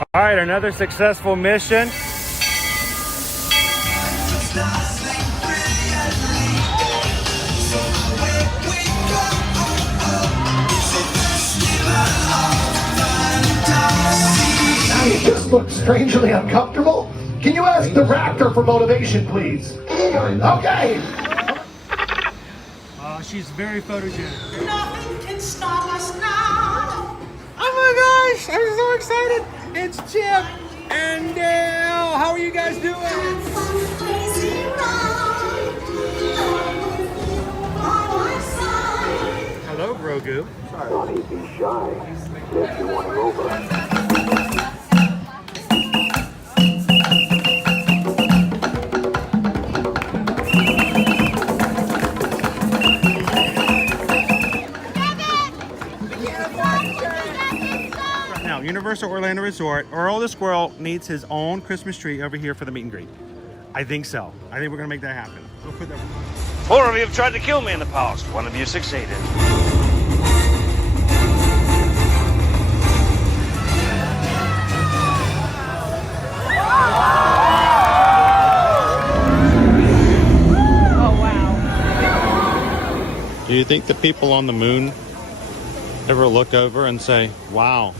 All right, another successful mission. You just look strangely uncomfortable. Can you ask the raptor for motivation, please? Okay. She's very photogenic. Nothing can stop us now. Oh my gosh, I'm so excited. It's Chip and Dale. How are you guys doing? Crazy ride. By my side. Hello, Grogu. Don't be shy. If you want to over. Universal Orlando Resort, Earl the Squirrel needs his own Christmas tree over here for the meet and greet. I think so. I think we're gonna make that happen. We'll put that. 4 of you have tried to kill me in the past. 1 of you succeeded. Oh, wow. Do you think the people on the moon ever look over and say, wow,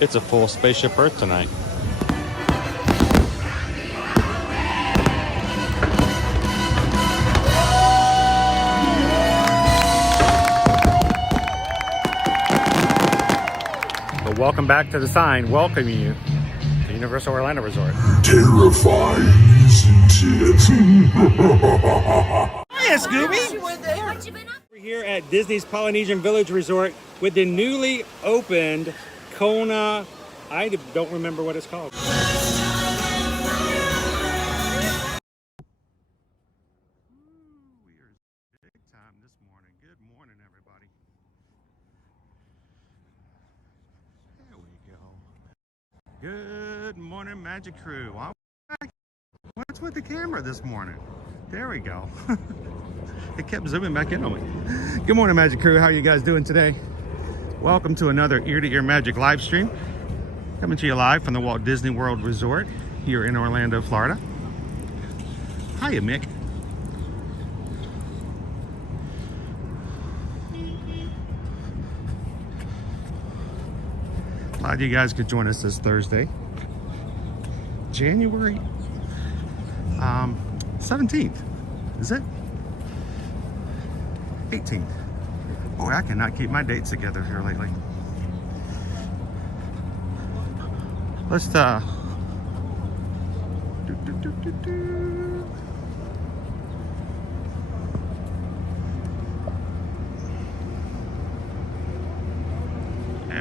it's a full spaceship Earth tonight? But welcome back to the sign welcoming you to Universal Orlando Resort. Terrifying, isn't it? Hiya, Scooby! We're here at Disney's Polynesian Village Resort with the newly opened Kona, I don't remember what it's called. Ooh, we are big time this morning. Good morning, everybody. There we go. Good morning, Magic Crew. What's with the camera this morning? There we go. It kept zooming back in on me. Good morning, Magic Crew. How are you guys doing today? Welcome to another Ear-to-Ear Magic live stream. Coming to you live from the Walt Disney World Resort here in Orlando, Florida. Hiya, Mick. Glad you guys could join us this Thursday, January 17th. Is it? 18th. Boy, I cannot keep my dates together here lately. Let's there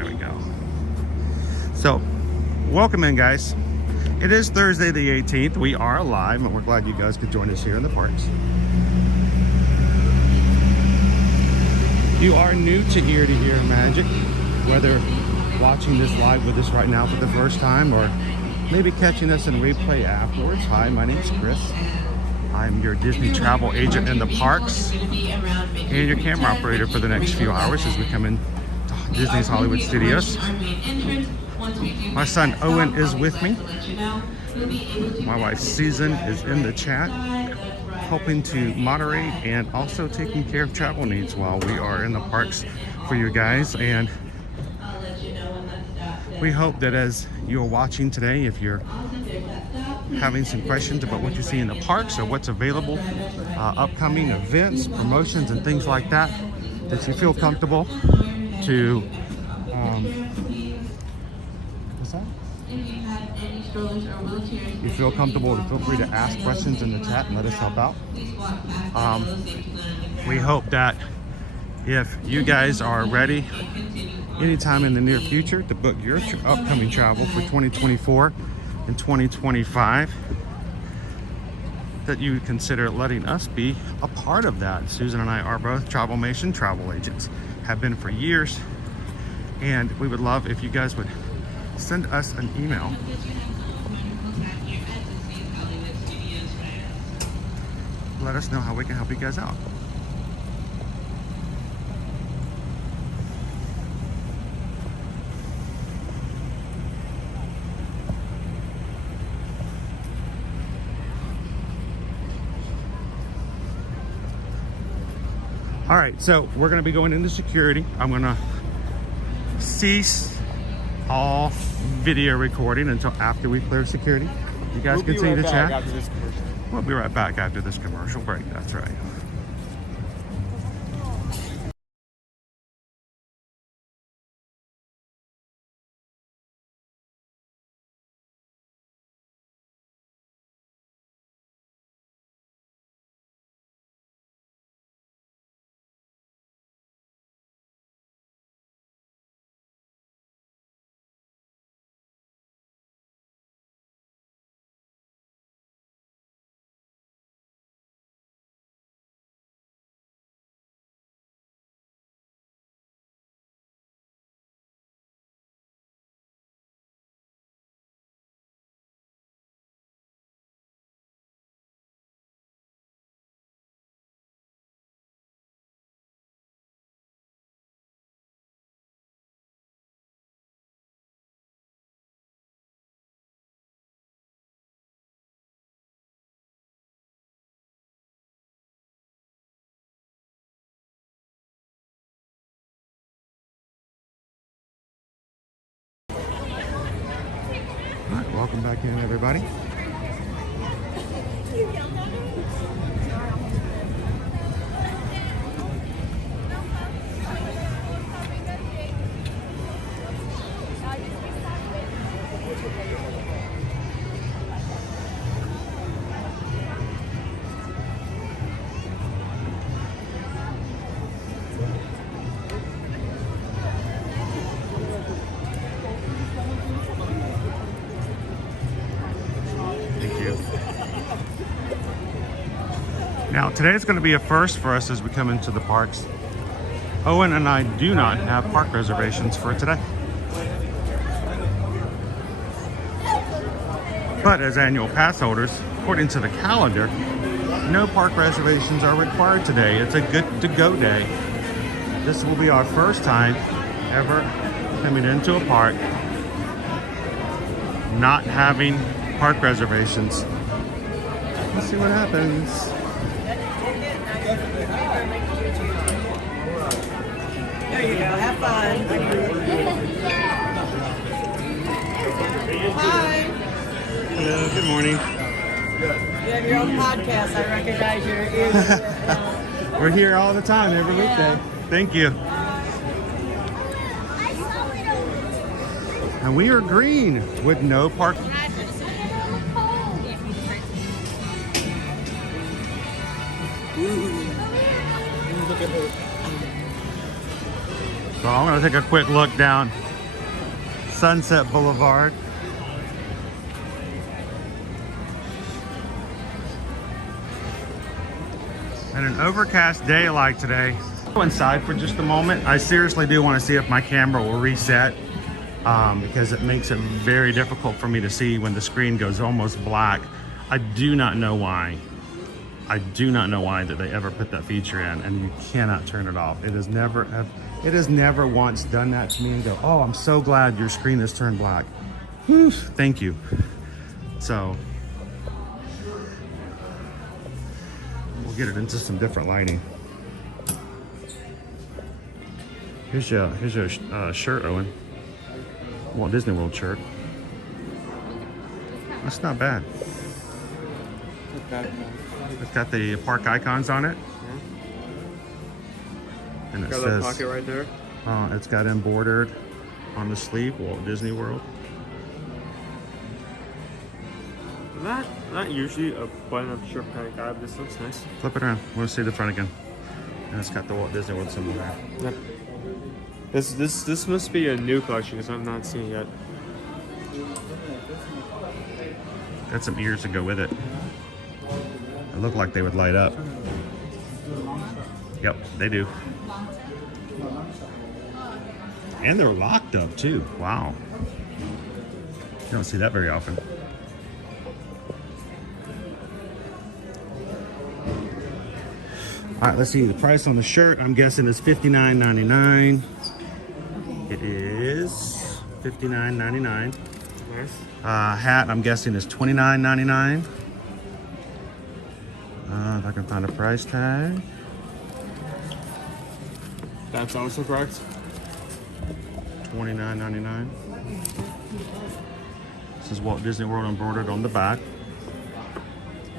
we go. So, welcome in, guys. It is Thursday the 18th. We are live, and we're glad you guys could join us here in the parks. You are new to Ear-to-Ear Magic, whether watching this live with us right now for the first time or maybe catching us in replay afterwards. Hi, my name's Chris. I'm your Disney travel agent in the parks and your camera operator for the next few hours as we come in to Disney's Hollywood Studios. My son Owen is with me. My wife Susan is in the chat, helping to moderate and also taking care of travel needs while we are in the parks for you guys. And we hope that as you're watching today, if you're having some questions about what you see in the parks or what's available, upcoming events, promotions, and things like that, that you feel comfortable to what's that? You feel comfortable to feel free to ask questions in the chat and let us help out. We hope that if you guys are ready anytime in the near future to book your upcoming travel for 2024 and 2025, that you would consider letting us be a part of that. Susan and I are both Travelmation travel agents, have been for years, and we would love if you guys would send us an email. Let us know how we can help you guys out. All right, so we're gonna be going into security. I'm gonna cease all video recording until after we clear security. You guys continue to chat. We'll be right back after this commercial break. That's right. All right, welcome back in, everybody. Now, today is going to be a first for us as we come into the parks. Owen and I do not have park reservations for today. But as annual pass holders, according to the calendar, no park reservations are required today. It's a good to go day. This will be our first time ever coming into a park not having park reservations. Let's see what happens. There you go. Have fun. Hi. Hello, good morning. You have your own podcast. I recognize your ears. We're here all the time, every weekday. Thank you. And we are green with no park. Look at her. So I'm gonna take a quick look down Sunset Boulevard. And an overcast day like today. Go inside for just a moment. I seriously do want to see if my camera will reset because it makes it very difficult for me to see when the screen goes almost black. I do not know why. I do not know why that they ever put that feature in, and you cannot turn it off. It has never once done that to me and go, oh, I'm so glad your screen is turned black. Whew, thank you. So we'll get it into some different lighting. Here's your shirt, Owen. Walt Disney World shirt. That's not bad. It's got the park icons on it. Yeah. And it got says, that pocket right there. It's got embroidered on the sleeve, Walt Disney World. Not usually a button-up shirt kind of guy, but this looks nice. Flip it around. We'll see the front again. And it's got the Walt Disney World symbol there. Yep. This must be a new collection because I'm not seeing it yet. Got some ears to go with it. They look like they would light up. Yep, they do. And they're locked up too. Wow. You don't see that very often. All right, let's see the price on the shirt. I'm guessing is $59.99. It is $59.99. Nice. Hat, I'm guessing is $29.99. If I can find a price tag. That's also correct. $29.99. This is Walt Disney World embroidered on the back.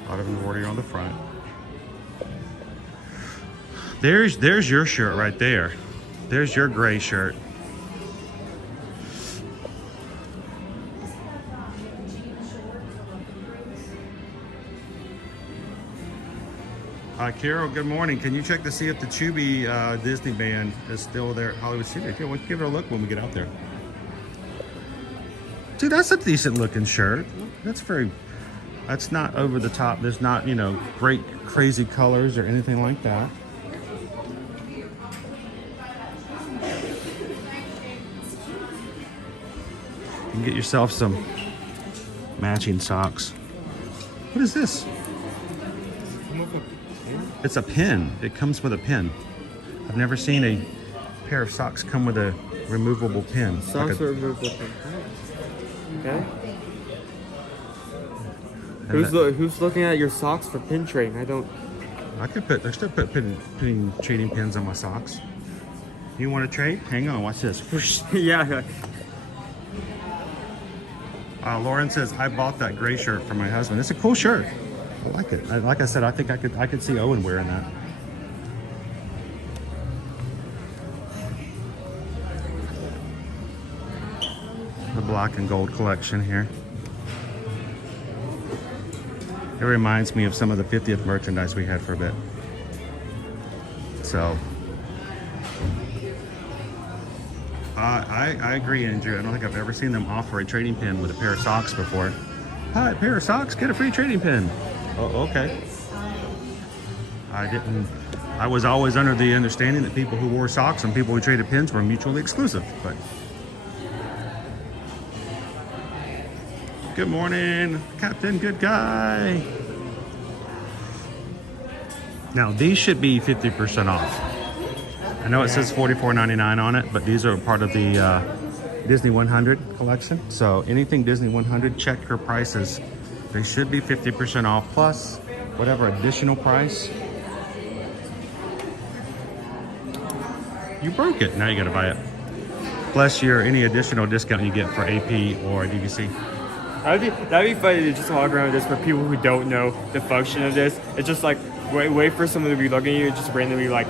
A lot of embroidery on the front. There's your shirt right there. There's your gray shirt. Carol, good morning. Can you check to see if the Chubby Disney band is still there at Hollywood Studios? Yeah, we'll give it a look when we get out there. Dude, that's a decent looking shirt. That's not over the top. There's not, you know, great crazy colors or anything like that. You can get yourself some matching socks. What is this? It's a pin. It comes with a pin. I've never seen a pair of socks come with a removable pin. Socks like are removable pin. Okay. Who's looking at your socks for pin trading? I still put pin trading pins on my socks. You want to trade? Hang on, watch this. Yeah. Lauren says, I bought that gray shirt for my husband. It's a cool shirt. I like it. Like I said, I think I could see Owen wearing that. The black and gold collection here. It reminds me of some of the 50th merchandise we had for a bit. So, I agree, Andrew. I don't think I've ever seen them offer a trading pin with a pair of socks before. Hi, pair of socks, get a free trading pin. Oh, okay. I was always under the understanding that people who wore socks and people who traded pins were mutually exclusive, but. Good morning, Captain Good Guy. Now, these should be 50% off. I know it says $44.99 on it, but these are part of the Disney 100 collection. So anything Disney 100, check your prices. They should be 50% off plus whatever additional price. You broke it, now you gotta buy it. Plus any additional discount you get for AP or DVC. That'd be funny to just walk around with this for people who don't know the function of this. It's just like, wait for someone to be looking at you, just randomly like,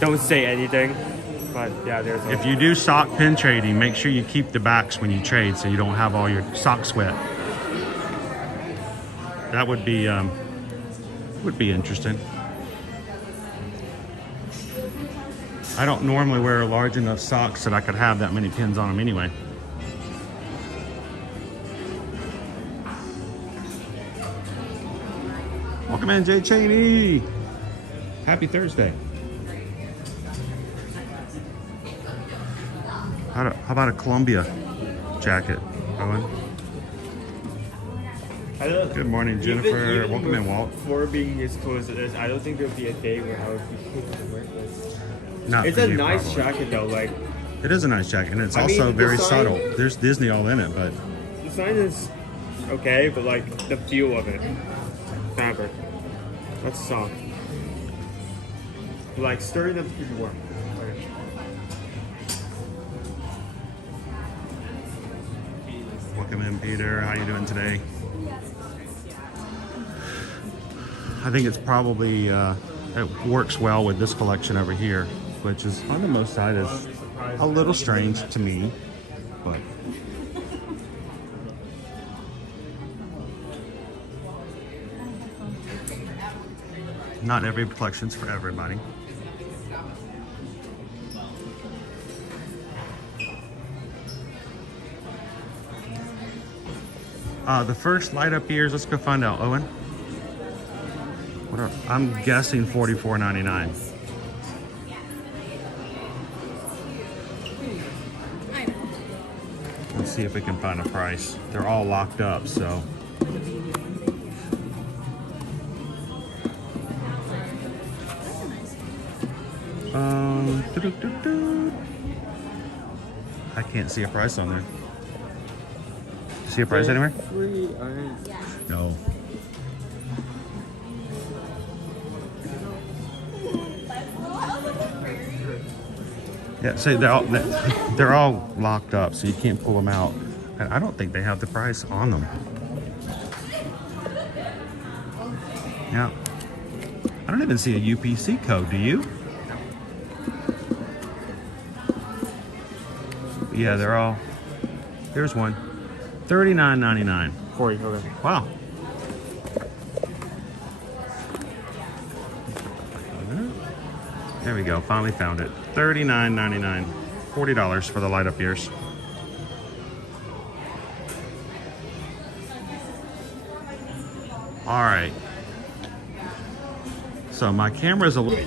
don't say anything. But yeah, if you do sock pin trading, make sure you keep the backs when you trade so you don't have all your socks wet. That would be interesting. I don't normally wear large enough socks that I could have that many pins on them anyway. Welcome in, Jay Cheney. Happy Thursday. How about a Columbia jacket, Owen? Good morning, Jennifer. Even welcome in, Walt. For being as cool as it is, I don't think there'll be a day where I would be able to wear this. It's a nice jacket though, like. It is a nice jacket, and it's also very subtle. There's Disney all in it, but. The sign is okay, but like the feel of it. Fabric. That's soft. Like stirring them to keep warm. Welcome in, Peter. How you doing today? I think it's probably it works well with this collection over here, which is on the most side is a little strange to me, but. Not every collection's for everybody. The first light up ears, let's go find out, Owen. I'm guessing $44.99. Let's see if we can find a price. They're all locked up, so. I can't see a price on there. See a price anywhere? No. Yeah, see, they're all locked up, so you can't pull them out. And I don't think they have the price on them. Yeah. I don't even see a UPC code, do you? Yeah, they're all... Here's one. $39.99. 40, okay. Wow. There we go. Finally found it. $39.99. $40 for the light up ears. All right. So my camera's a little...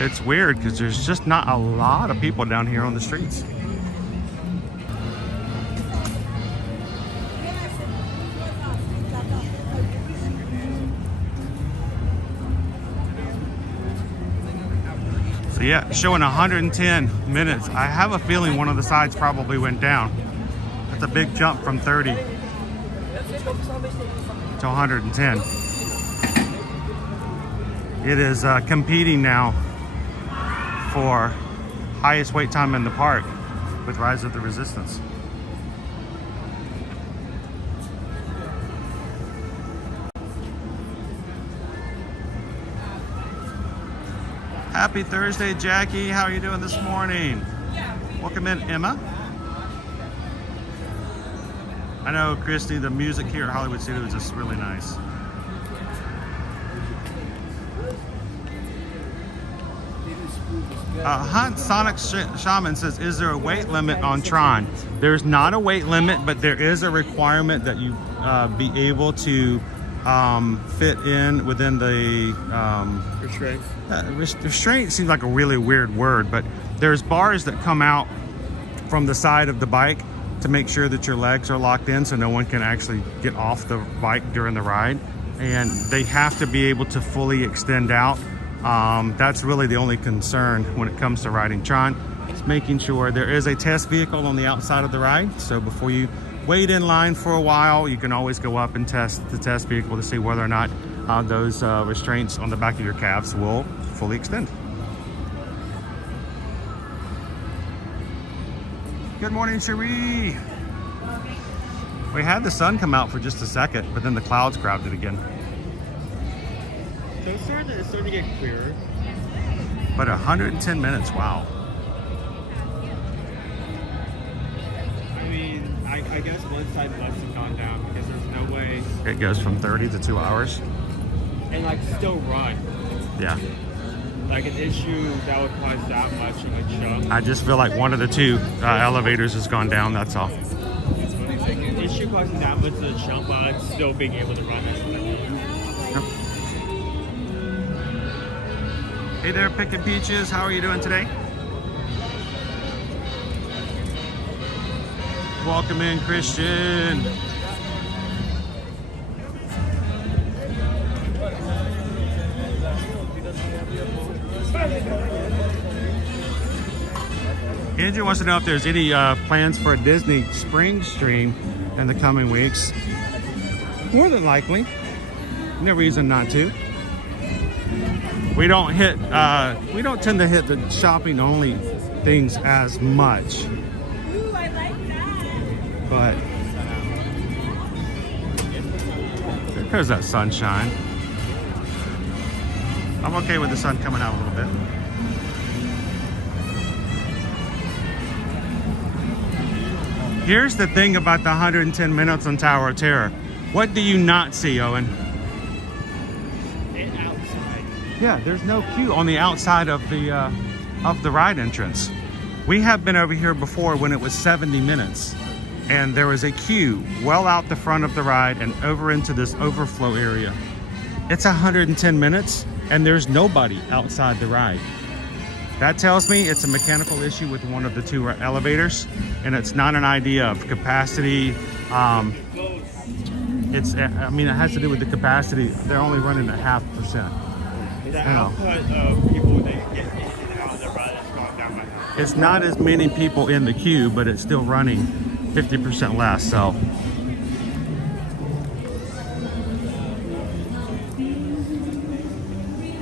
It's weird because there's just not a lot of people down here on the streets. So yeah, showing 110 minutes. I have a feeling one of the sides probably went down. That's a big jump from 30 to 110. It is competing now for highest wait time in the park with Rise of the Resistance. Happy Thursday, Jackie. How are you doing this morning? Welcome in, Emma. I know, Christy, the music here at Hollywood Studio is just really nice. Hunt Sonic Shaman says, is there a weight limit on Tron? There's not a weight limit, but there is a requirement that you be able to fit in within the Restraint. Restraint seems like a really weird word, but there's bars that come out from the side of the bike to make sure that your legs are locked in so no one can actually get off the bike during the ride, and they have to be able to fully extend out. That's really the only concern when it comes to riding Tron. It's making sure there is a test vehicle on the outside of the ride, so before you wait in line for a while, you can always go up and test the test vehicle to see whether or not those restraints on the back of your calves will fully extend. Good morning, Cherie. We had the sun come out for just a second, but then the clouds grabbed it again. So it's starting to get clearer. But 110 minutes, wow. I mean, I guess one side must have gone down because there's no way. It goes from 30 to 2 hours. And like still run. Yeah. Like an issue that would cause that much of a jump. I just feel like one of the two elevators has gone down, that's all. An issue causing that much of a jump while it's still being able to run it. Yep. Hey there, Pickin' Peaches. How are you doing today? Welcome in, Christian. Andrew wants to know if there's any plans for a Disney spring stream in the coming weeks. More than likely. No reason not to. We don't tend to hit the shopping only things as much. Ooh, I like that. But there's that sunshine. I'm okay with the sun coming out a little bit. Here's the thing about the 110 minutes on Tower of Terror. What do you not see, Owen? Outside. Yeah, there's no queue on the outside of the ride entrance. We have been over here before when it was 70 minutes, and there was a queue well out the front of the ride and over into this overflow area. It's 110 minutes, and there's nobody outside the ride. That tells me it's a mechanical issue with one of the two elevators, and it's not an idea of capacity. I mean, it has to do with the capacity. They're only running at 0.5%. The output of people that get in and out of the ride has gone down by half. It's not as many people in the queue, but it's still running 50% less. So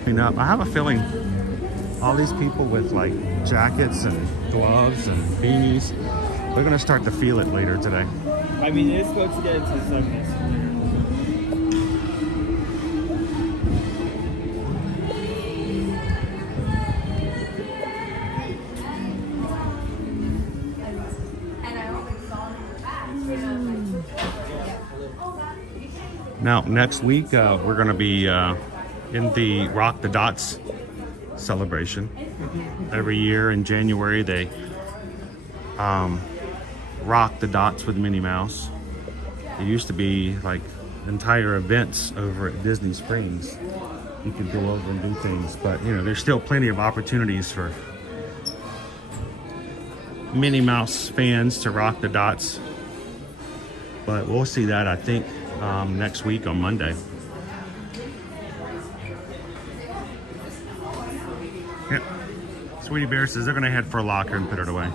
Up. I have a feeling all these people with like jackets and gloves and beanies, they're gonna start to feel it later today. I mean, it's supposed to get into the 70s. Now, next week, we're going to be in the Rock the Dots celebration. Every year in January, they rock the dots with Minnie Mouse. It used to be like entire events over at Disney Springs. You could go over and do things, but you know, there's still plenty of opportunities for Minnie Mouse fans to rock the dots. But we'll see that, I think, next week on Monday. Yep. Sweetie Bear says they're going to head for a locker and put it away.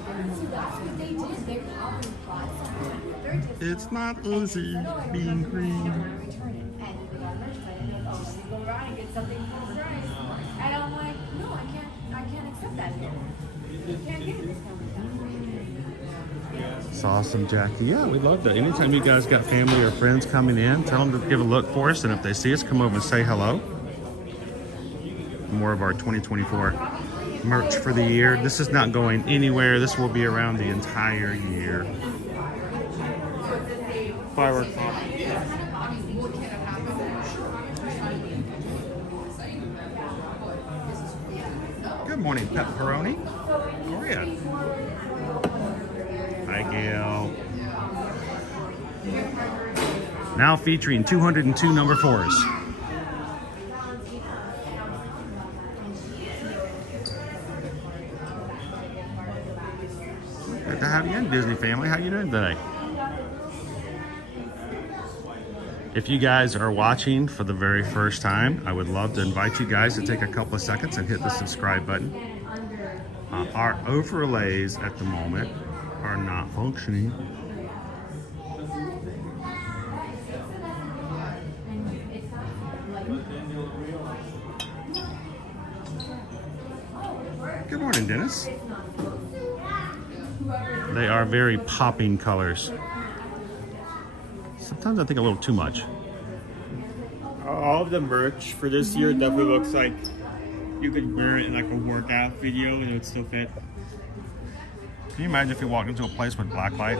It's not Uzi being green. And I'm like, no, I can't accept that here. You can't get a discount. It's awesome, Jackie. Yeah, we love that. Anytime you guys got family or friends coming in, tell them to give a look for us, and if they see us, come over and say hello. More of our 2024 merch for the year. This is not going anywhere. This will be around the entire year. Fireworks. Good morning, Pepperoni. Gloria. Hi, Gail. Now featuring 202 number 4s. Good to have you in, Disney family. How you doing today? If you guys are watching for the very first time, I would love to invite you guys to take a couple of seconds and hit the subscribe button. Our overlays at the moment are not functioning. Good morning, Dennis. They are very popping colors. Sometimes I think a little too much. All of the merch for this year definitely looks like you could wear it in like a workout video and it would still fit. Can you imagine if you walked into a place with black light?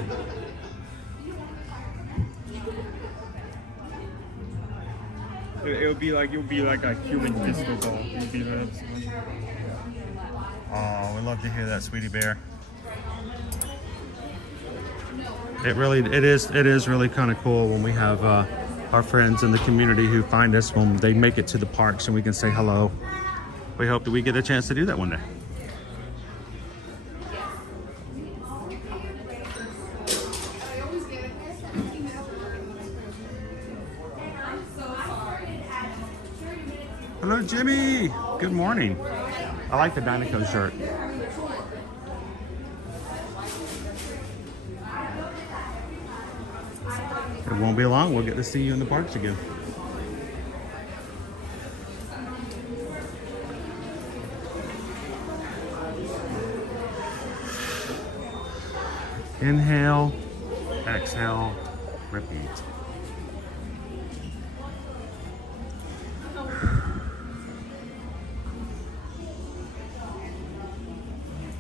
It would be like a human disco ball. It would be that. Oh, we love to hear that, Sweetie Bear. It is really kind of cool when we have our friends in the community who find us when they make it to the parks and we can say hello. We hope that we get a chance to do that one day. Hello, Jimmy. Good morning. I like the Dynaco shirt. It won't be long. We'll get to see you in the parks again. Inhale, exhale, repeat.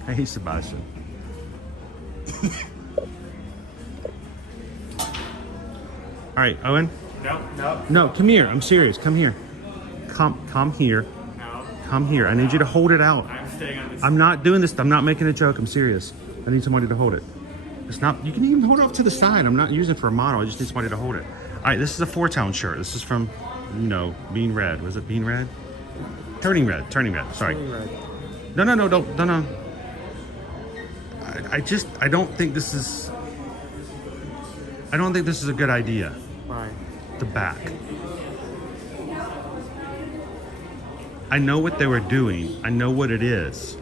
Hey, Sebastian. All right, Owen. No, come here. I'm serious. Come here. Come here. No. Come here. I need you to hold it out. I'm staying on this. I'm not doing this. I'm not making a joke. I'm serious. I need somebody to hold it. It's not. You can even hold it up to the side. I'm not using it for a model. I just need somebody to hold it. All right. This is a Four-Town shirt. This is from, Bean Red. Was it Bean Red? Turning Red. Turning Red. Sorry. No. Don't. I don't think this is. I don't think this is a good idea. Why? The back. I know what they were doing. I know what it is.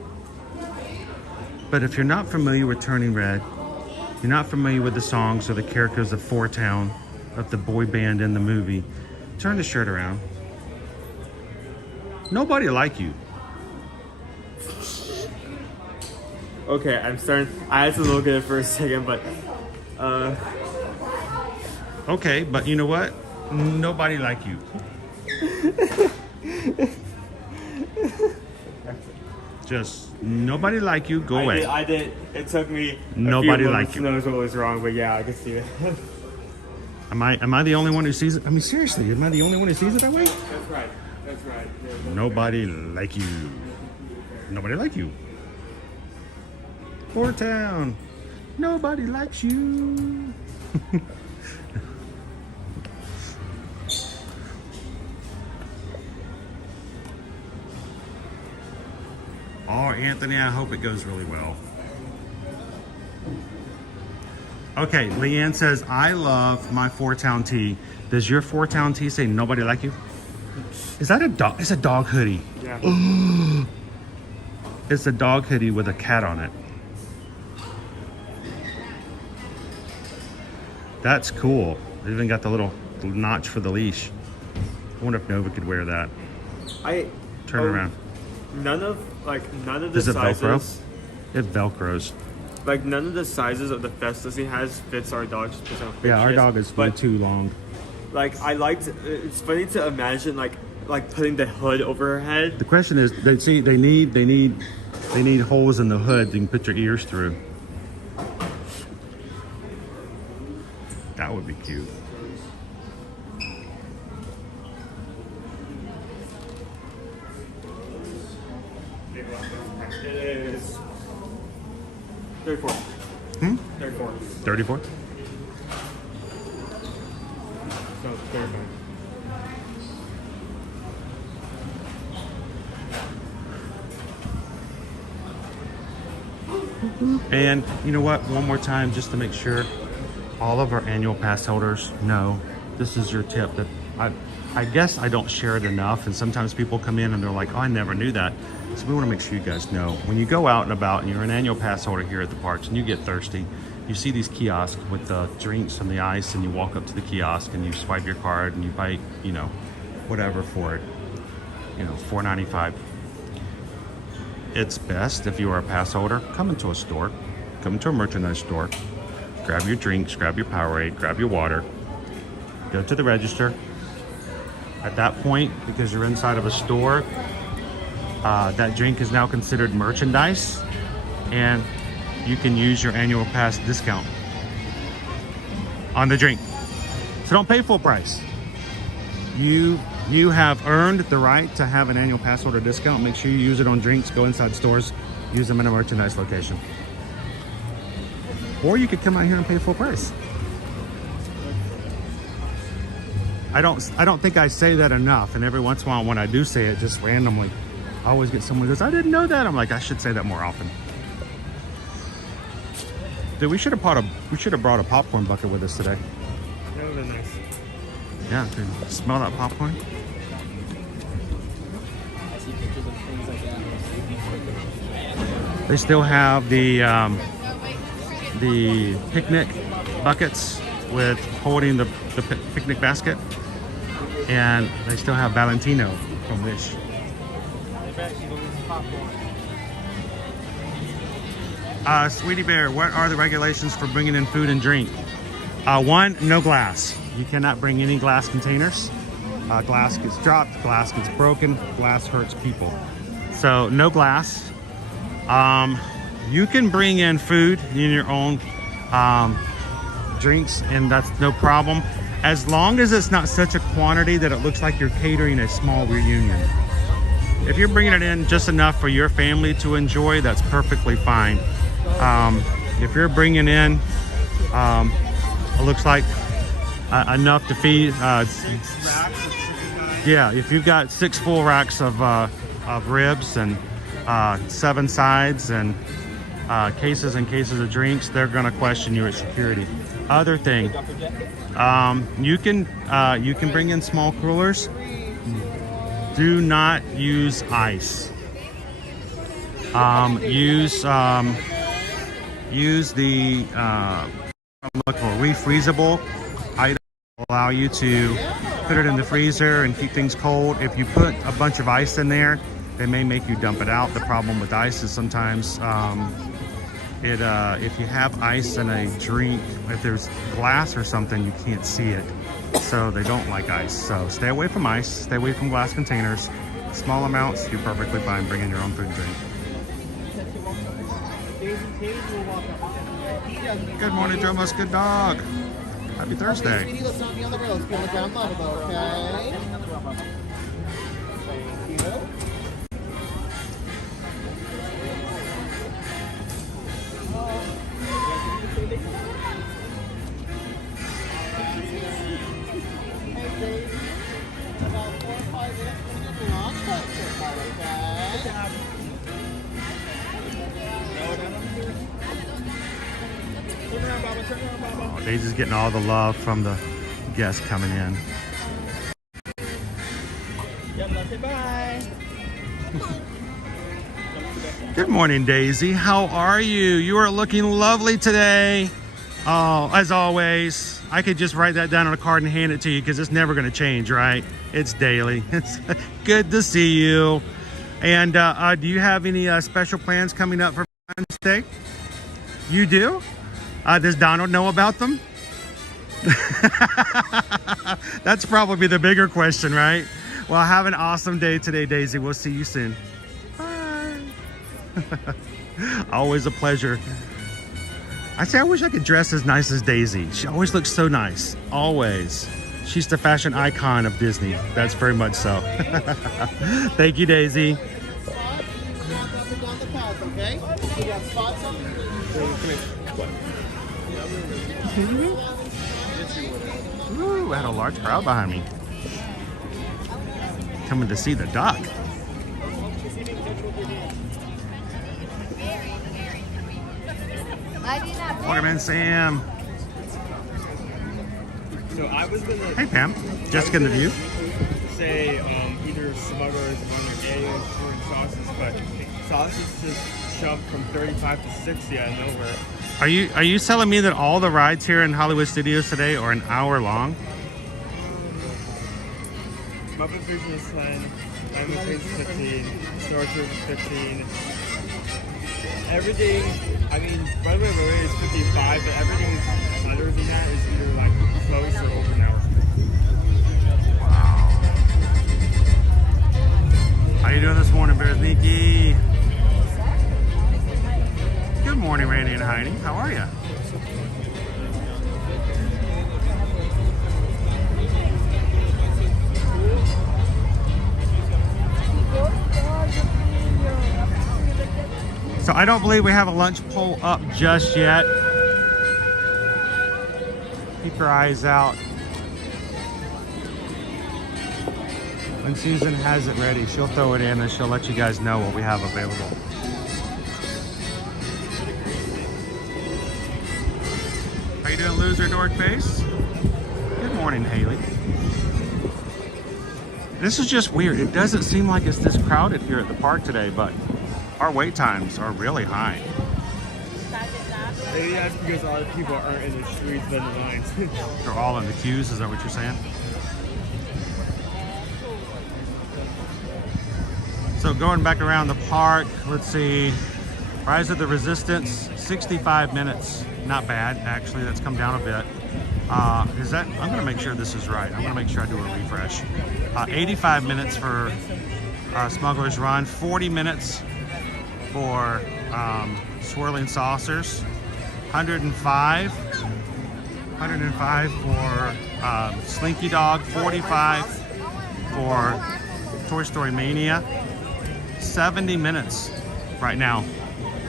But if you're not familiar with Turning Red, you're not familiar with the songs or the characters of Four-Town, of the boy band in the movie, turn the shirt around. Nobody like you. Okay, I'm starting. I had to look at it for a second, but Okay, but you know what? Nobody like you. Just nobody like you. Go away. I did. It took me. Nobody a few like moments to notice what was wrong, but yeah, I can see it. Am I the only one who sees it? I mean, seriously, am I the only one who sees it that way? That's right. That's right. Yeah, Nobody like you. Nobody like you. Poor town. Nobody likes you. Oh, Anthony, I hope it goes really well. Okay, Leanne says, I love my four-town tee. Does your four-town tee say nobody like you? Is that a dog? It's a dog hoodie. Yeah. It's a dog hoodie with a cat on it. That's cool. They even got the little notch for the leash. I wonder if Nova could wear that. Turn it around. None of the Does it sizes. Velcro? It Velcros. Like none of the sizes of the Festus he has fits our dog's. Yeah, our dog is way too long. Like it's funny to imagine like putting the hood over her head. The question is, they need holes in the hood you can put your ears through. That would be cute. It is 34. 34. 34? So 35. And you know what? One more time, just to make sure all of our annual pass holders know, this is your tip. That I guess I don't share it enough, and sometimes people come in and they're like, oh, I never knew that. So we want to make sure you guys know. When you go out and about and you're an annual pass holder here at the parks and you get thirsty, you see these kiosks with the drinks and the ice, and you walk up to the kiosk and you swipe your card and you buy, you know, whatever for it, you know, $4.95. It's best if you are a pass holder, come into a store, come into a merchandise store, grab your drinks, grab your Powerade, grab your water, go to the register. At that point, because you're inside of a store, that drink is now considered merchandise, and you can use your annual pass discount on the drink. So don't pay full price. You have earned the right to have an annual pass holder discount. Make sure you use it on drinks. Go inside stores, use them in a merchandise location. Or you could come out here and pay full price. I don't think I say that enough, and every once in a while when I do say it, just randomly, I always get someone who goes, I didn't know that. I'm like, I should say that more often. Dude, we should have brought a popcorn bucket with us today. That would have been nice. Yeah, dude, smell that popcorn? I see pictures of things like that. They still have the picnic buckets with holding the picnic basket, and they still have Valentino from Wish. Sweetie Bear, what are the regulations for bringing in food and drink? One, no glass. You cannot bring any glass containers. Glass gets dropped, glass gets broken, glass hurts people. So no glass. You can bring in food in your own drinks, and that's no problem, as long as it's not such a quantity that it looks like you're catering a small reunion. If you're bringing it in just enough for your family to enjoy, that's perfectly fine. If you're bringing in, it looks like enough to feed, yeah, if you've got 6 full racks of ribs and 7 sides and cases and cases of drinks, they're gonna question you at security. Other thing, you can bring in small coolers. Do not use ice. Use the refreezable item. Allow you to put it in the freezer and keep things cold. If you put a bunch of ice in there, they may make you dump it out. The problem with ice is sometimes if you have ice in a drink, if there's glass or something, you can't see it. So they don't like ice. So stay away from ice, stay away from glass containers. Small amounts, you're perfectly fine bringing your own food and drink. Good morning, Joe Mus, good dog. Happy Thursday. Sweetie, let's not be on the rails. Be on the ground level, okay? Thank you. About 4 or 5 minutes, we're going to do launch time so far, okay? Oh, Daisy's getting all the love from the guests coming in. Bye. Good morning, Daisy. How are you? You are looking lovely today. Oh, as always, I could just write that down on a card and hand it to you because it's never going to change, right? It's daily. It's good to see you. And do you have any special plans coming up for Valentine's Day? You do? Does Donald know about them? That's probably the bigger question, right? Well, have an awesome day today, Daisy. We'll see you soon. Bye. Always a pleasure. I wish I could dress as nice as Daisy. She always looks so nice. Always. She's the fashion icon of Disney. That's very much so. Thank you, Daisy. Ooh, I had a large crowd behind me. Coming to see the duck. Welcome in, Sam. So I was gonna. Hey, Pam. Jessica in the view. Say either smugglers on their eggs or sauces, but sauces just jumped from 35 to 60 out of nowhere. Are you telling me that all the rides here in Hollywood Studios today are an hour long? Muppet Vision is 10, Animal Face is 15, Star Tours is 15. Everything, I mean, Runway Railway is 55, but everything other than that is either like closed or open hours. Wow. How you doing this morning, Beresniki? Good morning, Randy and Heidi. How are you? So I don't believe we have a lunch poll up just yet. Keep your eyes out. When Susan has it ready, she'll throw it in and she'll let you guys know what we have available. How you doing, loser dork face? Good morning, Haley. This is just weird. It doesn't seem like it's this crowded here at the park today, but our wait times are really high. Maybe that's because a lot of people aren't in the streets than the lines. They're all in the queues, is that what you're saying? So going back around the park, let's see. Rise of the Resistance, 65 minutes. Not bad, actually. That's come down a bit. Is that? I'm gonna make sure this is right. I'm gonna make sure I do a refresh. 85 minutes for Smuggler's Run, 40 minutes for Swirling Saucers, 105 for Slinky Dog, 45 for Toy Story Mania, 70 minutes right now.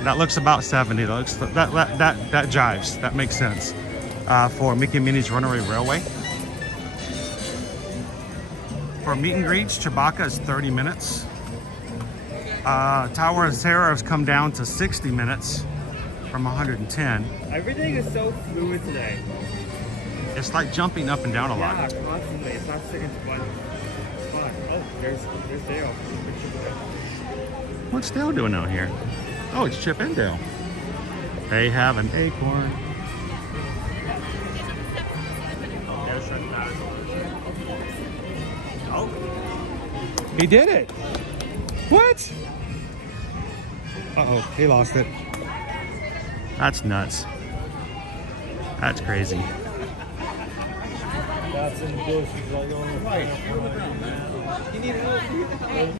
That looks about 70. That looks that jives. That makes sense. For Mickey and Minnie's Runaway Railway. For meet and greets, Chewbacca is 30 minutes. Tower of Terror has come down to 60 minutes from 110. Everything is so fluid today. It's like jumping up and down a lot. Yeah, constantly. It's not sticking to one spot. Oh, there's Dale. What's Dale doing out here? Oh, it's Chip and Dale. They have an acorn. He did it. What? Uh-oh, he lost it. That's nuts. That's crazy. That's in the bushes like on the right. You need a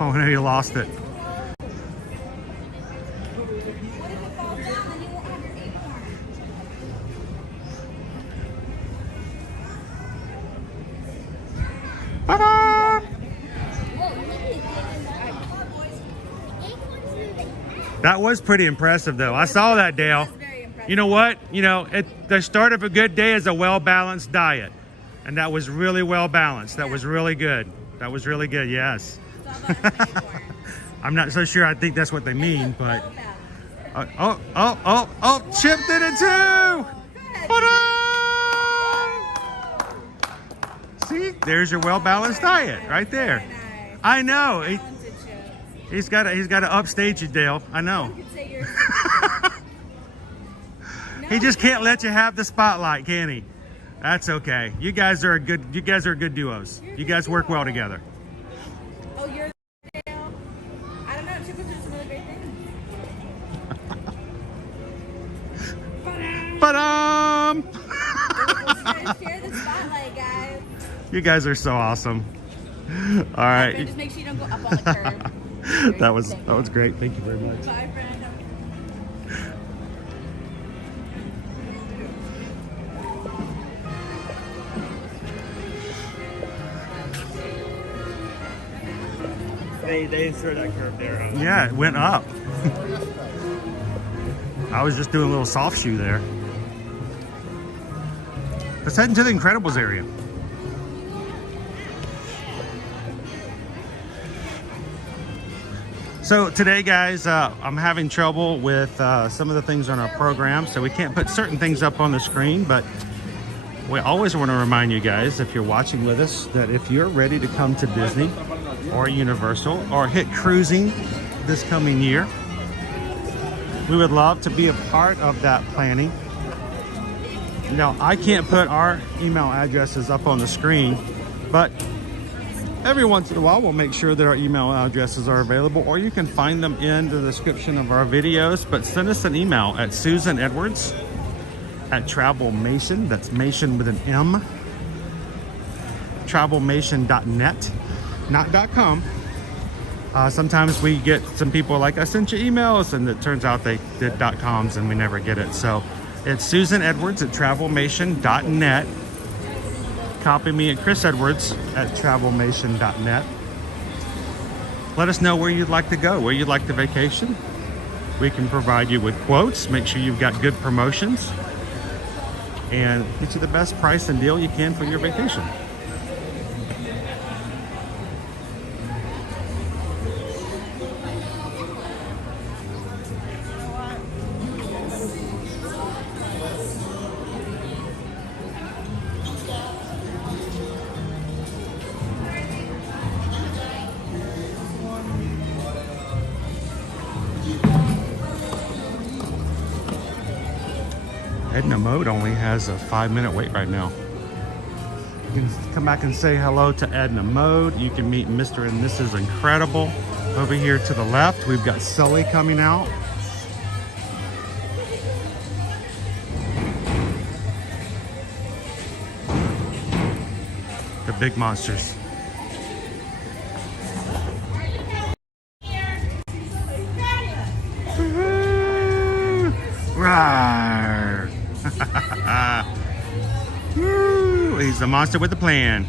Oh no, you lost it. Ta-da! That was pretty impressive though. I saw that, Dale. You know what? You know, the start of a good day is a well-balanced diet. And that was really well balanced. That was really good. That was really good, yes. I'm not so sure I think that's what they mean, but... chipped it in two! See, there's your well-balanced diet right there. I know. He's got to upstage you, Dale. I know. He just can't let you have the spotlight, can he? That's okay. You guys are good duos. You guys work well together. Oh, you're the Dale. I don't know. Chip is some really great things. Ba-dum! Share the spotlight, guys. You guys are so awesome. All right. Just make sure you don't go up on the curb. that was great. Thank you very much. Bye, friend. They inserted that curve there. Huh? Yeah, it went up. I was just doing a little soft shoe there. Let's head into the Incredibles area. So today, guys, I'm having trouble with some of the things on our program, so we can't put certain things up on the screen, but we always want to remind you guys, if you're watching with us, that if you're ready to come to Disney or Universal or hit cruising this coming year, we would love to be a part of that planning. Now, I can't put our email addresses up on the screen, but every once in a while we'll make sure that our email addresses are available, or you can find them in the description of our videos. But send us an email at susanedwards@travelmation, that's Mation with an M, travelmation.net, not .com. Sometimes we get some people like, I sent you emails, and it turns out they did .coms and we never get it. So it's susanedwards@travelmation.net. Copy me at chrisedwards@travelmation.net. Let us know where you'd like to go, where you'd like to vacation. We can provide you with quotes, make sure you've got good promotions, and get you the best price and deal you can for your vacation. Edna Mode only has a 5-minute wait right now. You can come back and say hello to Edna Mode. You can meet Mr. and Mrs. Incredible. Over here to the left, we've got Sully coming out. The big monsters. Rawr. Woo, he's the monster with the plan.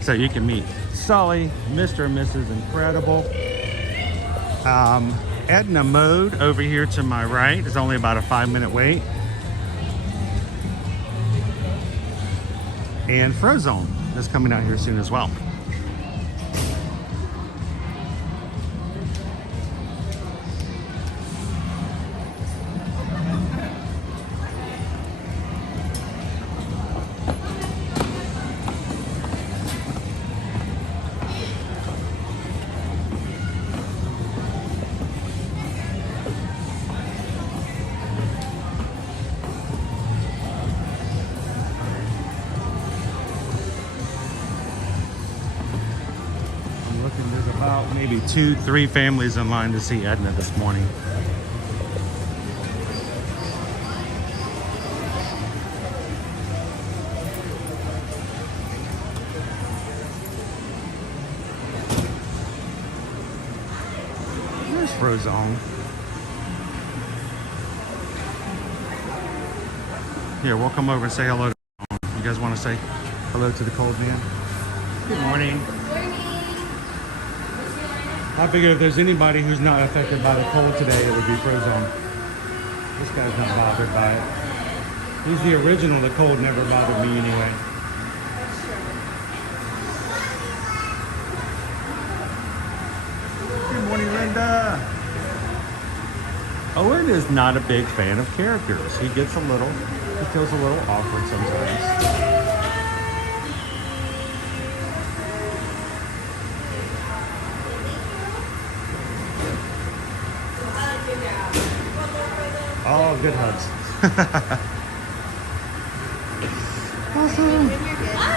So you can meet Sully, Mr. and Mrs. Incredible. Edna Mode over here to my right is only about a 5-minute wait. And Frozone is coming out here soon as well. 3 families in line to see Edna this morning. There's Frozone. Here, we'll come over and say hello to you guys want to say hello to the cold man? Good morning. I figured if there's anybody who's not affected by the cold today, it would be Frozone. This guy's not bothered by it. He's the original. The cold never bothered me anyway. Good morning, Linda. Owen is not a big fan of characters. He feels a little awkward sometimes. Oh, good hugs. Awesome.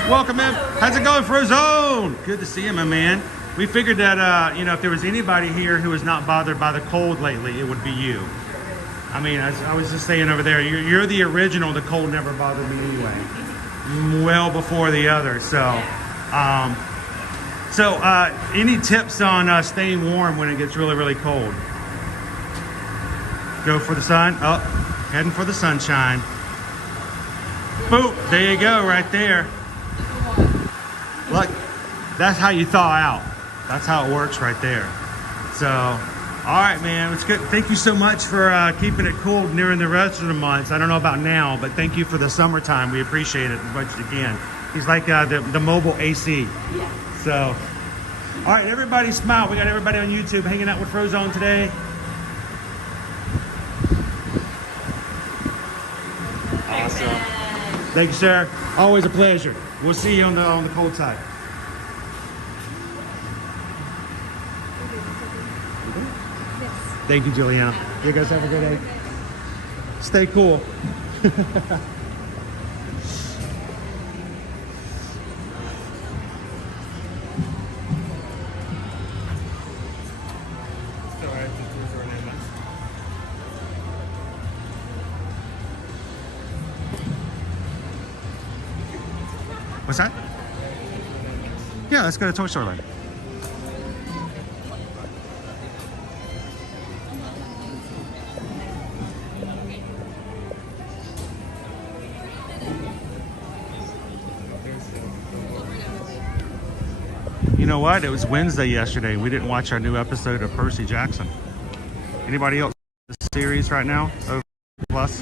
Welcome in. How's it going, Frozone? Good to see you, my man. We figured that, you know, if there was anybody here who was not bothered by the cold lately, it would be you. I mean, I was just saying over there, you're the original. The cold never bothered me anyway. Well before the others. So, any tips on staying warm when it gets really, really cold? Go for the sun. Oh, heading for the sunshine. Boop. There you go, right there. Look, that's how you thaw out. That's how it works right there. So, all right, man. It's good. Thank you so much for keeping it cool during the rest of the months. I don't know about now, but thank you for the summertime. We appreciate it as much as you can. He's like the mobile AC. Yeah. So, all right, everybody smile. We got everybody on YouTube hanging out with Frozone today. Awesome. Thank you, sir. Always a pleasure. We'll see you on the cold side. Thank you, Juliana. You guys have a good day. Stay cool. What's that? Yeah, let's go to Toy Story Land. You know what? It was Wednesday yesterday. We didn't watch our new episode of Percy Jackson. Anybody else in the series right now? Over Plus?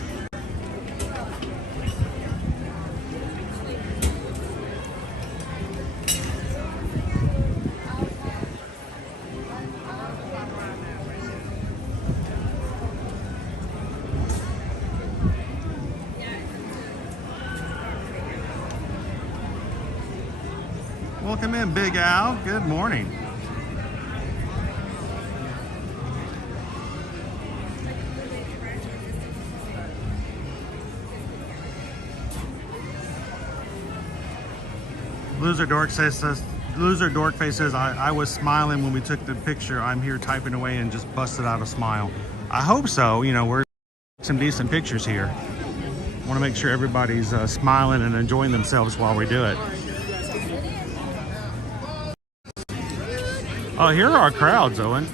Welcome in, Big Al. Good morning. Loser Dorkface says, I was smiling when we took the picture. I'm here typing away and just busted out a smile. I hope so. You know, we're some decent pictures here. Want to make sure everybody's smiling and enjoying themselves while we do it. Oh, here are our crowds, Owen.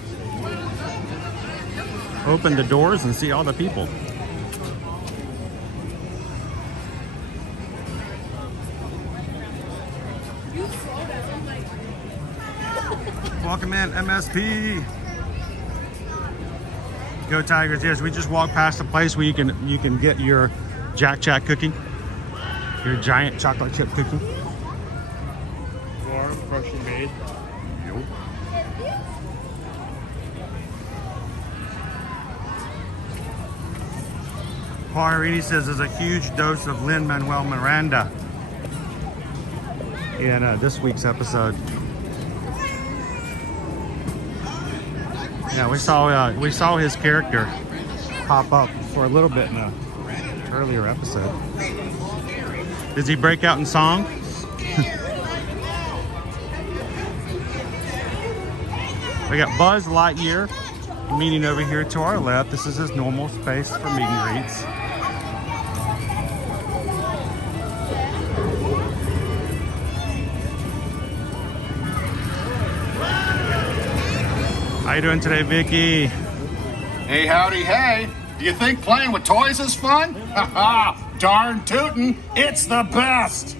Open the doors and see all the people. Welcome in, MSP. Go Tigers. Yes, we just walked past a place where you can get your Jack Jack cookie. Your giant chocolate chip cookie. Warm, freshly made. Yep. Paul Irini says there's a huge dose of Lin-Manuel Miranda in this week's episode. Yeah, we saw his character pop up for a little bit in an earlier episode. Does he break out in song? We got Buzz Lightyear meeting over here to our left. This is his normal space for meet and greets. How you doing today, Vicky? Hey, howdy, hey. Do you think playing with toys is fun? Ha ha! Darn tootin', it's the best!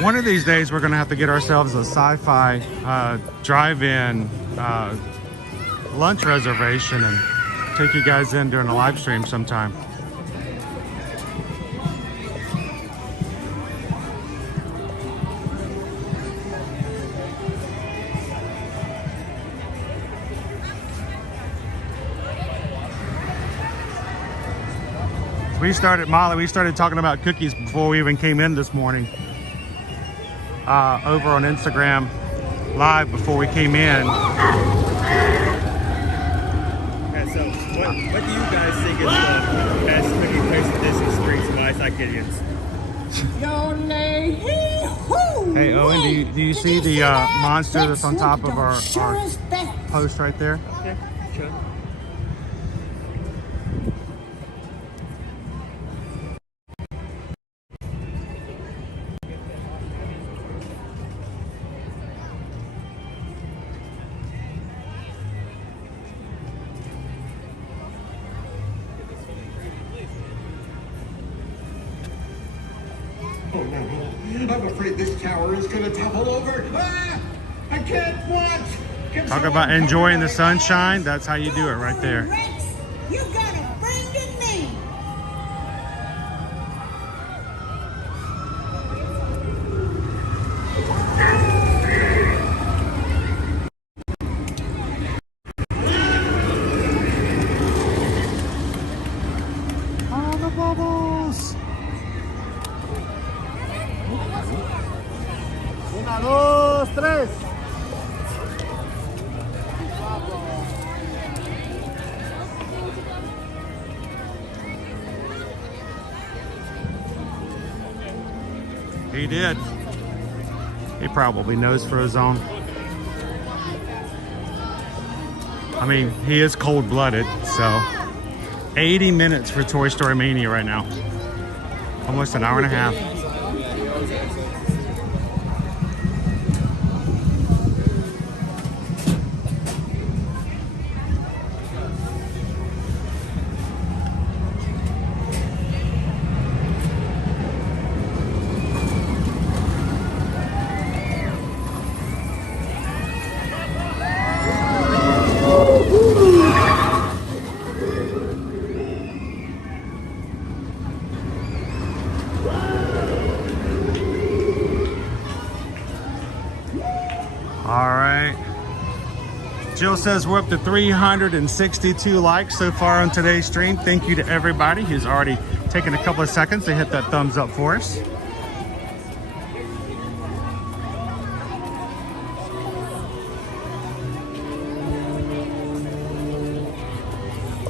One of these days, we're going to have to get ourselves a sci-fi drive-in lunch reservation and take you guys in during a live stream sometime. We started talking about cookies before we even came in this morning. Over on Instagram live before we came in. Okay, so what do you guys think is the best cookie place in Disney Springs and why it's not Gideon's? Hey Owen, do you see the monster that's on top of our post right there? Yeah, sure. Oh no, I'm afraid this tower is gonna topple over. Ah! I can't watch! Talk about enjoying the sunshine. That's how you do it right there. You got a friend in me. All the bubbles. Una, dos, tres. He did. He probably knows Frozone. I mean, he is cold-blooded, so 80 minutes for Toy Story Mania right now. Almost an hour and a half. Jill says we're up to 362 likes so far on today's stream. Thank you to everybody who's already taken a couple of seconds to hit that thumbs up for us.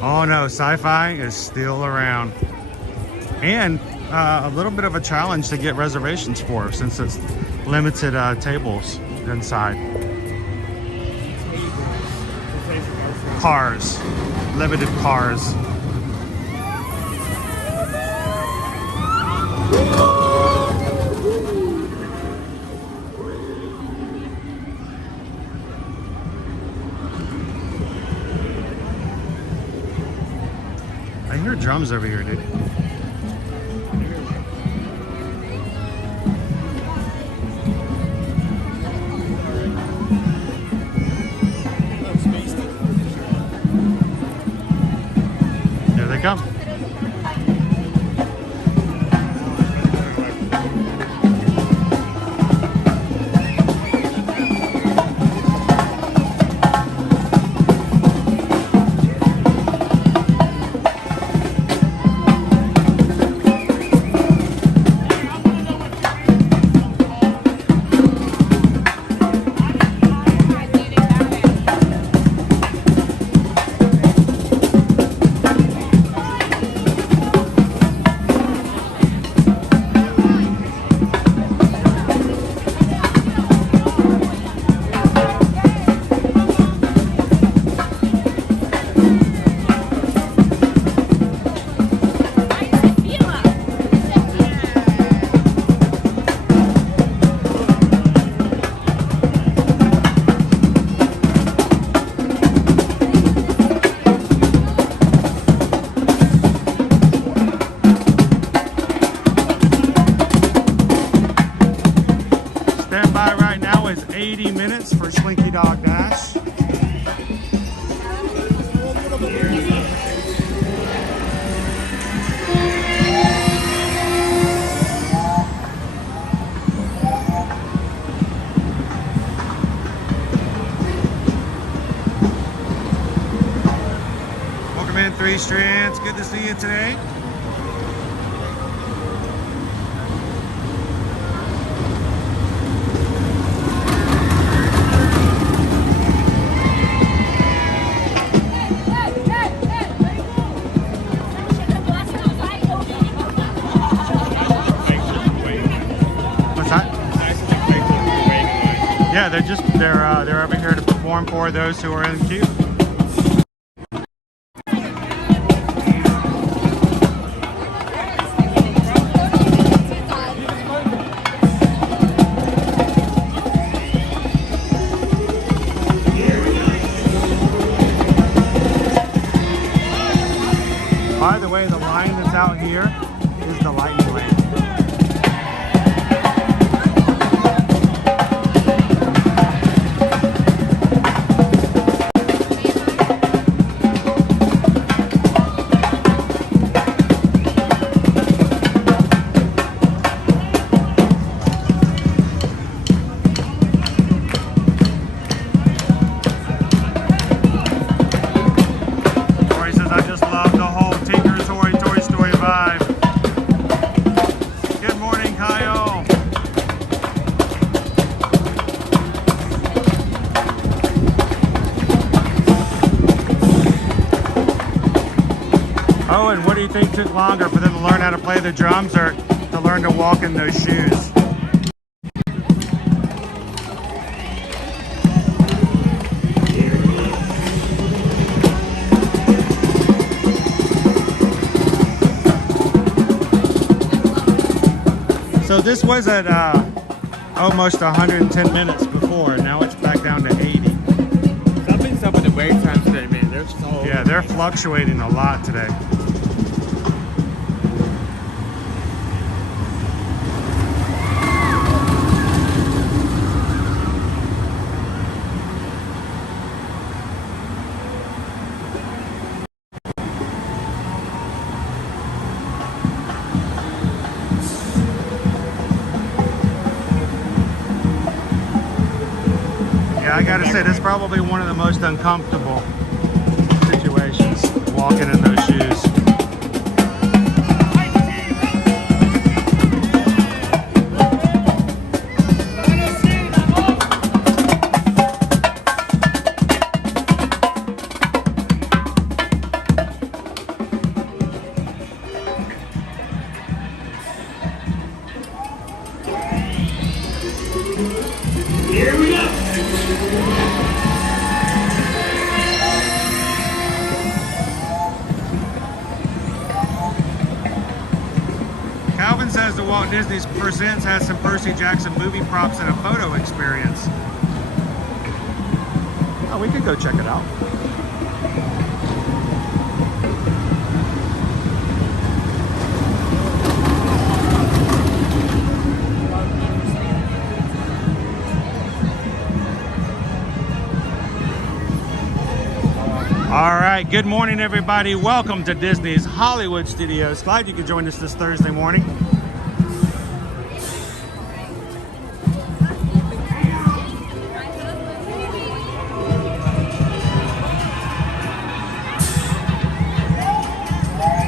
Oh no, sci-fi is still around. And a little bit of a challenge to get reservations for since it's limited tables inside. Cars, limited cars. I hear drums over here, dude. Come. Slinky Dog Dash. Welcome in, Three Strands. Good to see you today. Yeah, they're over here to perform for those who are in the queue. By the way, the line that's out here is the lightning lane. Owen, what do you think took longer for them to learn how to play the drums or to learn to walk in those shoes? So this was at almost 110 minutes before, and now it's back down to 80. Something's up with the wait times today, man. They're so Yeah, they're fluctuating a lot today. I gotta say, this is probably one of the most uncomfortable situations, walking in those shoes. Here we go. Calvin says the Walt Disney Presents has some Percy Jackson movie props and a photo experience. Oh, we could go check it out. All right, good morning, everybody. Welcome to Disney's Hollywood Studios. Glad you could join us this Thursday morning.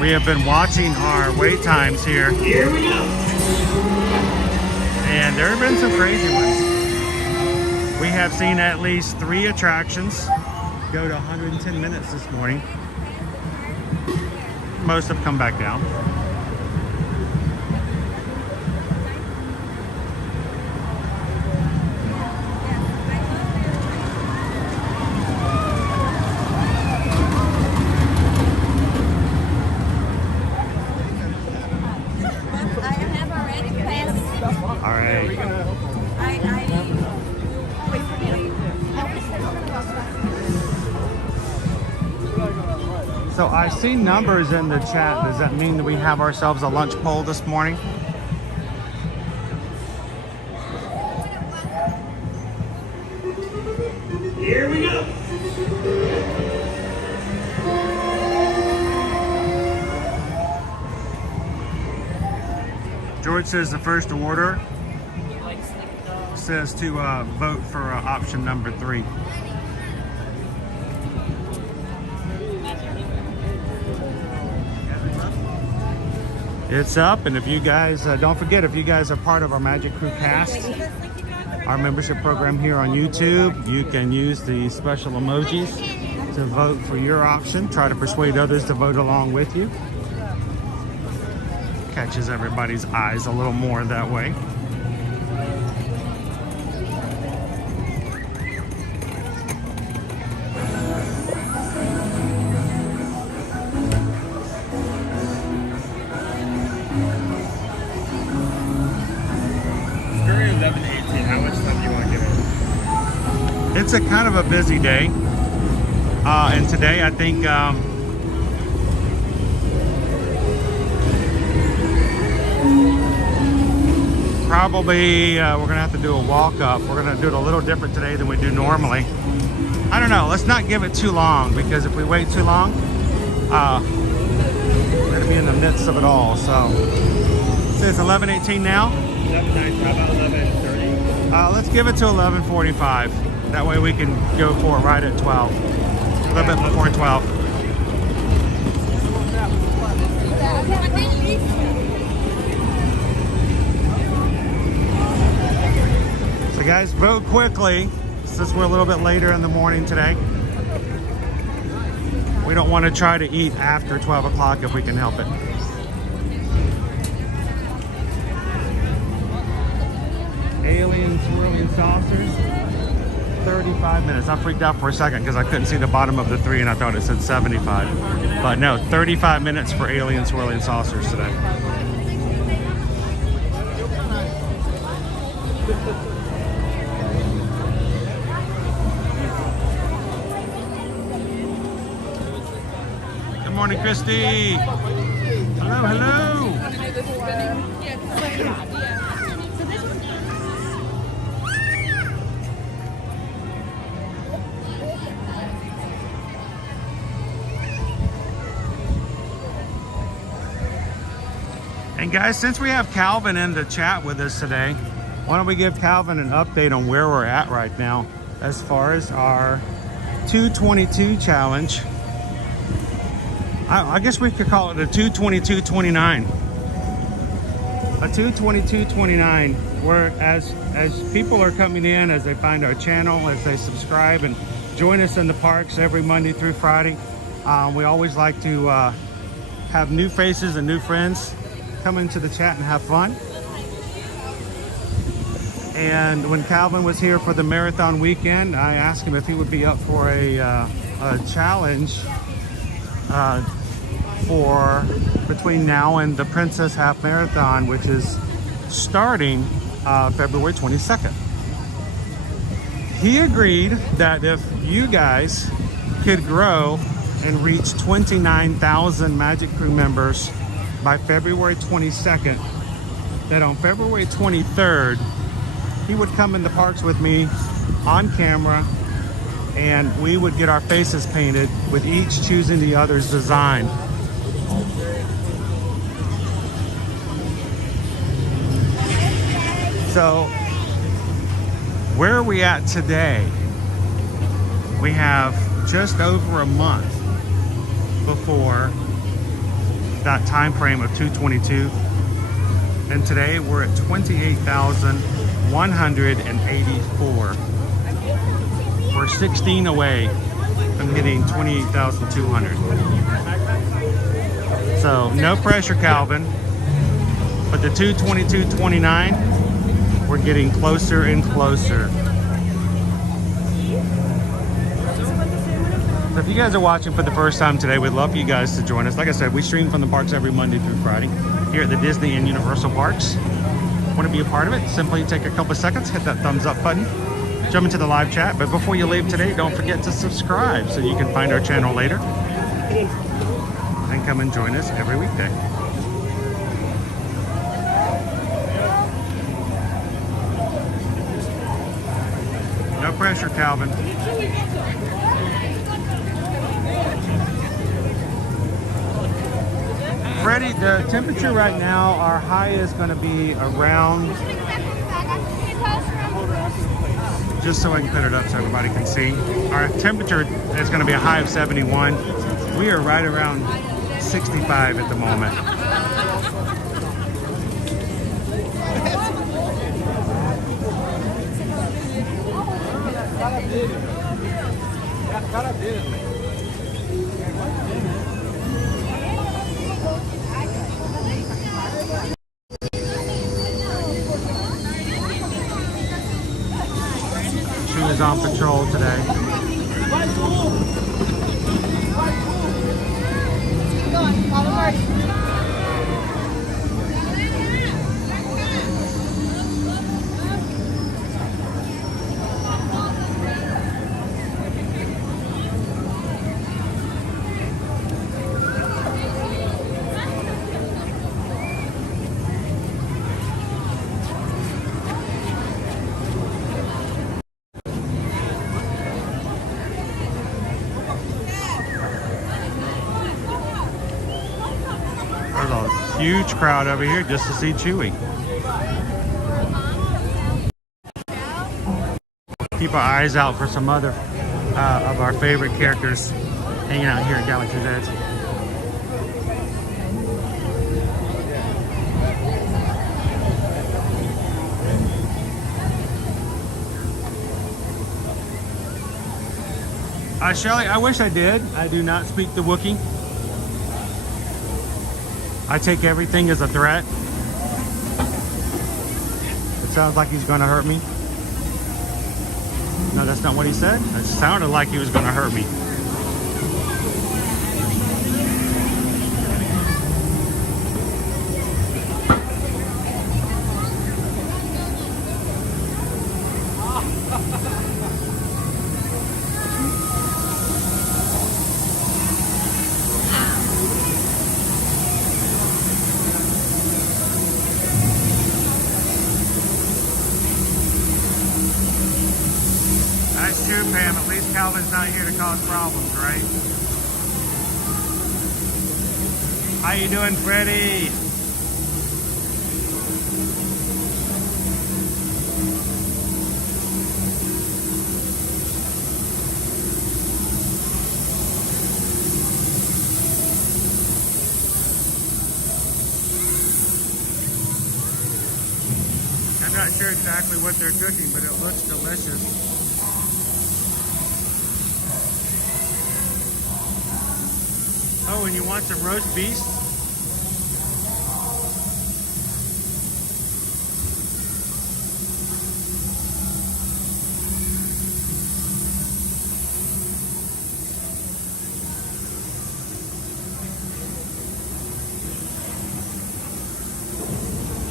We have been watching our wait times here. Here we go. And there have been some crazy ones. We have seen at least 3 attractions go to 110 minutes this morning. Most have come back down. All right. So I see numbers in the chat. Does that mean that we have ourselves a lunch poll this morning? Here we go. George says the first order says to vote for option number 3. It's up, and if you guys, don't forget, if you guys are part of our Magic Crew cast, our membership program here on YouTube, you can use the special emojis to vote for your option. Try to persuade others to vote along with you. Catches everybody's eyes a little more that way. Story 11:18. How much time do you want to give it? It's a kind of a busy day, and today I think probably we're gonna have to do a walk-up. We're gonna do it a little different today than we do normally. I don't know, let's not give it too long, because if we wait too long, we're gonna be in the midst of it all. So it's 11:18 now. 11:19. How about 11:30? Let's give it to 11:45. That way we can go for it right at 12. A little bit before 12. So guys, vote quickly since we're a little bit later in the morning today. We don't want to try to eat after 12 o'clock if we can help it. Alien swirling saucers, 35 minutes. I freaked out for a second because I couldn't see the bottom of the 3 and I thought it said 75. But no, 35 minutes for alien swirling saucers today. Good morning, Christy. Hello, hello. And guys, since we have Calvin in the chat with us today, why don't we give Calvin an update on where we're at right now as far as our 222 challenge. I guess we could call it a 222.29. A 222.29, where as people are coming in, as they find our channel, as they subscribe and join us in the parks every Monday through Friday, we always like to have new faces and new friends come into the chat and have fun. And when Calvin was here for the marathon weekend, I asked him if he would be up for a challenge for between now and the Princess Half Marathon, which is starting February 22nd. He agreed that if you guys could grow and reach 29,000 Magic Crew members by February 22nd, that on February 23rd, he would come in the parks with me on camera and we would get our faces painted with each choosing the other's design. So, where are we at today? We have just over a month before that time frame of 222, and today we're at 28,184. We're 16 away from hitting 28,200. So no pressure, Calvin, but the 222.29, we're getting closer and closer. So if you guys are watching for the first time today, we'd love for you guys to join us. Like I said, we stream from the parks every Monday through Friday here at the Disney and Universal Parks. Want to be a part of it? Simply take a couple seconds, hit that thumbs up button, jump into the live chat. But before you leave today, don't forget to subscribe so you can find our channel later and come and join us every weekday. No pressure, Calvin. Freddie, the temperature right now, our high is going to be around, just so I can put it up so everybody can see. Our temperature is going to be a high of 71. We are right around 65 at the moment. She was on patrol today. Huge crowd over here just to see Chewie. Keep our eyes out for some other of our favorite characters hanging out here at Galaxy's Edge. Shelly, I wish I did. I do not speak the Wookiee. I take everything as a threat. It sounds like he's gonna hurt me. No, that's not what he said. It sounded like he was gonna hurt me. Pam, at least Calvin's not here to cause problems, right? How you doing, Freddie? I'm not sure exactly what they're cooking, but it looks delicious. Oh, and you want some roast beef?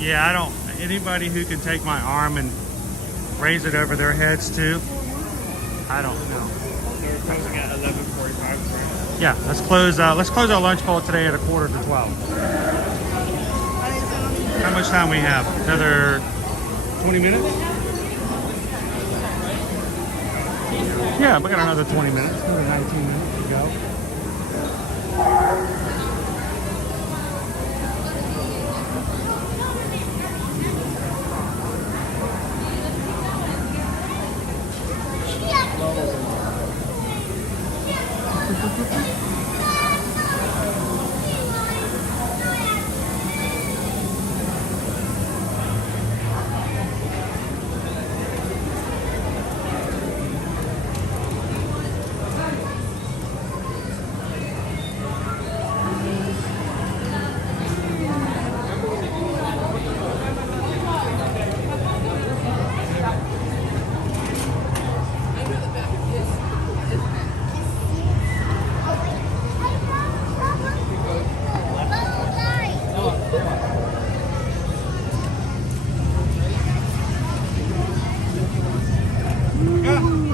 Yeah, I don't, anybody who can take my arm and raise it over their heads too, I don't know. We're closing at 11:45, right? Yeah, let's close our lunch bowl today at 11:45. How much time we have? Another 20 minutes? Yeah, we got another 20 minutes. Another 19 minutes to go.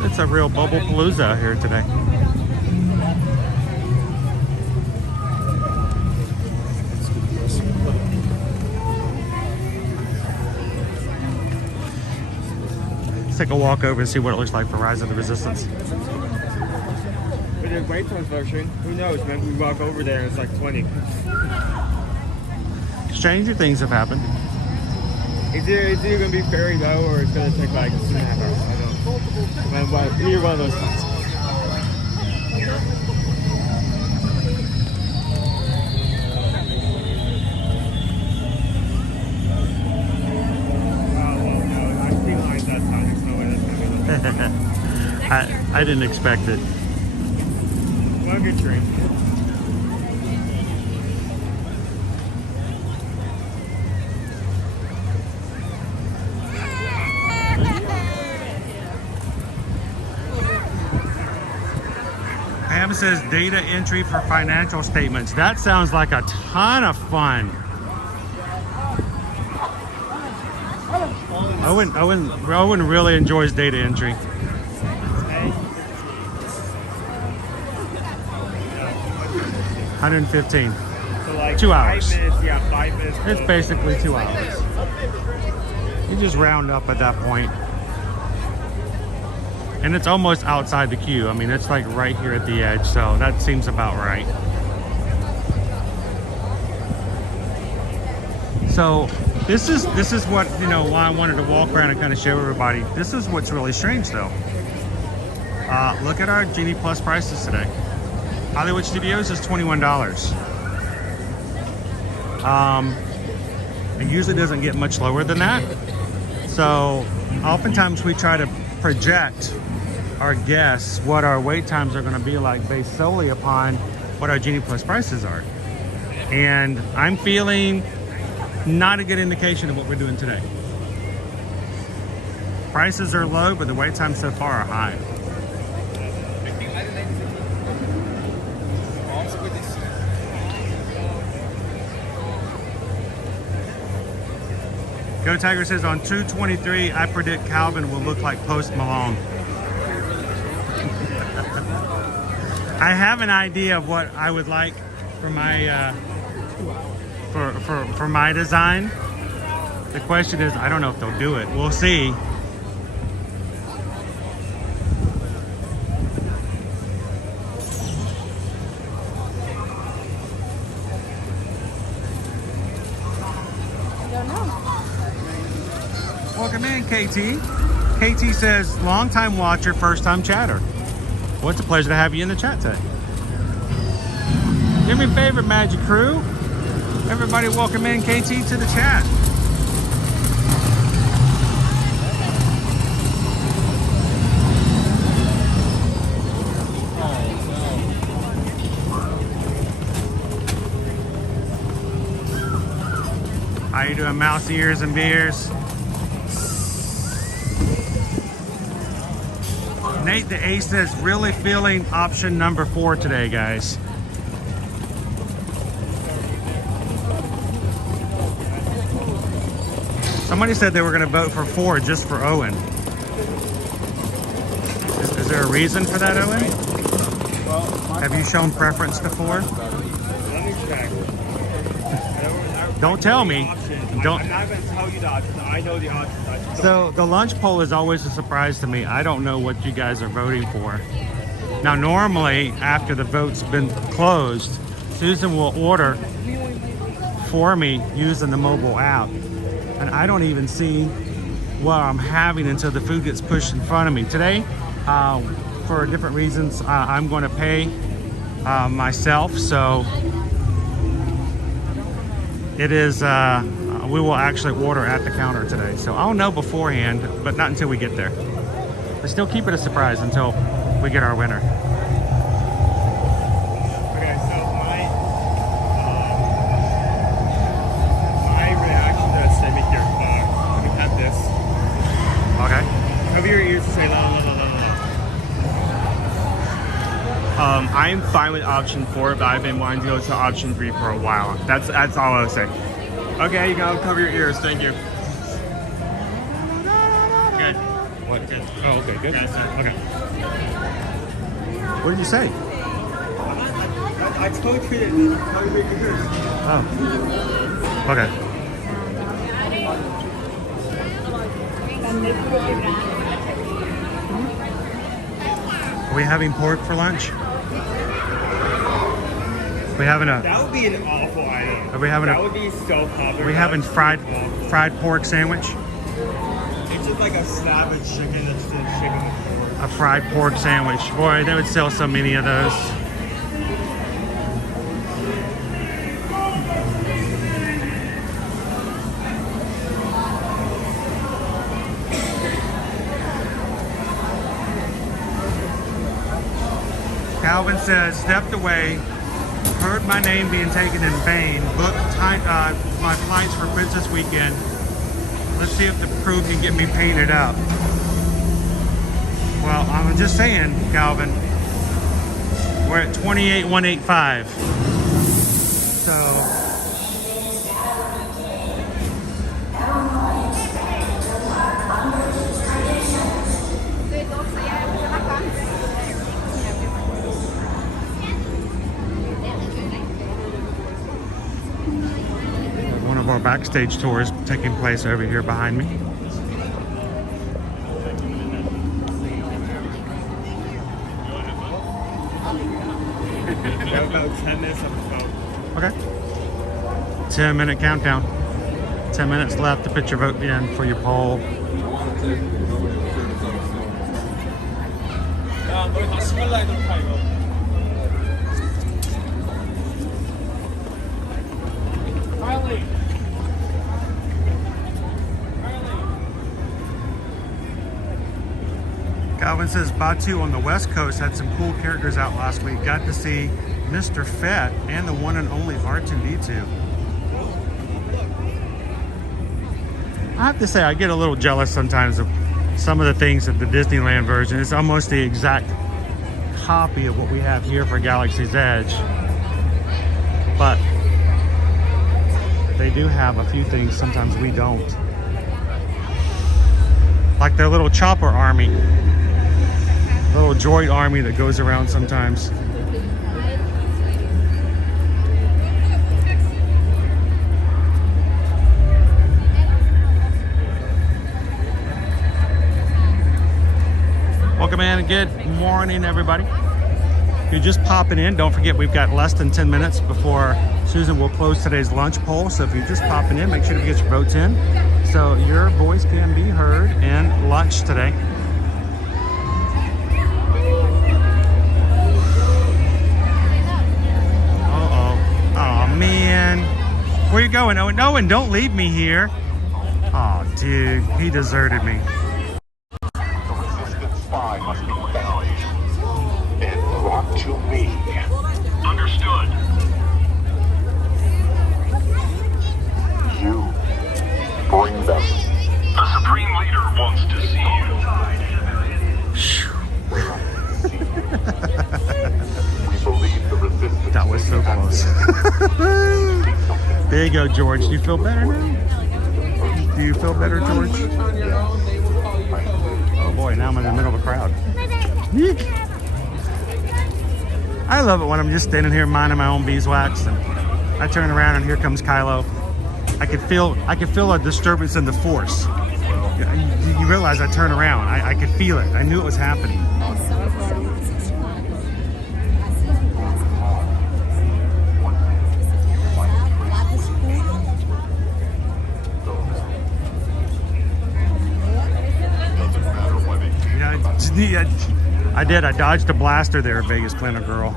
It's a real bubble palooza out here today. Let's take a walk over and see what it looks like for Rise of the Resistance. With the wait time function, who knows, man? We walk over there and it's like 20. Stranger things have happened. It's either going to be very low or it's going to take like 2.5 hours. I don't know. Either one of those times. I didn't expect it. Well, good train. Pam says data entry for financial statements. That sounds like a ton of fun. Owen really enjoys data entry. 115. So like 2 hours. 5 minutes, yeah, 5 minutes. It's basically 2 hours. You just round up at that point. And it's almost outside the queue. I mean, it's like right here at the edge, so that seems about right. So this is what, you know, why I wanted to walk around and kind of show everybody. This is what's really strange though. Look at our Genie Plus prices today. Hollywood Studios is $21. It usually doesn't get much lower than that. So oftentimes we try to project our guests what our wait times are going to be like based solely upon what our Genie Plus prices are. And I'm feeling not a good indication of what we're doing today. Prices are low, but the wait times so far are high. Go Tiger says on 2/23, I predict Calvin will look like Post Malone. I have an idea of what I would like for my for my design. The question is, I don't know if they'll do it. We'll see. Welcome in, KT. KT says, long time watcher, first time chatter. Well, it's a pleasure to have you in the chat today. Do me a favor, Magic Crew. Everybody welcome in KT to the chat. How you doing, mouse ears and beers? Nate the Ace says, really feeling option number 4 today, guys. Somebody said they were going to vote for 4 just for Owen. Is there a reason for that, Owen? Have you shown preference to 4? Let me check. Don't tell me. Don't. I'm not going to tell you the options. I know the options. So the lunch poll is always a surprise to me. I don't know what you guys are voting for. Now, normally after the vote's been closed, Susan will order for me using the mobile app. And I don't even see what I'm having until the food gets pushed in front of me. Today, for different reasons, I'm going to pay myself. So it is, we will actually order at the counter today. So I'll know beforehand, but not until we get there. But still keep it a surprise until we get our winner. Okay, so my reaction to Semi here, let me have this. Okay. Cover your ears and say la la la la la. I'm fine with option 4, but I've been wanting to go to option 3 for a while. That's all I'll say. Okay, you gotta cover your ears. Thank you. Good. What? Good. Oh, okay. Good. Yes, sir. Okay. What did you say? I told you to cover your ears. Oh. Okay. we having pork for lunch? We having a? That would be an awful idea. Are we having that would be so popular. Are we having fried pork sandwich? It's just like a slab of chicken that's just chicken with pork. A fried pork sandwich. Boy, they would sell so many of those. Calvin says, stepped away, heard my name being taken in vain, booked my flights for Princess Weekend. Let's see if the crew can get me painted up. Well, I'm just saying, Calvin, we're at 28,185. So, one of our backstage tours taking place over here behind me. About 10 minutes of the vote. Okay. 10-minute countdown. 10 minutes left to put your vote in for your poll. Calvin says Batu on the West Coast had some cool characters out last week. Got to see Mr. Fett and the one and only R2-D2. I have to say, I get a little jealous sometimes of some of the things of the Disneyland version. It's almost the exact copy of what we have here for Galaxy's Edge. But they do have a few things sometimes we don't. Like their little chopper army. Little droid army that goes around sometimes. Welcome in. Good morning, everybody. If you're just popping in, don't forget we've got less than 10 minutes before Susan will close today's lunch poll. So if you're just popping in, make sure to get your votes in so your voice can be heard in lunch today. Man, where you going, Owen? Owen, don't leave me here. Oh, dude, he deserted me. The resistance spy must be found and brought to me. Understood. You bring them. The Supreme Leader wants to see you. We believe the resistance. That was so close. There you go, George. Do you feel better now? Do you feel better, George? Oh boy, now I'm in the middle of a crowd. Yeek. I love it when I'm just standing here minding my own beeswax and I turn around and here comes Kylo. I could feel a disturbance in the force. You realize I turn around. I could feel it. I knew it was happening. I did. I dodged a blaster there, Vegas Cleaner Girl.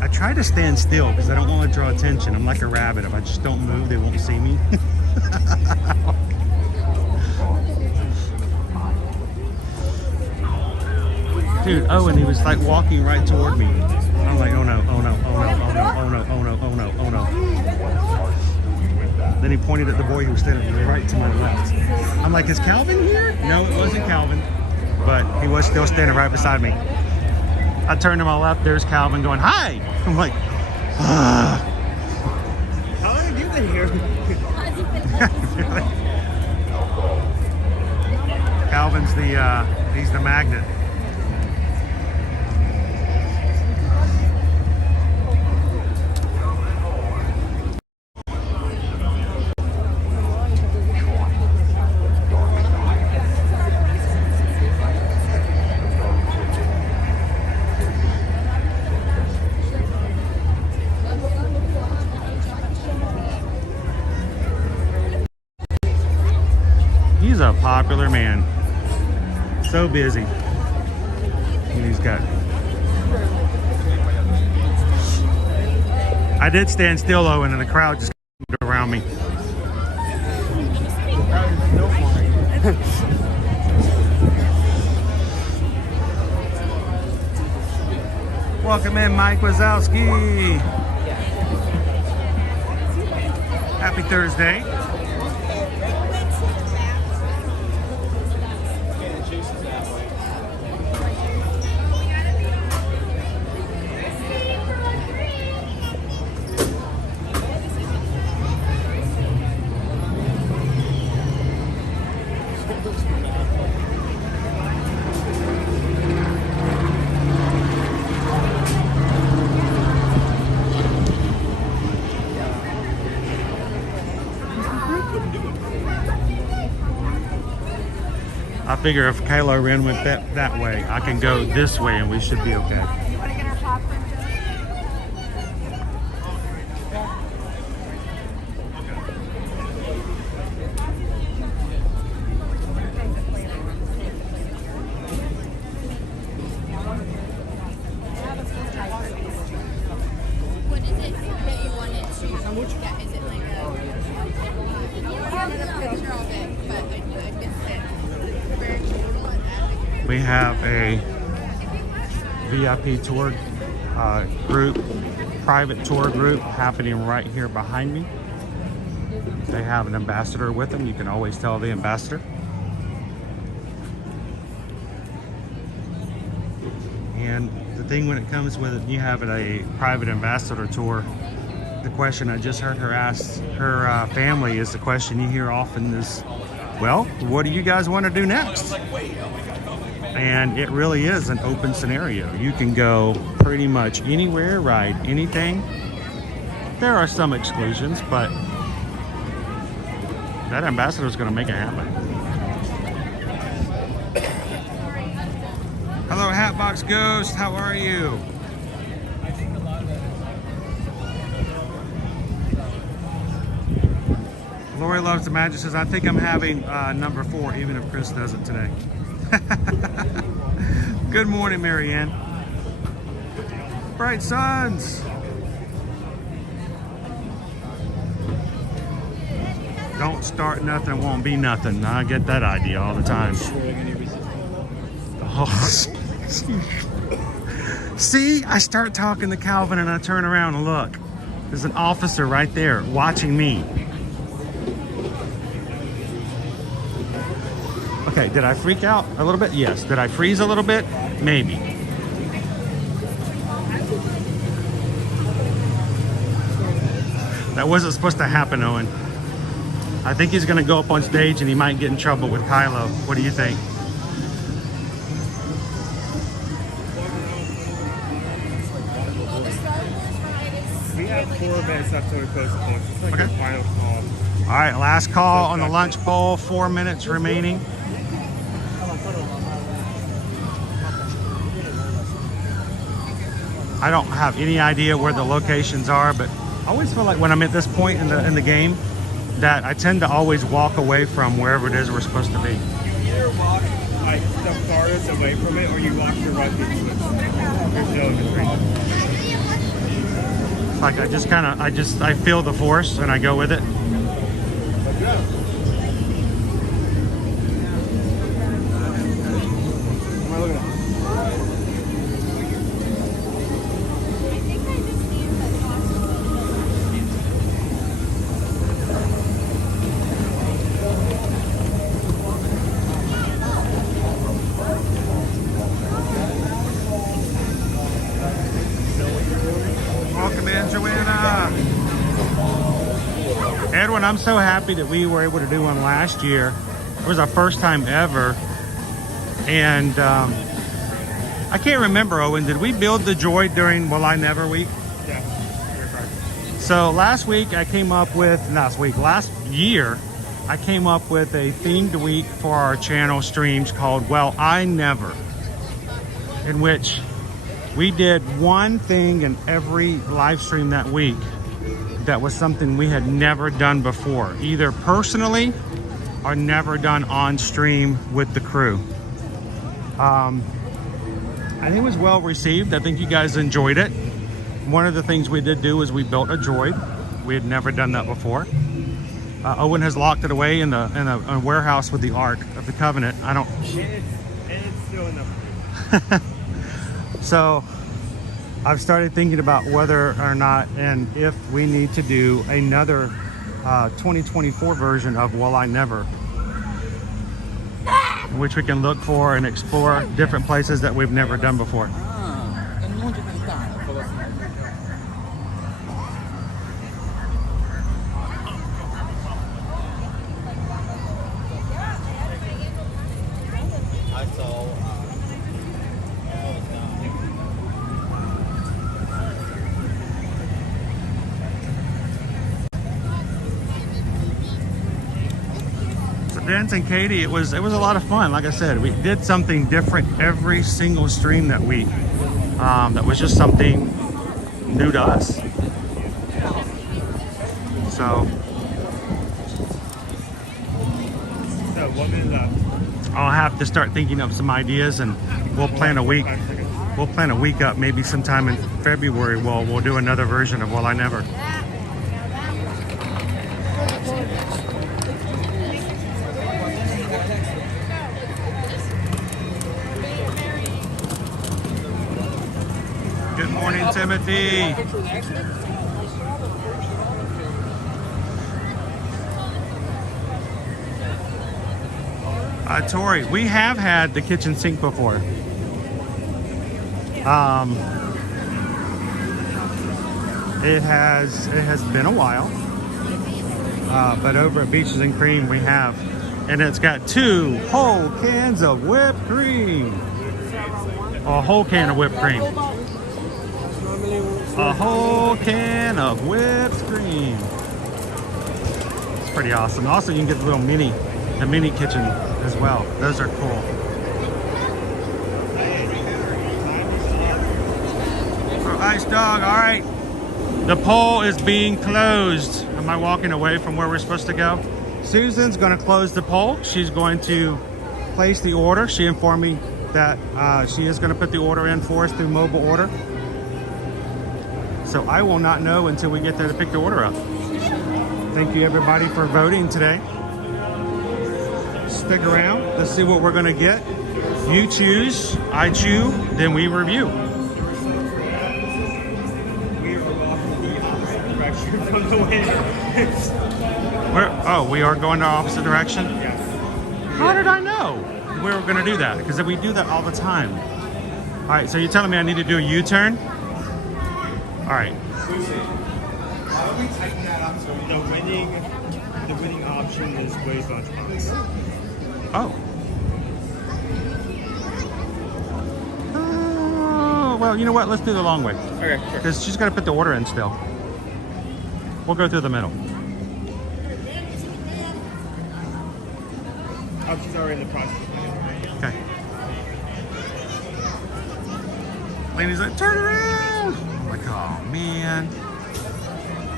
I try to stand still because I don't want to draw attention. I'm like a rabbit. If I just don't move, they won't see me. Dude, Owen, he was like walking right toward me. I'm like, oh no, oh no, oh no, oh no, oh no, oh no, oh no, oh no. Then he pointed at the boy who was standing right to my left. I'm like, is Calvin here? No, it wasn't Calvin. But he was still standing right beside me. I turned to my left, there's Calvin going, hi! I'm like, ah. How long have you been here? Calvin's he's the magnet. popular man. So busy. And he's got... I did stand still, Owen, and the crowd just around me. Welcome in, Mike Wazowski. Happy Thursday. I figure if Kylo Ren went that way, I can go this way and we should be okay. You want to get our popcorn? What is it that you wanted to get? Is it like I wanted a picture of it, but I missed it. We have a VIP tour group, private tour group happening right here behind me. They have an ambassador with them. You can always tell the ambassador. And the thing when it comes with it, you have a private ambassador tour, the question I just heard her ask her family is the question you hear often is, well, what do you guys want to do next? And it really is an open scenario. You can go pretty much anywhere, ride anything. There are some exclusions, but that ambassador is going to make it happen. Hello, Hatbox Ghost. How are you? Lori Loves the Magic says, I think I'm having number 4, even if Chris doesn't today. Good morning, Marianne. Bright suns. Don't start nothing, won't be nothing. I get that idea all the time. Oh. See, I start talking to Calvin and I turn around and look. There's an officer right there watching me. Okay, did I freak out a little bit? Yes. Did I freeze a little bit? Maybe. That wasn't supposed to happen, Owen. I think he's going to go up on stage and he might get in trouble with Kylo. What do you think? We have 4 minutes left till we close the poll. It's like Okay. the final call. All right, last call on the lunch bowl. 4 minutes remaining. I don't have any idea where the locations are, but I always feel like when I'm at this point in the game that I tend to always walk away from wherever it is we're supposed to be. You either walk like the farthest away from it, or you walk directly to it. There's no in between. Like I feel the force and I go with it. Welcome in, Joanna. Edwin, I'm so happy that we were able to do one last year. It was our first time ever. And I can't remember, Owen, did we build the droid during Will I Never week? Yeah. So last year I came up with a themed week for our channel streams called Well I Never, in which we did one thing in every live stream that week that was something we had never done before, either personally are never done on stream with the crew. I think it was well received. I think you guys enjoyed it. One of the things we did do is we built a droid. We had never done that before. Owen has locked it away in a warehouse with the Ark of the Covenant. I don't. And it's still enough. So I've started thinking about whether or not and if we need to do another 2024 version of Will I Never, in which we can look for and explore different places that we've never done before. Vince and Katie, it was a lot of fun. Like I said, we did something different every single stream that week. That was just something new to us. So, 1 minute left. I'll have to start thinking of some ideas, and we'll plan a week. We'll plan a week up, maybe sometime in February. We'll do another version of Will I Never. Good morning, Timothy. Tori, we have had the kitchen sink before. It has been a while, but over at Beaches and Cream we have, and it's got 2 whole cans of whipped cream. A whole can of whipped cream. A whole can of whipped cream. It's pretty awesome. Also, you can get the mini kitchen as well. Those are cool. So, Ice Dog, all right. The poll is being closed. Am I walking away from where we're supposed to go? Susan's going to close the poll. She's going to place the order. She informed me that she is going to put the order in for us through mobile order. So I will not know until we get there to pick the order up. Thank you everybody for voting today. Stick around. Let's see what we're going to get. You choose, I chew, then we review. We are going the opposite direction? Yes. How did I know we were going to do that? Because we do that all the time. All right, so you're telling me I need to do a U-turn? All right. The winning option is Wade's lunchbox. Oh. Well, you know what? Let's do the long way. Okay, sure. Because she's got to put the order in still. We'll go through the middle. Oh, she's already in the process. Okay. Lady's like, turn around! I'm like, oh man.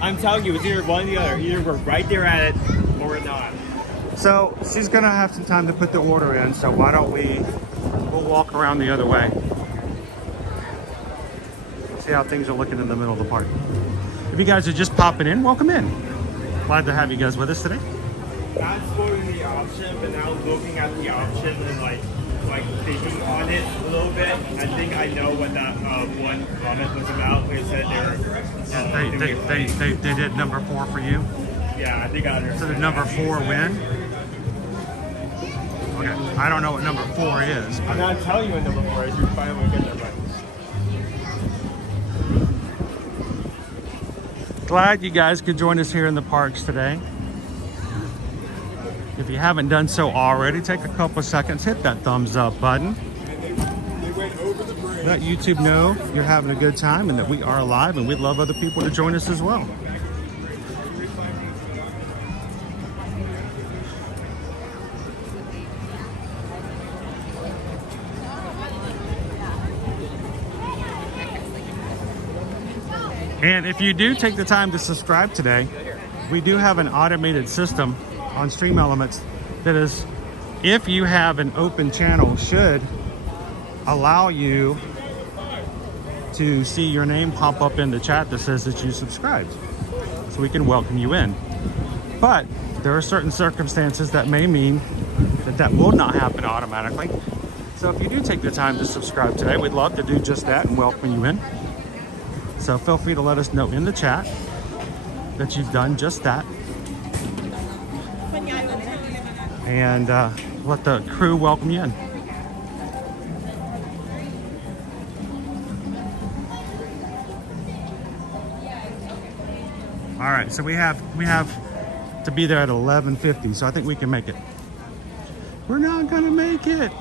I'm telling you, it's either one or the other. Either we're right there at it, or we're not. So she's gonna have some time to put the order in, so why don't we'll walk around the other way. See how things are looking in the middle of the park. If you guys are just popping in, welcome in. Glad to have you guys with us today. Not spoiling the option, but now looking at the option and like thinking on it a little bit. I think I know what that one comment was about. They said they did number 4 for you. Yeah, I think I understand. So did number 4 win? Okay, I don't know what number 4 is. I'm not telling you what number 4 is. You finally get there, right? Glad you guys could join us here in the parks today. If you haven't done so already, take a couple of seconds, hit that thumbs up button. Let YouTube know you're having a good time and that we are alive, and we'd love other people to join us as well. And if you do take the time to subscribe today, we do have an automated system on Stream Elements that is, if you have an open channel, should allow you to see your name pop up in the chat that says that you subscribed, so we can welcome you in. But there are certain circumstances that may mean that that will not happen automatically. So if you do take the time to subscribe today, we'd love to do just that and welcome you in. So feel free to let us know in the chat that you've done just that. And let the crew welcome you in. All right, so we have to be there at 11:50, so I think we can make it. We're not gonna make it.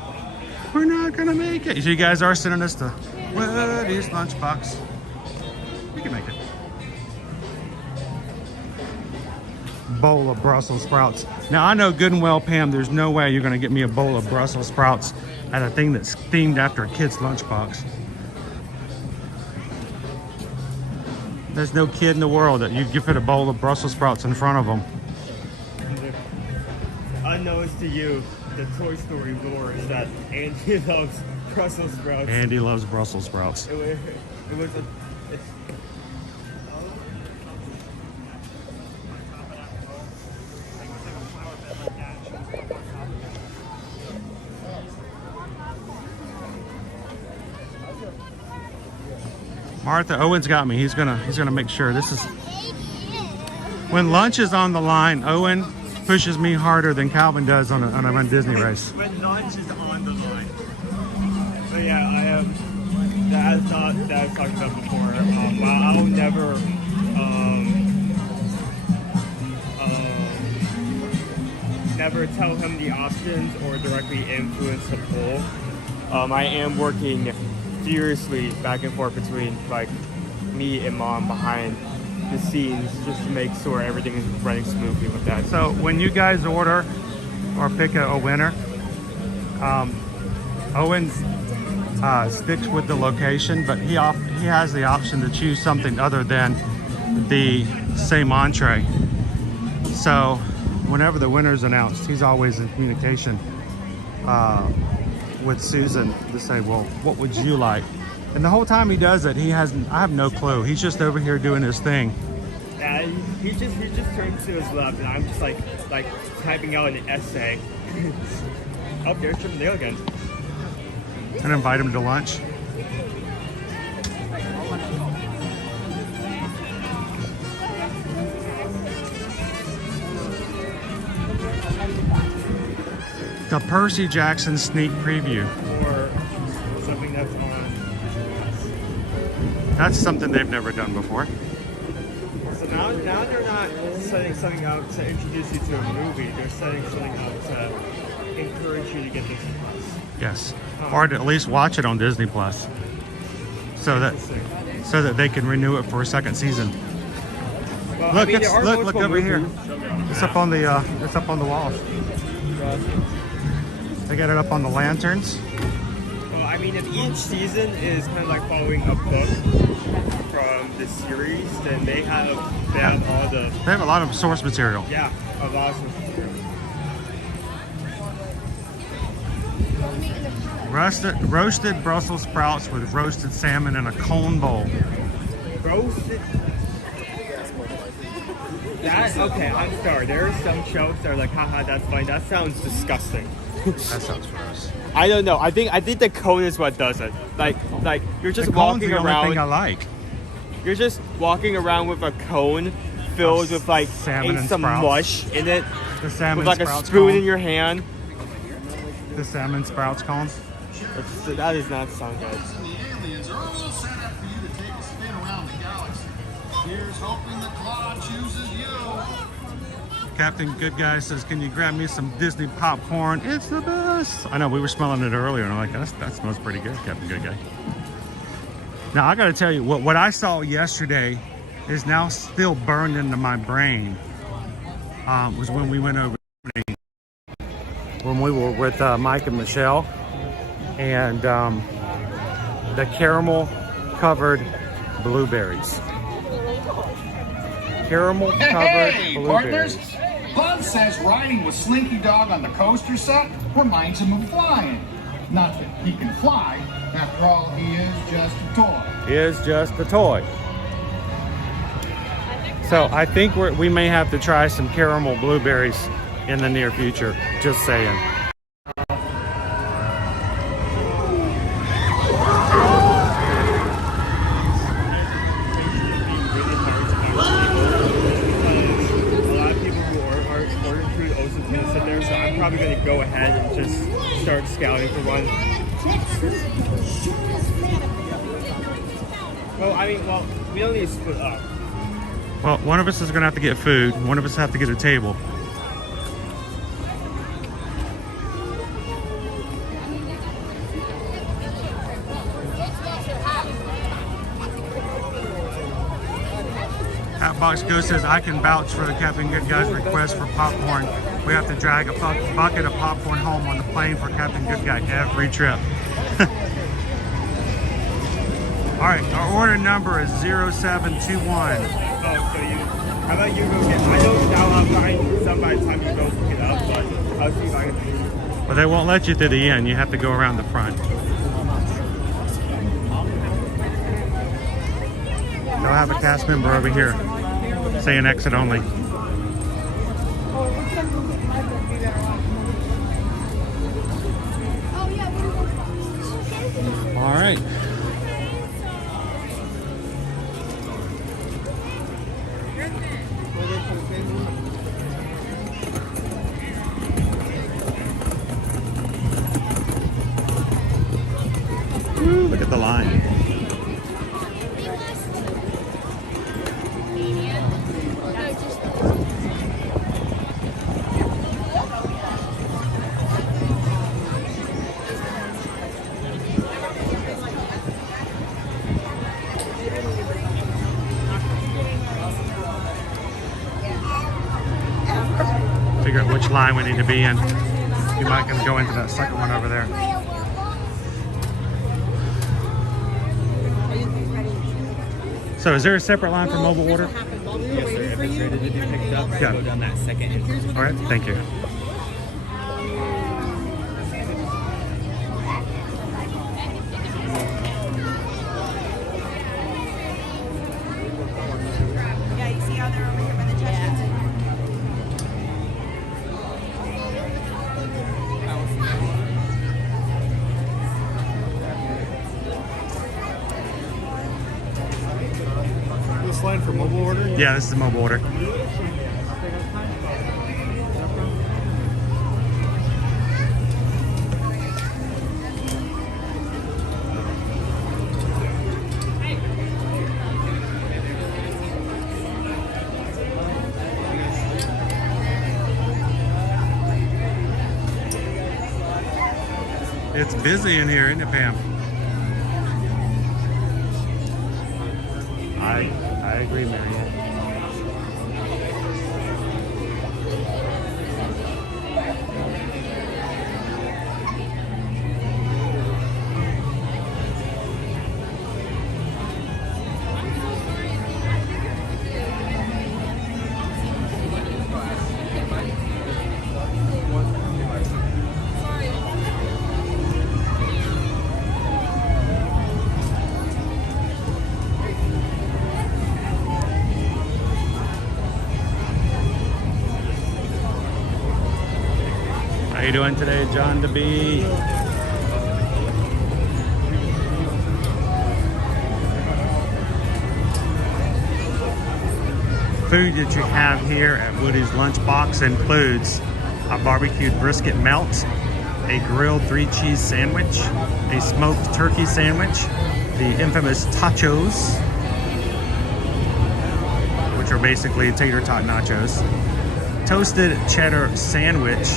We're not gonna make it. So you guys are sending us to Woody's lunchbox. We can make it. Bowl of Brussels sprouts. Now I know good and well, Pam, there's no way you're gonna get me a bowl of Brussels sprouts at a thing that's themed after a kid's lunchbox. There's no kid in the world that you'd give it a bowl of Brussels sprouts in front of them. Unknowns to you, the Toy Story lore is that Andy loves Brussels sprouts. Andy loves Brussels sprouts. It was a... Martha, Owen's got me. He's gonna make sure this is. When lunch is on the line, Owen pushes me harder than Calvin does on a Run Disney race. When lunch is on the line. So yeah, I am. That I've talked about before. I'll never. Never tell him the options or directly influence the poll. I am working furiously back and forth between like me and Mom behind the scenes just to make sure everything is running smoothly with that. So when you guys order or pick a winner, Owen sticks with the location, but he has the option to choose something other than the same entree. So whenever the winner's announced, he's always in communication with Susan to say, well, what would you like? And the whole time he does it, I have no clue. He's just over here doing his thing. Yeah, he just turns to his left, and I'm just like typing out an essay. Oh, there's Chip and Dale again. And invite him to lunch. The Percy Jackson sneak preview. Or something that's on. That's something they've never done before. So now they're not setting something out to introduce you to a movie. They're setting something out to encourage you to get this Plus. Yes, or to at least watch it on Disney Plus, so that they can renew it for a second season. Well, Look, I mean, look over here. It's up on the walls. They got it up on the lanterns. Well, I mean, if each season is kind of like following a book from the series, then they have all the. They have a lot of source material. Yeah, a lot of source material. Roasted Brussels sprouts with roasted salmon in a cone bowl. Roasted. Okay, I'm sorry. There are some shows that are like, haha, that's fine. That sounds disgusting. That sounds gross. I don't know. I think the cone is what does it. Like you're just walking around. The only thing I like. You're just walking around with a cone filled with like some mush in it. The salmon with like a spoon in your hand. The salmon sprouts cone. That does not sound good. The aliens are all set up for you to take a spin around the galaxy. Here's hoping the claw chooses you. Captain Good Guy says, can you grab me some Disney popcorn? It's the best. I know, we were smelling it earlier, and I'm like, that smells pretty good, Captain Good Guy. Now, I got to tell you, what I saw yesterday is now still burned into my brain. Was when we went over, when we were with Mike and Michelle, and the caramel-covered blueberries. Caramel-covered blueberries. Partners, Buzz says riding with Slinky Dog on the coaster set reminds him of flying. Not that he can fly. After all, he is just a toy. Is just a toy. So I think we may have to try some caramel blueberries in the near future. Just saying. Probably going to go ahead and just start scouting for one. Well, I mean, we don't need to split up. Well, one of us is going to have to get food. One of us have to get a table. Hatbox Ghost says, I can vouch for the Captain Good Guy's request for popcorn. We have to drag a bucket of popcorn home on the plane for Captain Good Guy every trip. All right, our order number is 0721. Oh, so how about you go get, I know now I'll find some by the time you go pick it up, but I'll see if I can. Well, they won't let you through the end. You have to go around the front. They'll have a cast member over here saying exit only. All right. Ooh, look at the line. Figure out which line we need to be in. You might gonna go into that second one over there. So is there a separate line for mobile order? Yes, sir. If it's ready to be picked up, Yeah. go down that second entrance. All right, thank you. Yeah, you see how they're over here by the chest? This line for mobile order? Yeah, this is a mobile order. It's busy in here, isn't it, Pam? I agree, Marianne. How you doing today, John DeB? Food that you have here at Woody's Lunchbox includes a barbecued brisket melt, a grilled 3-cheese sandwich, a smoked turkey sandwich, the infamous tachos, which are basically tater tot nachos, toasted cheddar sandwich,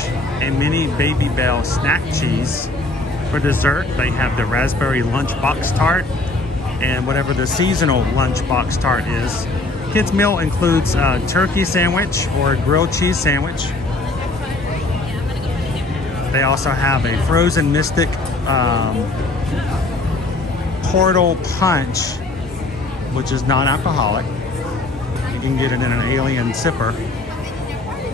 a mini Baby Bell snack cheese. For dessert, they have the raspberry lunchbox tart and whatever the seasonal lunchbox tart is. Kids' meal includes a turkey sandwich or a grilled cheese sandwich. They also have a frozen Mystic Portal Punch, which is non-alcoholic. You can get it in an alien sipper.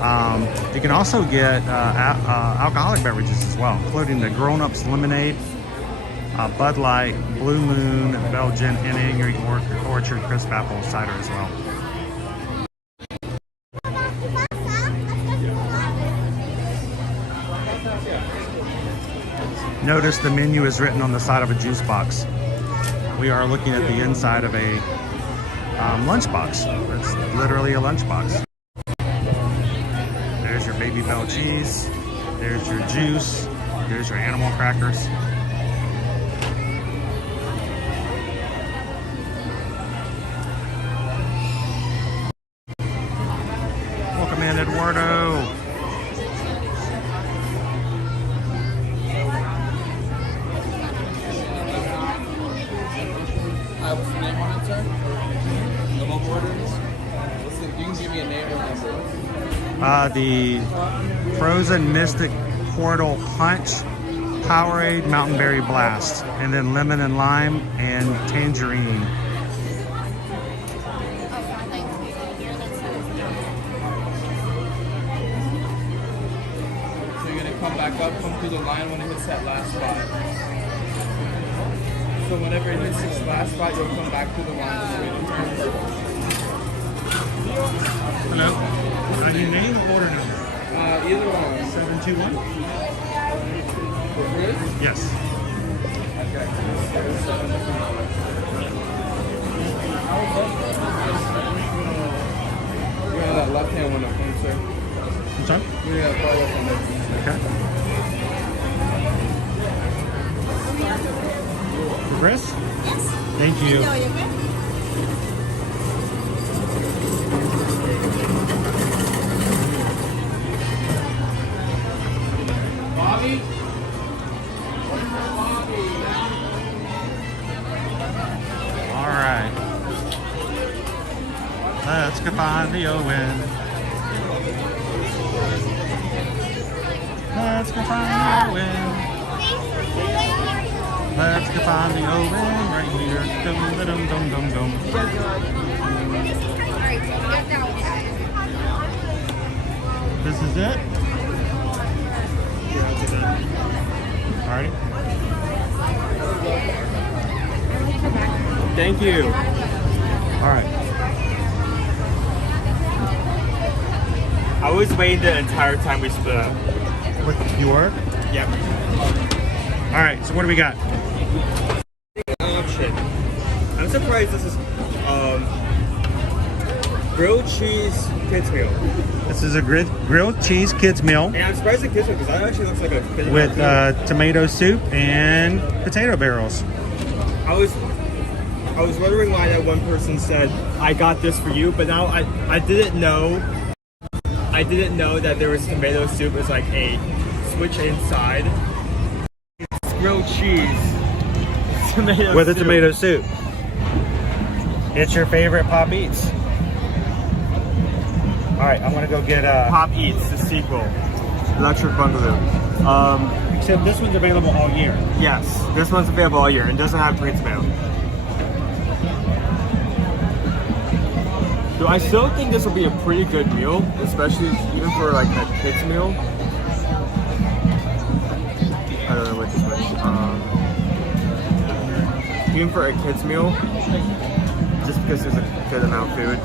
You can also get alcoholic beverages as well, including the Grown Ups Lemonade, Bud Light, Blue Moon, Belgian, and Angry Orchard Crisp Apple Cider as well. Notice the menu is written on the side of a juice box. We are looking at the inside of a lunchbox. It's literally a lunchbox. There's your Baby Bell cheese. There's your juice. There's your animal crackers. Welcome in, Eduardo. What's the name on it, sir? The mobile orders? You can give me a name or number. The Frozen Mystic Portal Punch, Powerade Mountain Berry Blast, and then lemon and lime and tangerine. So you're gonna come back up, come through the line when it hits that last spot. So whenever it hits this last spot, you'll come back to the line and wait and turn purple. Hello. Your name or order number? Either one. 721? For Chris? Yes. Okay. You're on that left hand one up front, sir. I'm sorry? You're gonna follow up on that. Okay. For Chris? Yes. Thank you. No, you're good. Bobby? All right. Let's go find the Owen. Let's go find the Owen. Let's go find the Owen right here. Dum dum dum dum dum. This is it? Alrighty. Thank you. Alright. I was waiting the entire time we split up. You were? Yep. Alright, so what do we got? Option. I'm surprised this is grilled cheese kids meal. This is a grilled cheese kids meal. And I'm surprised at kids meal because that actually looks like a bit of with tomato soup and potato barrels. I was wondering why that one person said, I got this for you, but now I didn't know that there was tomato soup as like a switch inside. It's grilled cheese. Tomato With a soup. tomato soup. It's your favorite Pop Eats. Alright, I'm gonna go get Pop Eats, the sequel. Electric Boogaloo. Except this one's available all year. Yes, this one's available all year and doesn't have green tomato. So I still think this will be a pretty good meal, especially even for like a kids meal. I don't know which is which. Even for a kids meal, just because there's a good amount of food.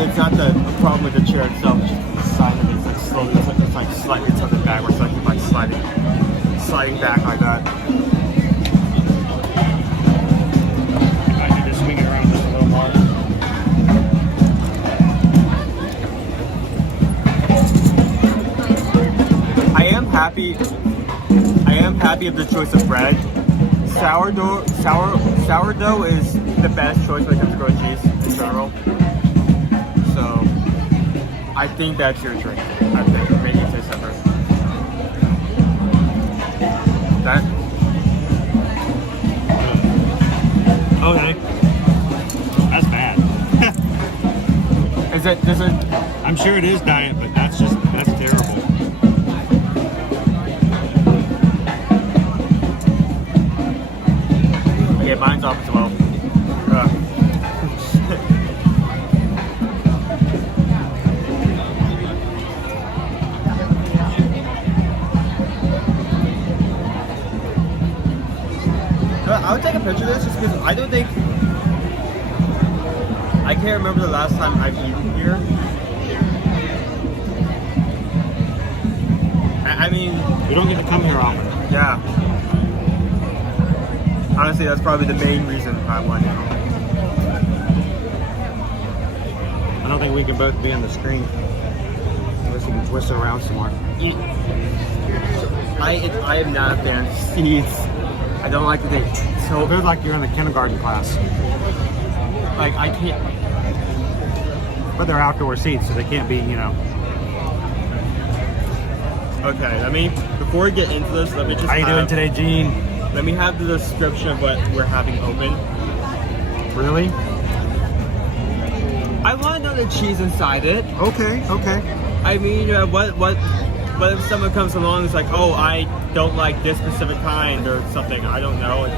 It's not the problem with the chair itself, just the side of it is like slowly, it's like slightly tilted backwards, so I keep like sliding back like that. I need to swing it around just a little more. I am happy of the choice of bread. Sourdough is the best choice when it comes to grilled cheese in general. So I think that's your drink. I think maybe it tastes separate. That? Oh, that's bad. Does it? I'm sure it is diet, but that's terrible. Okay, mine's off as well. I would take a picture of this just because I don't think I can't remember the last time I've eaten here. I mean, we don't get to come here often. Yeah. Honestly, that's probably the main reason I want it. I don't think we can both be on the screen. Unless you can twist it around some more. I am not a fan of seeds. I don't like the thing. So it feels like you're in the kindergarten class. Like I can't. But they're outdoor seats, so they can't be, you know. Okay, before we get into this, let me just. How you doing today, Gene? Let me have the description of what we're having open. Really? I want to know the cheese inside it. Okay. I mean, what if someone comes along and is like, oh, I don't like this specific kind or something? I don't know.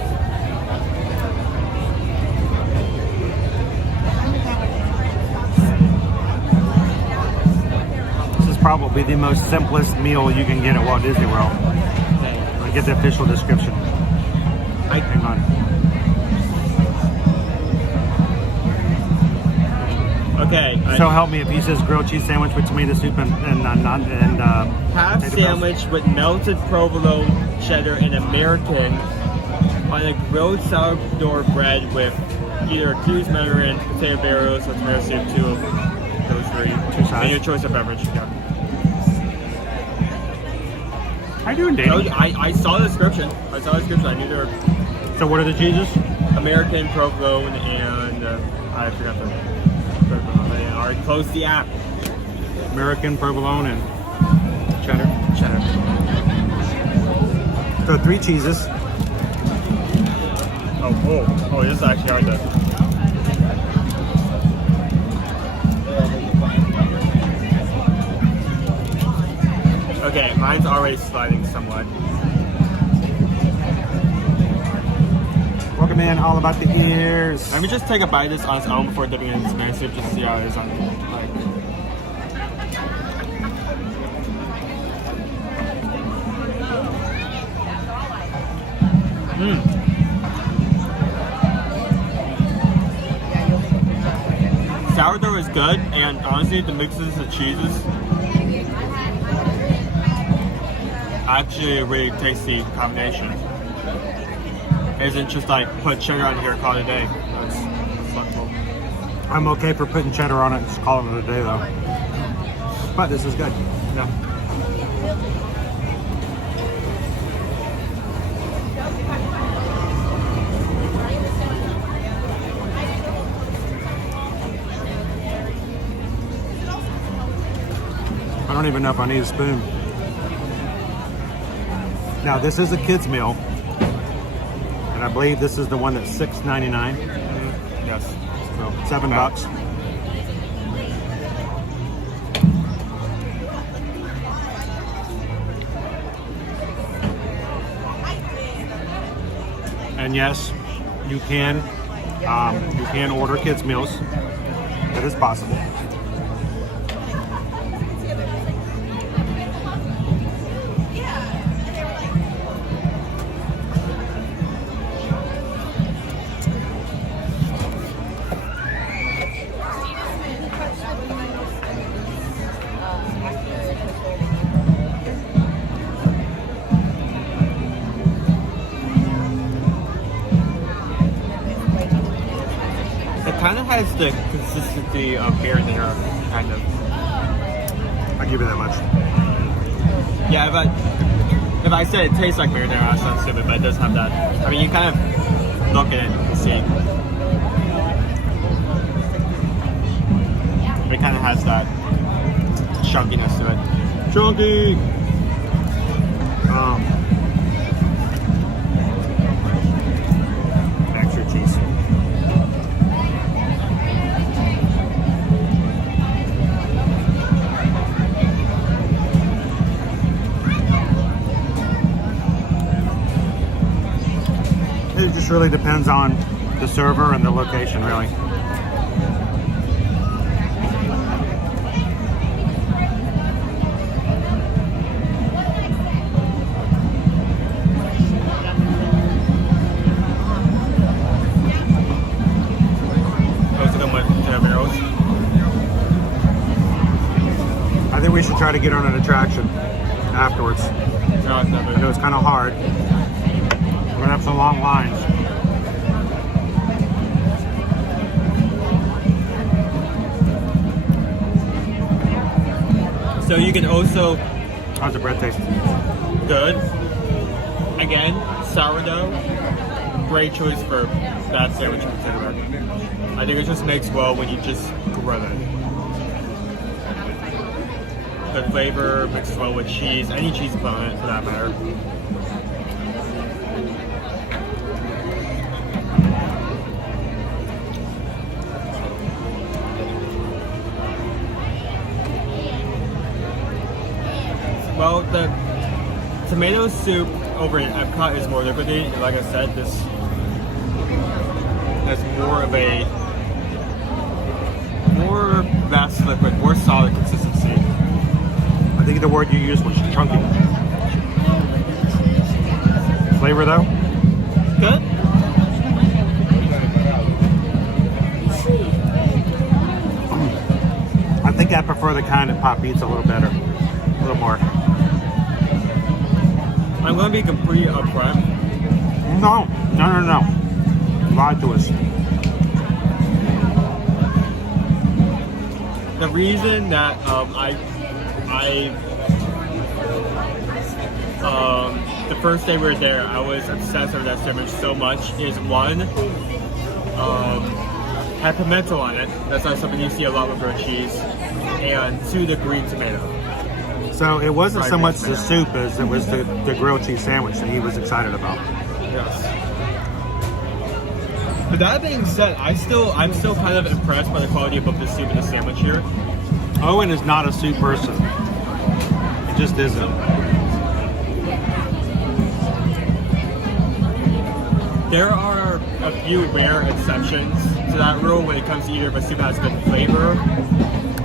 This is probably the most simplest meal you can get at Walt Disney World. I get the official description. Hang on. Okay. So help me if he says grilled cheese sandwich with tomato soup and half sandwich with melted provolone, cheddar, and American on a grilled sourdough bread with either cheese Mandarin, potato barrels, or tomato soup. Two of those three. And your choice of beverage. Yeah. How you doing, Danny? I saw the description. I knew there were. So what are the cheeses? American, provolone, and I forgot the. I already closed the app. American, provolone, and cheddar. Cheddar. So 3 cheeses. Oh, this is actually hard to. Okay, mine's already sliding somewhat. Welcome in, all about the ears. Let me just take a bite of this on its own before dipping it in this man soup just to see how it is on Sourdough is good, and honestly, the mixes of cheeses actually a really tasty combination. It isn't just like put cheddar on here, call it a day. That's flexible. I'm okay for putting cheddar on it and just calling it a day though. But this is good. Yeah. I don't even know if I need a spoon. Now this is a kid's meal. And I believe this is the one that's $6.99. Yes. So $7. And yes, you can order kids meals. That is possible. Kind of has the consistency of marinara, kind of. I'll give you that much. Yeah, if I said it tastes like marinara, that sounds stupid, but it does have that. I mean, you kind of look at it and see. It kind of has that chunkiness to it. Chunky! Extra cheese. Just really depends on the server and the location, really. Most of them went to barrels. I think we should try to get on an attraction afterwards. No, it's never. I know it's kind of hard. We're gonna have some long lines. So you can also, how's the bread taste? good. Again, sourdough, great choice for that sandwich in particular. I think it just makes well when you just grill it. The flavor mixed well with cheese, any cheese on it for that matter. Well, the tomato soup over in Epcot is more liquidy. Like I said, this has more of a more vast liquid, more solid consistency. I think the word you used was chunky. Flavor though? Good. I think I prefer the kind that Pop eats a little better. A little more. I'm going to be completely upfront. No. Lie to us. The reason that the first day we were there, I was obsessed with that sandwich so much is one, had pimento on it. That's not something you see a lot with grilled cheese. And two, the green tomato. So it wasn't so much the tomato. soup as it was the grilled cheese sandwich that he was excited about. Yes. But that being said, I'm still kind of impressed by the quality of both the soup and the sandwich here. Owen is not a soup person. It just isn't. There are a few rare exceptions to that rule when it comes to either if a soup has good flavor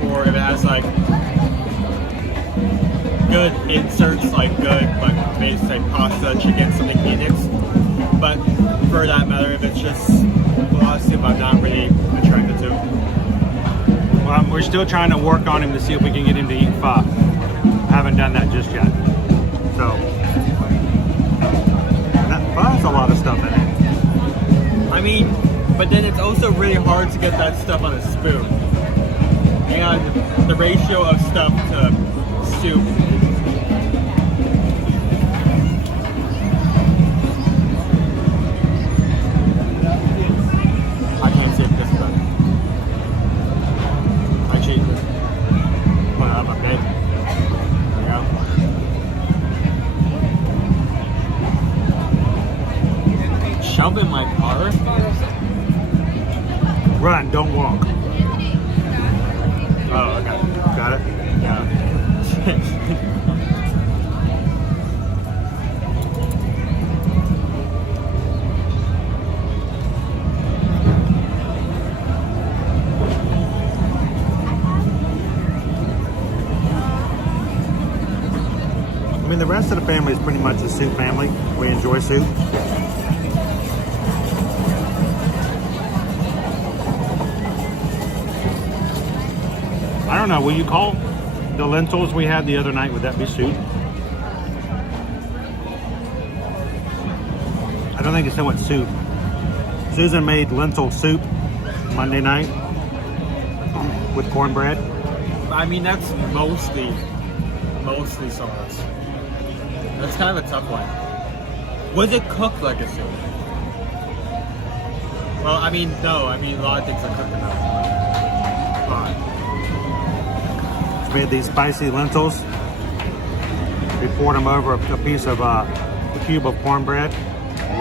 or if it has like good inserts, like good like maybe say pasta, chicken, something phoenix. But for that matter, if it's just a lot of soup, I'm not really attracted to. Well, we're still trying to work on him to see if we can get him to eat pho. Haven't done that just yet. So that pho has a lot of stuff in it. I mean, but then it's also really hard to get that stuff on a spoon. And the ratio of stuff to soup. I can't see if this is done. I cheat. Put it up, okay? There we go. Jump in my car? Run, don't walk. Oh, okay. Got it? Yeah. I mean, the rest of the family is pretty much a soup family. We enjoy soup. I don't know, will you call the lentils we had the other night, would that be soup? I don't think it's so much soup. Susan made lentil soup Monday night with cornbread. I mean, that's mostly sauce. That's kind of a tough one. Was it cooked like a soup? Well, I mean, no. I mean, a lot of things are cooked enough. Fine. We had these spicy lentils. We poured them over a piece of a cube of cornbread.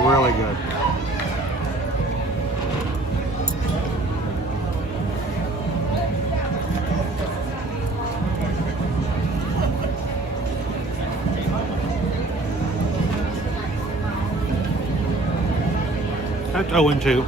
Really good. That's Owen too.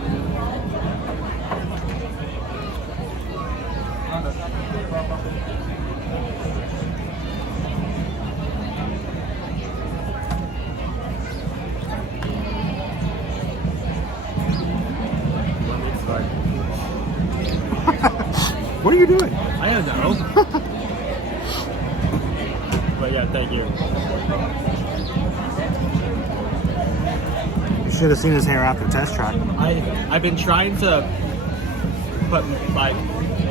What are you doing? I don't know. But yeah, thank you. You should have seen his hair after test track. I've been trying to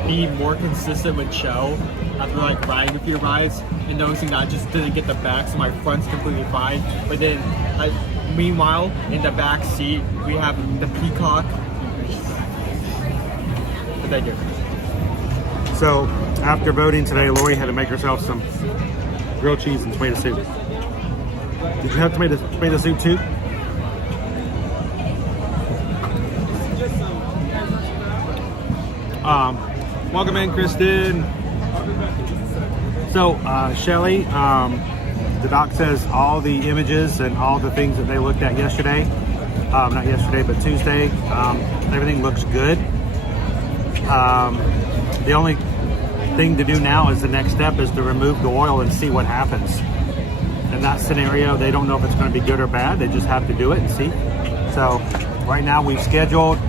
be more consistent with Cho after like riding a few rides and noticing that I just didn't get the back, so my front's completely fine. But then meanwhile in the back seat we have the peacock. But thank you. So, after voting today, Lori had to make herself some grilled cheese and tomato soup. Did you have tomato soup too? Welcome in, Kristen. So, Shelly, the doc says all the images and all the things that they looked at yesterday, not yesterday, but Tuesday, everything looks good. The only thing to do now is the next step is to remove the oil and see what happens. In that scenario, they don't know if it's going to be good or bad. They just have to do it and see. So right now we've scheduled,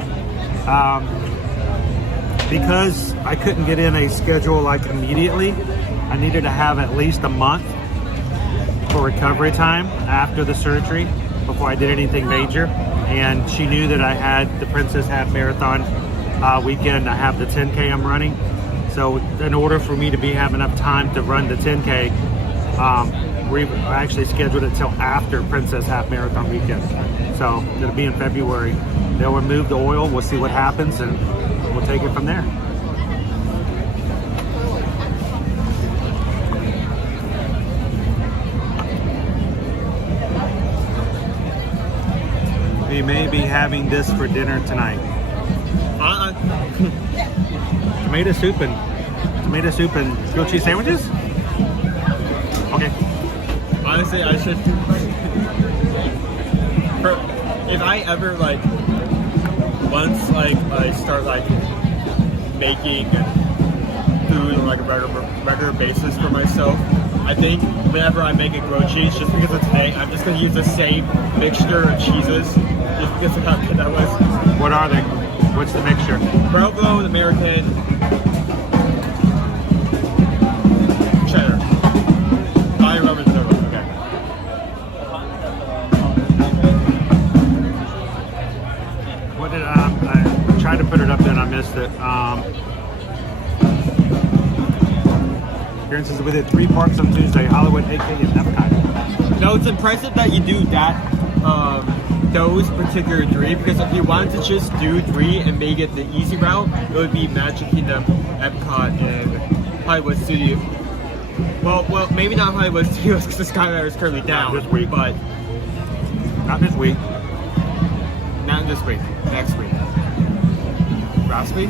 because I couldn't get in a schedule like immediately, I needed to have at least a month for recovery time after the surgery before I did anything major. And she knew that I had the Princess Half Marathon weekend. I have the 10K I'm running. So in order for me to have enough time to run the 10K, we actually scheduled it till after Princess Half Marathon weekend. So it'll be in February. They'll remove the oil, we'll see what happens, and we'll take it from there. We may be having this for dinner tonight. Tomato soup and grilled cheese sandwiches? Okay. Honestly, I should. If I ever once I start making food on a regular basis for myself, I think whenever I make a grilled cheese, just because of today, I'm just gonna use the same mixture of cheeses, just because of how good that was. What are they? What's the mixture? Provolone, American, cheddar. I remember the number. Okay. What did I tried to put it up there and I missed it. Appearances with it 3 parks on Tuesday, Hollywood, AK, and Epcot. No, it's impressive that you do that. Those particular 3, because if you wanted to just do 3 and make it the easy route, it would be Magic Kingdom, Epcot, and Hollywood Studios. Well, maybe not Hollywood Studios because the Skyliner is currently down. Not this week. But not this week. Not this week. Next week. Last week?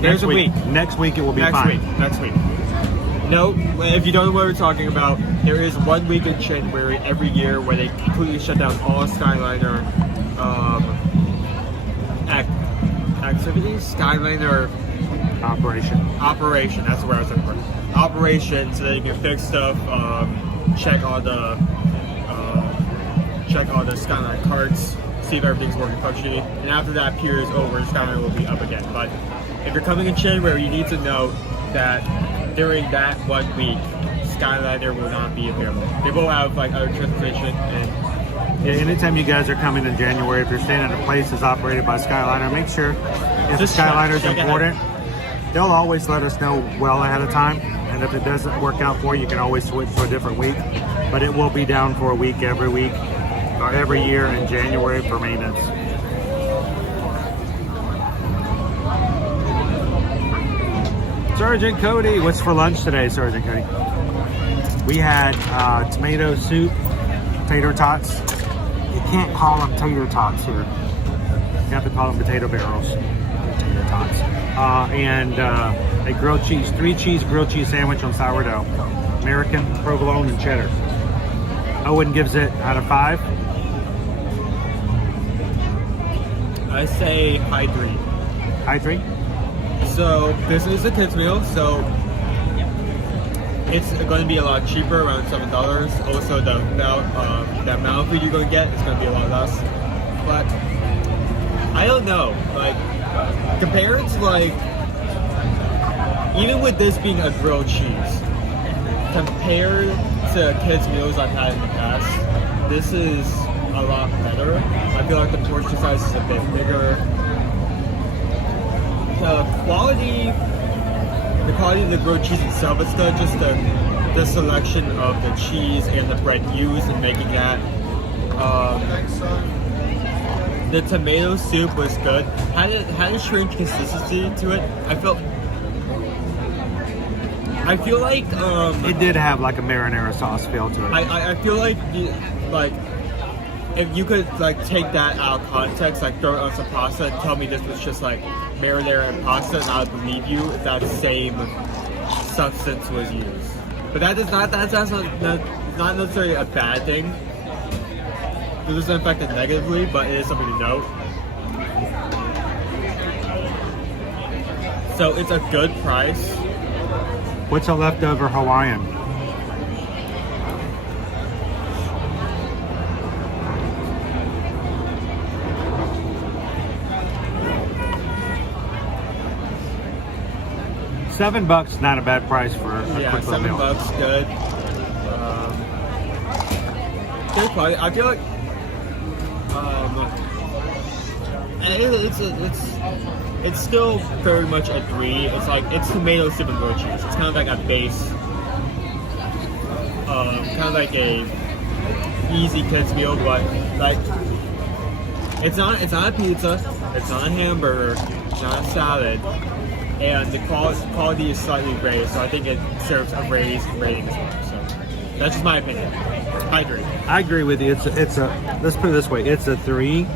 There's a week. Next week it will be fine. Next week. No, if you don't know what we're talking about, there is 1 week in January every year where they completely shut down all Skyliner activities. Skyliner operation. That's where I was looking for. Operation, so that you can fix stuff, check all the Skyliner carts, see if everything's working functionally. And after that period is over, Skyliner will be up again. But if you're coming in January, you need to know that during that 1 week, Skyliner will not be available. They will have other transportation and anytime you guys are coming in January, if you're staying at a place that's operated by Skyliner, make sure if the Skyliner is important, they'll always let us know well ahead of time. And if it doesn't work out for you, you can always switch to a different week. But it will be down for a week every year in January for maintenance. Sergeant Cody, what's for lunch today, Sergeant Cody? We had tomato soup, tater tots. You can't call them tater tots here. You have to call them potato barrels. Tater tots. And a grilled cheese, 3-cheese grilled cheese sandwich on sourdough. American, provolone, and cheddar. Owen gives it out of 5. I say high 3. High 3? So this is a kids meal, so it's going to be a lot cheaper, around $7. Also, the amount of food you're going to get is going to be a lot less. But I don't know, like compared to like, even with this being a grilled cheese, compared to kids meals I've had in the past, this is a lot better. I feel like the portion size is a bit bigger. The quality of the grilled cheese itself is good. Just the selection of the cheese and the bread used in making that. The tomato soup was good. Had a strange consistency to it. I feel like it did have like a marinara sauce feel to it. I feel like if you could like take that out of context, like throw it on some pasta and tell me this was just like marinara and pasta, and I would believe you if that same substance was used. But that's not necessarily a bad thing. It doesn't affect it negatively, but it is something to note. So it's a good price. What's a leftover Hawaiian? $7, not a bad price for a quick little meal. $7, good. Good quality. I feel like it's still very much a 3. It's like it's tomato soup and grilled cheese. It's kind of like a base, kind of like a easy kids meal, but like it's not a pizza, it's not a hamburger, it's not a salad, and the quality is slightly raised. So I think it serves a raised rating as well. So that's just my opinion. I agree. I agree with you. It's a let's put it this way. It's a 3,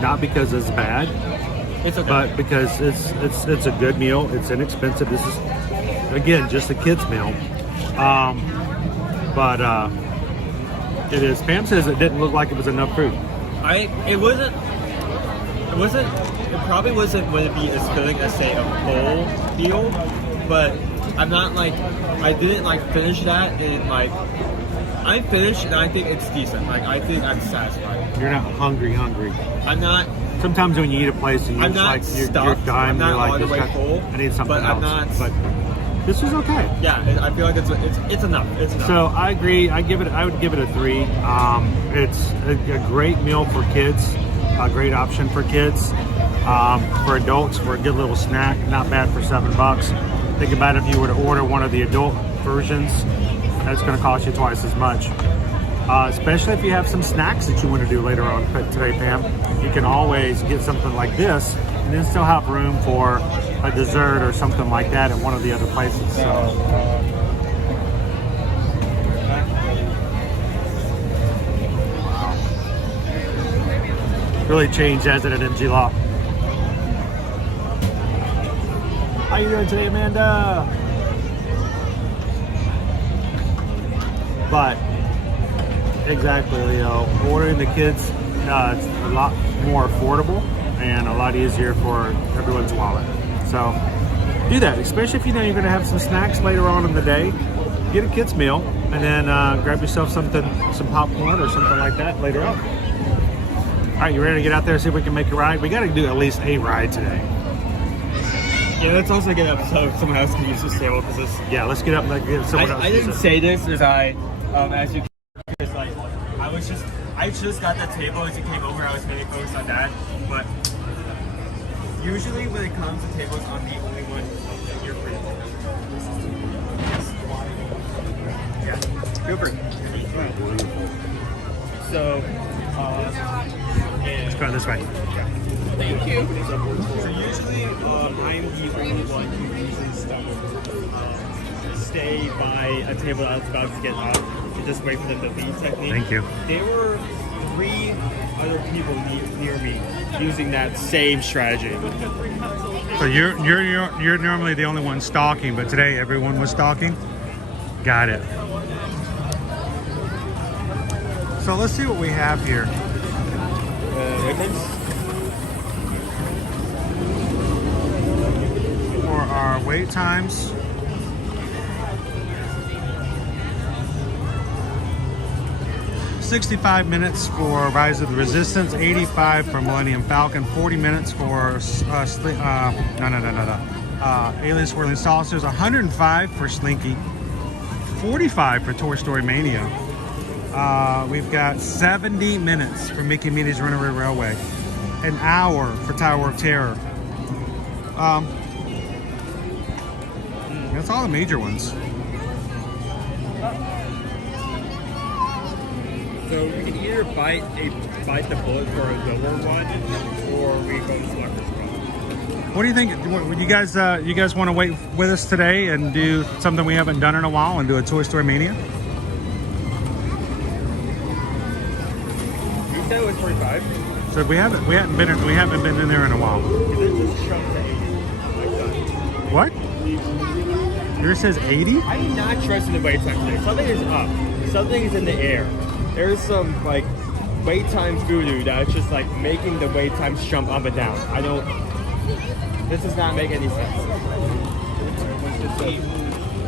not because it's bad. It's okay. But because it's a good meal. It's inexpensive. This is again just a kids meal. But it is. Pam says it didn't look like it was enough food. It probably wasn't going to be as filling as say a full meal, but I'm not like I didn't like finish that in like I'm finished and I think it's decent. Like I think I'm satisfied. You're not hungry. I'm not. Sometimes when you eat a place and you're like you're dying, I'm not you're like all the way full. I need something but else. I'm not. But this is okay. Yeah, I feel like it's enough. It's enough. So I agree. I would give it a 3. It's a great meal for kids. A great option for kids. For adults, for a good little snack, not bad for $7. Think about if you were to order one of the adult versions, that's going to cost you twice as much. Especially if you have some snacks that you want to do later on today, Pam. You can always get something like this and then still have room for a dessert or something like that at one of the other places. So. Really changed, hasn't it, MG Law? How you doing today, Amanda? But exactly, Leo. Ordering the kids, it's a lot more affordable and a lot easier for everyone's wallet. So do that, especially if you know you're going to have some snacks later on in the day. Get a kids meal and then grab yourself some popcorn or something like that later on. All right, you ready to get out there and see if we can make a ride? We got to do at least a ride today. Yeah, let's also get up so someone else can use this table because this. Yeah, let's get up and get someone else. I didn't say this as as you because like I just got that table as you came over. I was mainly focused on that, but usually when it comes to tables, I'm the only one that you're free. Yes. Yeah, feel free. So, let's go this way. Thank you. So usually, I'm the only one who uses stuff. Stay by a table that's about to get up and just wait for them to leave technique. Thank you. There were 3 other people near me using that same strategy. So you're normally the only one stalking, but today everyone was stalking. Got it. So let's see what we have here. Ribbons? our wait times. $65 minutes for Rise of the Resistance, 85 for Millennium Falcon, 40 minutes for Alien Swirling Saucers, 105 for Slinky, 45 for Toy Story Mania. We've got 70 minutes for Mickey and Minnie's Runaway Railway, an hour for Tower of Terror. That's all the major ones. So we can either bite the bullet for a lower one, or we go to Selector's Club. What do you think? Would you guys want to wait with us today and do something we haven't done in a while and do a Toy Story Mania? You said it was 45. So we haven't been in there in a while. What? Yours says 80? I do not trust in the wait time today. Something is up. Something is in the air. There's some like wait time voodoo that's just like making the wait times jump up and down. This does not make any sense.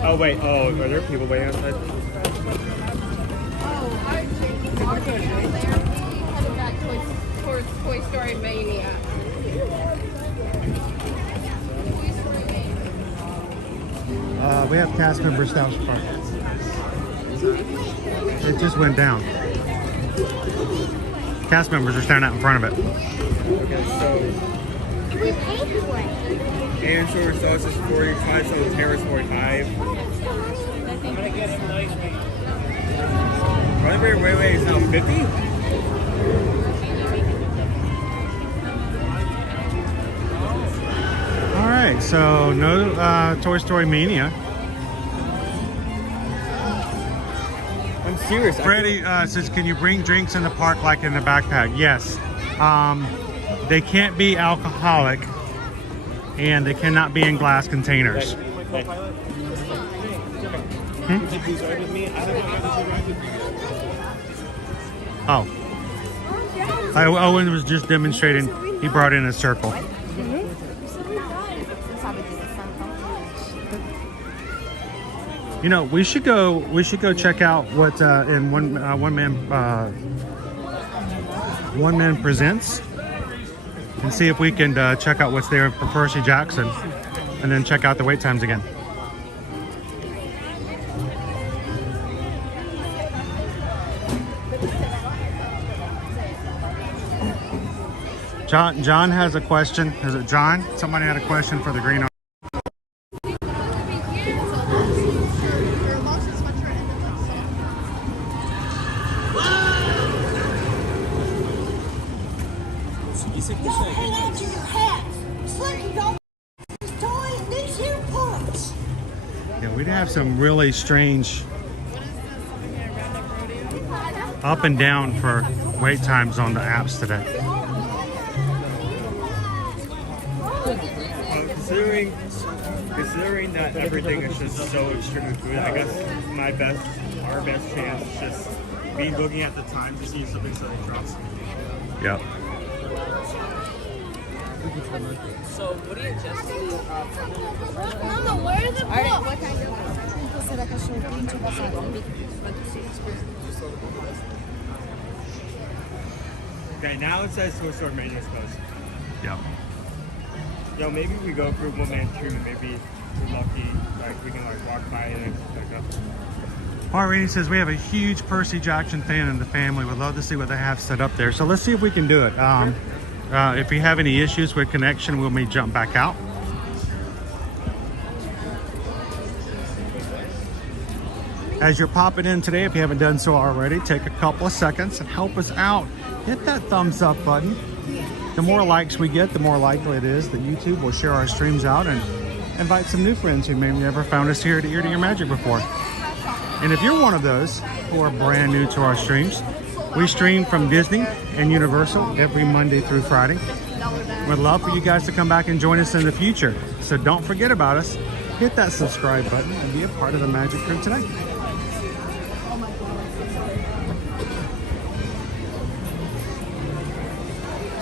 Oh wait, are there people waiting outside? Toy Story Mania. We have cast member Slouch Park. It just went down. Cast members are standing out in front of it. Okay, so We paid for it. Alien Swirling Sauce is 45, so Terror is 45. Runaway Railway is now 50? Alright, so no Toy Story Mania. I'm serious. Freddie says, can you bring drinks in the park like in the backpack? Yes. They can't be alcoholic and they cannot be in glass containers. Oh. Owen was just demonstrating. He brought in a circle. You know, we should go check out what in one man presents, and see if we can check out what's there for Percy Jackson, and then check out the wait times again. John has a question. Is it John? Somebody had a question for the green. Don't hang on to your hats. Slinky Dog toys these here points. Yeah, we'd have some really strange up and down for wait times on the apps today. Considering that everything is just so extremely good, I guess our best chance is just be looking at the time to see if something suddenly drops. Yep. So, what do you just do? Mama, where are the Okay, now it says Toy Story Mania is closed. Yep. Yo, maybe we go through one man two, maybe we're lucky, like we can like walk by and like that. Rainey says we have a huge Percy Jackson fan in the family. Would love to see what they have set up there. So let's see if we can do it. If we have any issues with connection, we may jump back out. As you're popping in today, if you haven't done so already, take a couple of seconds and help us out. Hit that thumbs up button. The more likes we get, the more likely it is that YouTube will share our streams out and invite some new friends who maybe never found us here at Ear to Ear Magic before. And if you're one of those who are brand new to our streams, we stream from Disney and Universal every Monday through Friday. We'd love for you guys to come back and join us in the future. So don't forget about us. Hit that subscribe button and be a part of the Magic Crew today.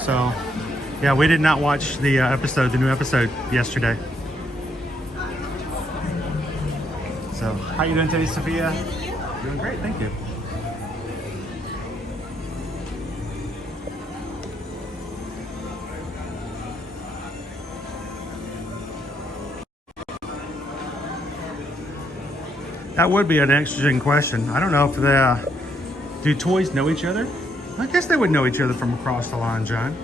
So, yeah, we did not watch the new episode yesterday. How you doing today, Sophia? Doing great, thank you. That would be an interesting question. I don't know if do toys know each other? I guess they would know each other from across the line, John.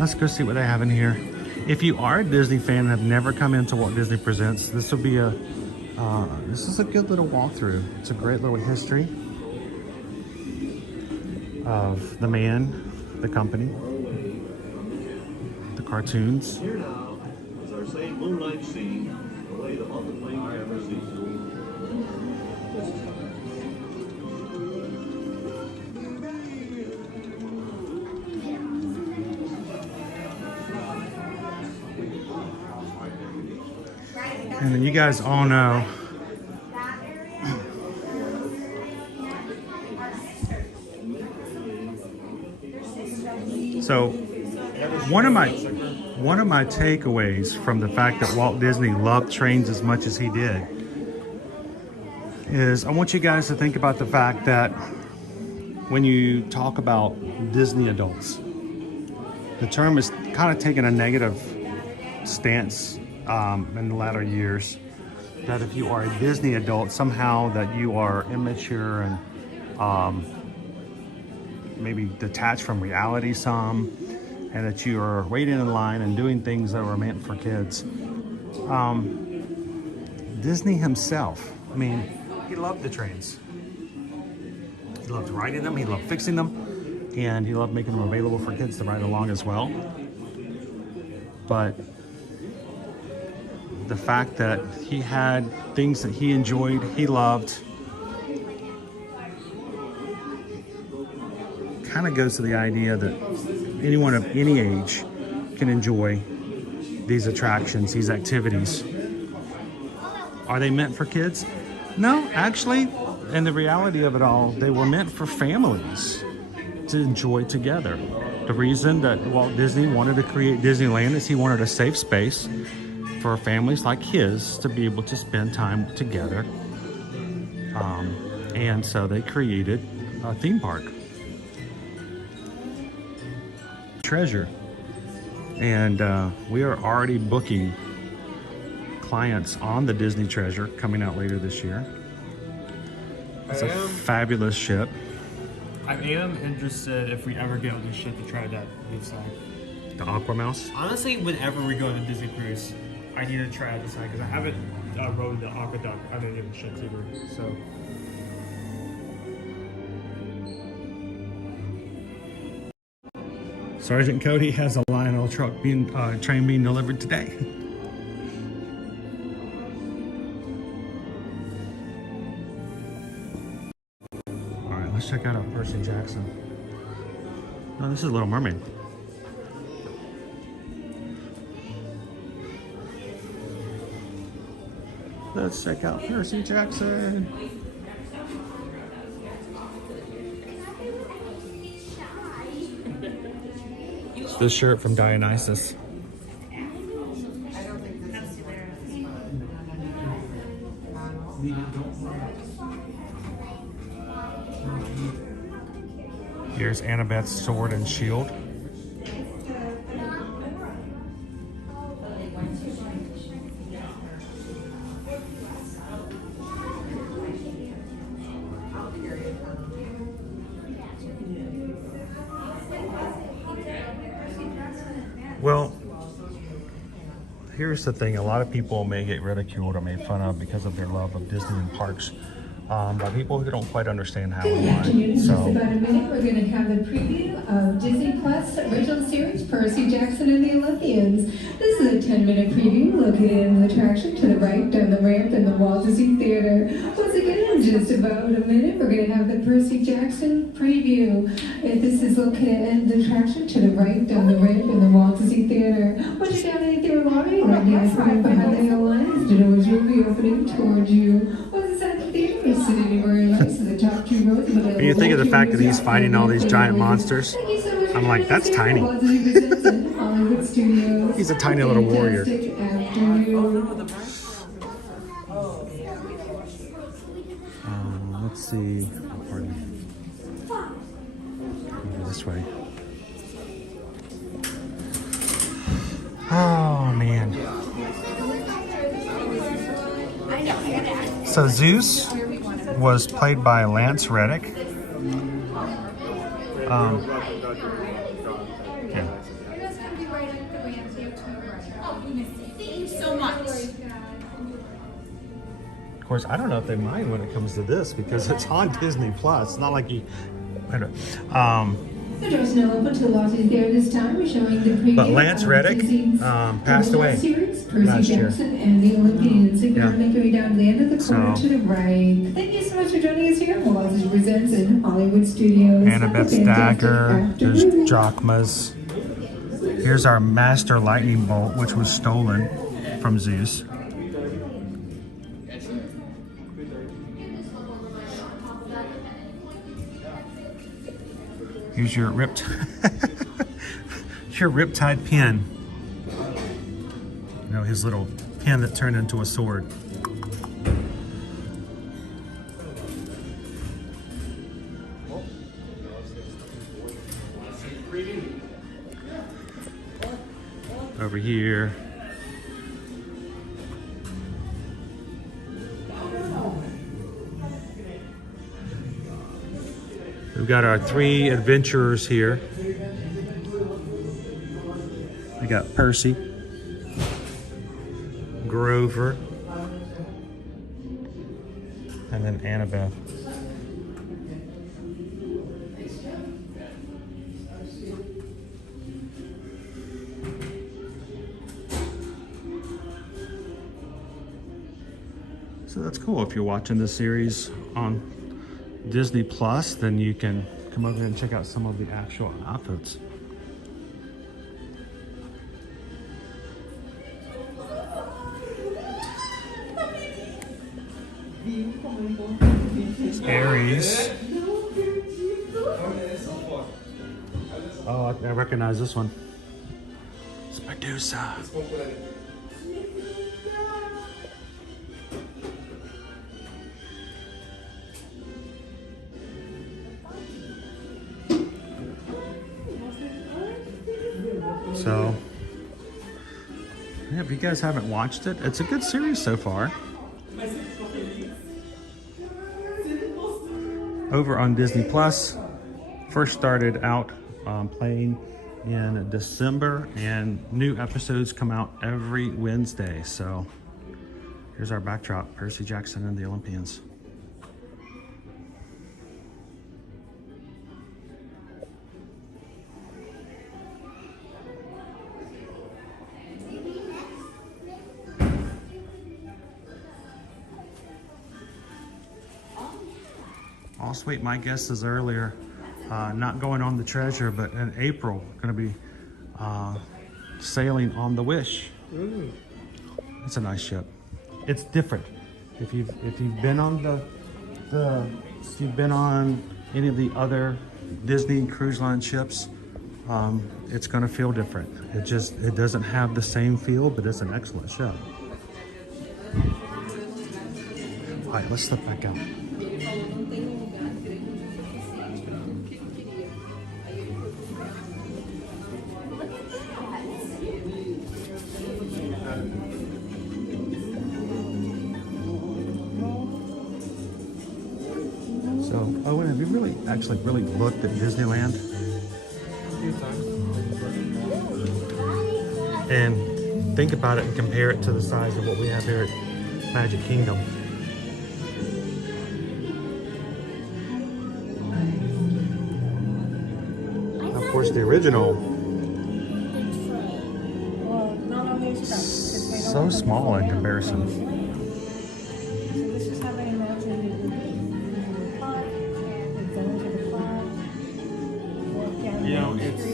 Let's go see what they have in here. If you are a Disney fan and have never come into Walt Disney Presents, this will be this is a good little walkthrough. It's a great little history of the man, the company, the cartoons. Here now is our same moonlight scene, the way the multiplying camera sees it. And then you guys all know so one of my takeaways from the fact that Walt Disney loved trains as much as he did is I want you guys to think about the fact that when you talk about Disney adults, the term is kind of taking a negative stance in the latter years, that if you are a Disney adult, somehow that you are immature and maybe detached from reality some, and that you are waiting in line and doing things that were meant for kids. Disney himself, I mean, he loved the trains. He loved riding them, he loved fixing them, and he loved making them available for kids to ride along as well. But the fact that he had things that he enjoyed, he loved, kind of goes to the idea that anyone of any age can enjoy these attractions, these activities. Are they meant for kids? No, actually, and the reality of it all, they were meant for families to enjoy together. The reason that Walt Disney wanted to create Disneyland is he wanted a safe space for families like his to be able to spend time together. And so they created a theme park. Treasure. And we are already booking clients on the Disney Treasure coming out later this year. It's a fabulous ship. I am interested if we ever get on this ship to try that new side. The Aqua Mouse? Honestly, whenever we go on a Disney cruise, I need to try out this side because I haven't rode the aqueduct on any of the ships either. So. Sergeant Cody has a Lionel train being delivered today. All right, let's check out our Percy Jackson. No, this is Little Mermaid. Let's check out Percy Jackson. It's this shirt from Dionysus. Here's Annabeth's sword and shield. Well, here's the thing. A lot of people may get ridiculed or made fun of because of their love of Disney and parks by people who don't quite understand how and why. In just about a minute, we're going to have the preview of Disney Plus original series, Percy Jackson and the Olympians. This is a 10-minute preview located in the attraction to the right down the ramp in the Walt Disney Theater. Once again, in just about a minute, we're going to have the Percy Jackson preview. This is located in the attraction to the right down the ramp in the Walt Disney Theater. Once you're down in the theater lobby, right behind the yellow lines, the doors will be opening towards you. Once inside the theater, sit anywhere you like, so the top two rows fact that he's fighting all these giant monsters, I'm like, that's tiny. He's a tiny little warrior. Let's see. Pardon me. This way. Oh man. So Zeus was played by Lance Reddick. Yeah. Thank you so much. Of course, I don't know if they mind when it comes to this because it's on Disney Plus. It's not like you. I don't. The door's now open to losses there this time. We're showing the preview. But Lance Reddick passed away last year. Jackson and the Olympians. If you're making way down the end of the corner to the right. Thank you so much for joining us here. Wallace presents in Hollywood Studios. Annabeth's Dagger. There's Drachmas. Here's our Master Lightning Bolt, which was stolen from Zeus. Here's your your Riptide pin. You know, his little pin that turned into a sword. Over here. We've got our 3 adventurers here. We got Percy, Grover, and then Annabeth. So that's cool. If you're watching this series on Disney Plus, then you can come over here and check out some of the actual outfits. Aries. Oh, I recognize this one. It's Medusa. So, yeah, if you guys haven't watched it, it's a good series so far. Over on Disney Plus, first started out playing in December, and new episodes come out every Wednesday. So, here's our backdrop: Percy Jackson and the Olympians. All sweet, my guess is earlier, not going on the Treasure, but in April, going to be sailing on the Wish. Ooh. It's a nice ship. It's different. If you've been on if you've been on any of the other Disney Cruise Line ships, it's going to feel different. It doesn't have the same feel, but it's an excellent ship. All right, let's slip back out. So, Owen, have you really looked at Disneyland? And think about it and compare it to the size of what we have here at Magic Kingdom. Of course, the original, so small in comparison. You know, it's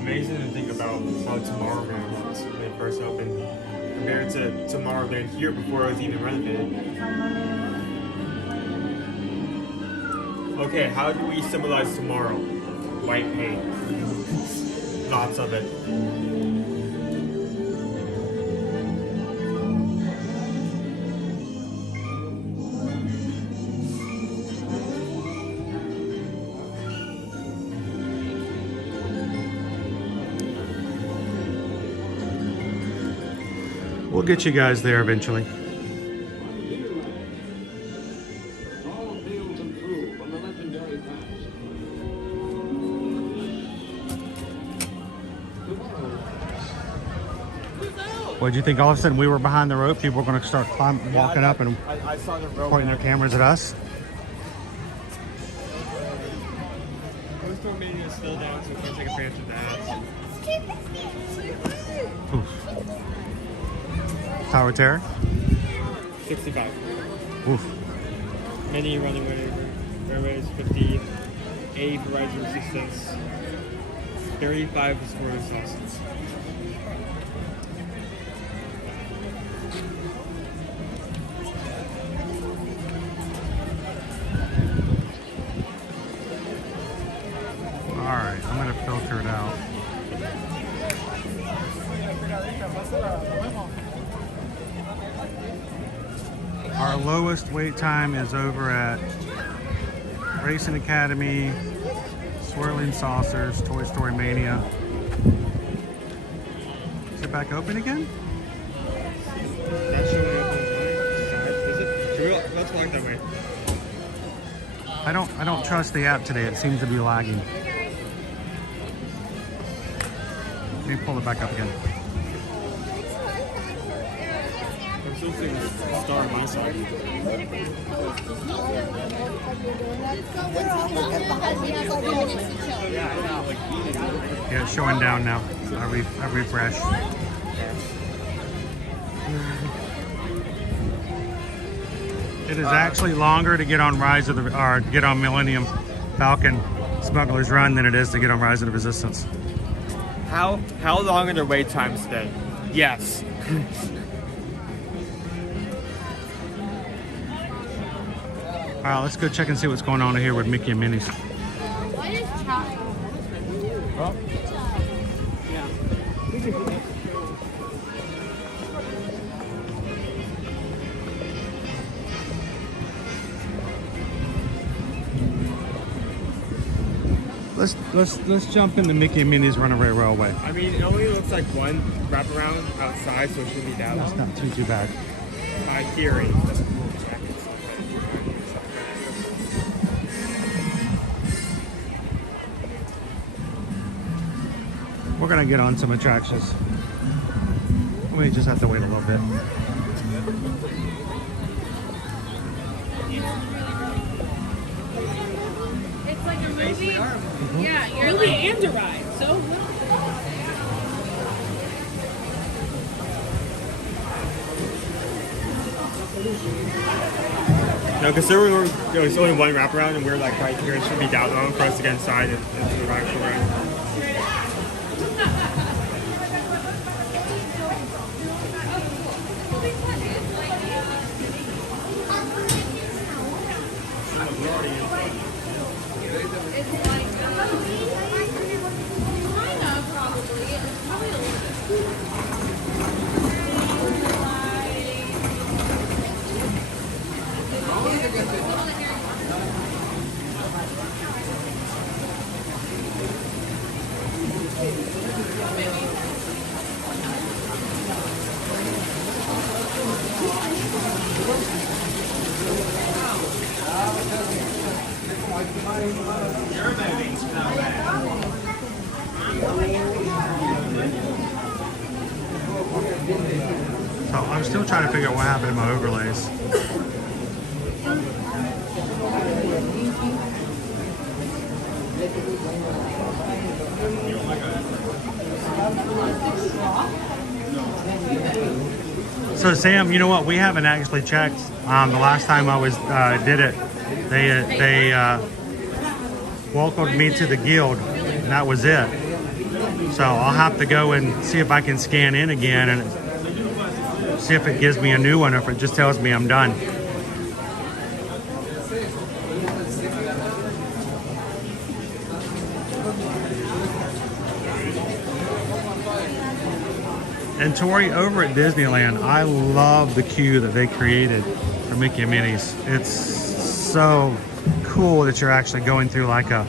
amazing to think about how Tomorrowland was when it first opened compared to Tomorrowland here before it was even renovated. Okay, how do we symbolize tomorrow? White paint. Lots of it. We'll get you guys there eventually. What did you think? All of a sudden we were behind the rope. People were going to start walking up and I saw the rope pointing their cameras at us. Story Mania is still down, so we can't take advantage of that. Oof. Tower Terror? 65. Oof. Mini running fairways 50. 8 Verizon resistance. 35 Swirling sauces. Alright, I'm going to filter it out. Our lowest wait time is over at Racing Academy, Swirling Saucers, Toy Story Mania. Is it back open again? That's showing up on the side, is it? Let's walk that way. I don't trust the app today. It seems to be lagging. Let me pull it back up again. I'm still seeing the star on my side. Yeah, it's showing down now. I refresh. It is actually longer to get on get on Millennium Falcon Smuggler's Run than it is to get on Rise of the Resistance. How long are their wait times today? Yes. All right, let's go check and see what's going on here with Mickey and Minnie's. What is chocolate? Oh. Let's jump into Mickey and Minnie's Runaway Railway. I mean, it only looks like one wraparound outside, so it shouldn't be that long. That's not too bad. Theory. We're gonna get on some attractions. We just have to wait a little bit. It's like a movie. Yeah, you're movie and a ride. So No, because there was only one wraparound, and we're like right here. It should be that long for us to get inside and into the actual ride. So I'm still trying to figure out what happened to my overlays. So Sam, you know what? We haven't actually checked. The last time I was did it, they welcomed me to the guild, and that was it. So I'll have to go and see if I can scan in again and see if it gives me a new one or if it just tells me I'm done. And Tori, over at Disneyland, I love the queue that they created for Mickey and Minnie's. It's so cool that you're actually going through like a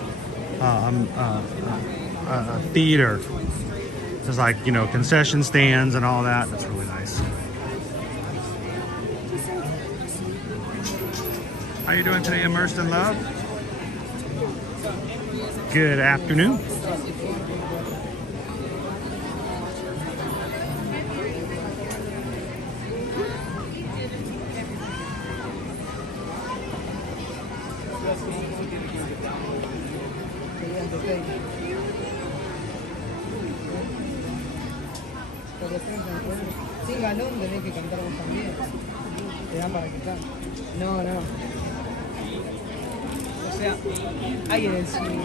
theater. There's like, you know, concession stands and all that. That's really nice. How you doing today, Immersed in Love? Good afternoon. Sí, galón, tenés que cantar vos también. Te dan para quitar. No, no. O sea, hay en el cine.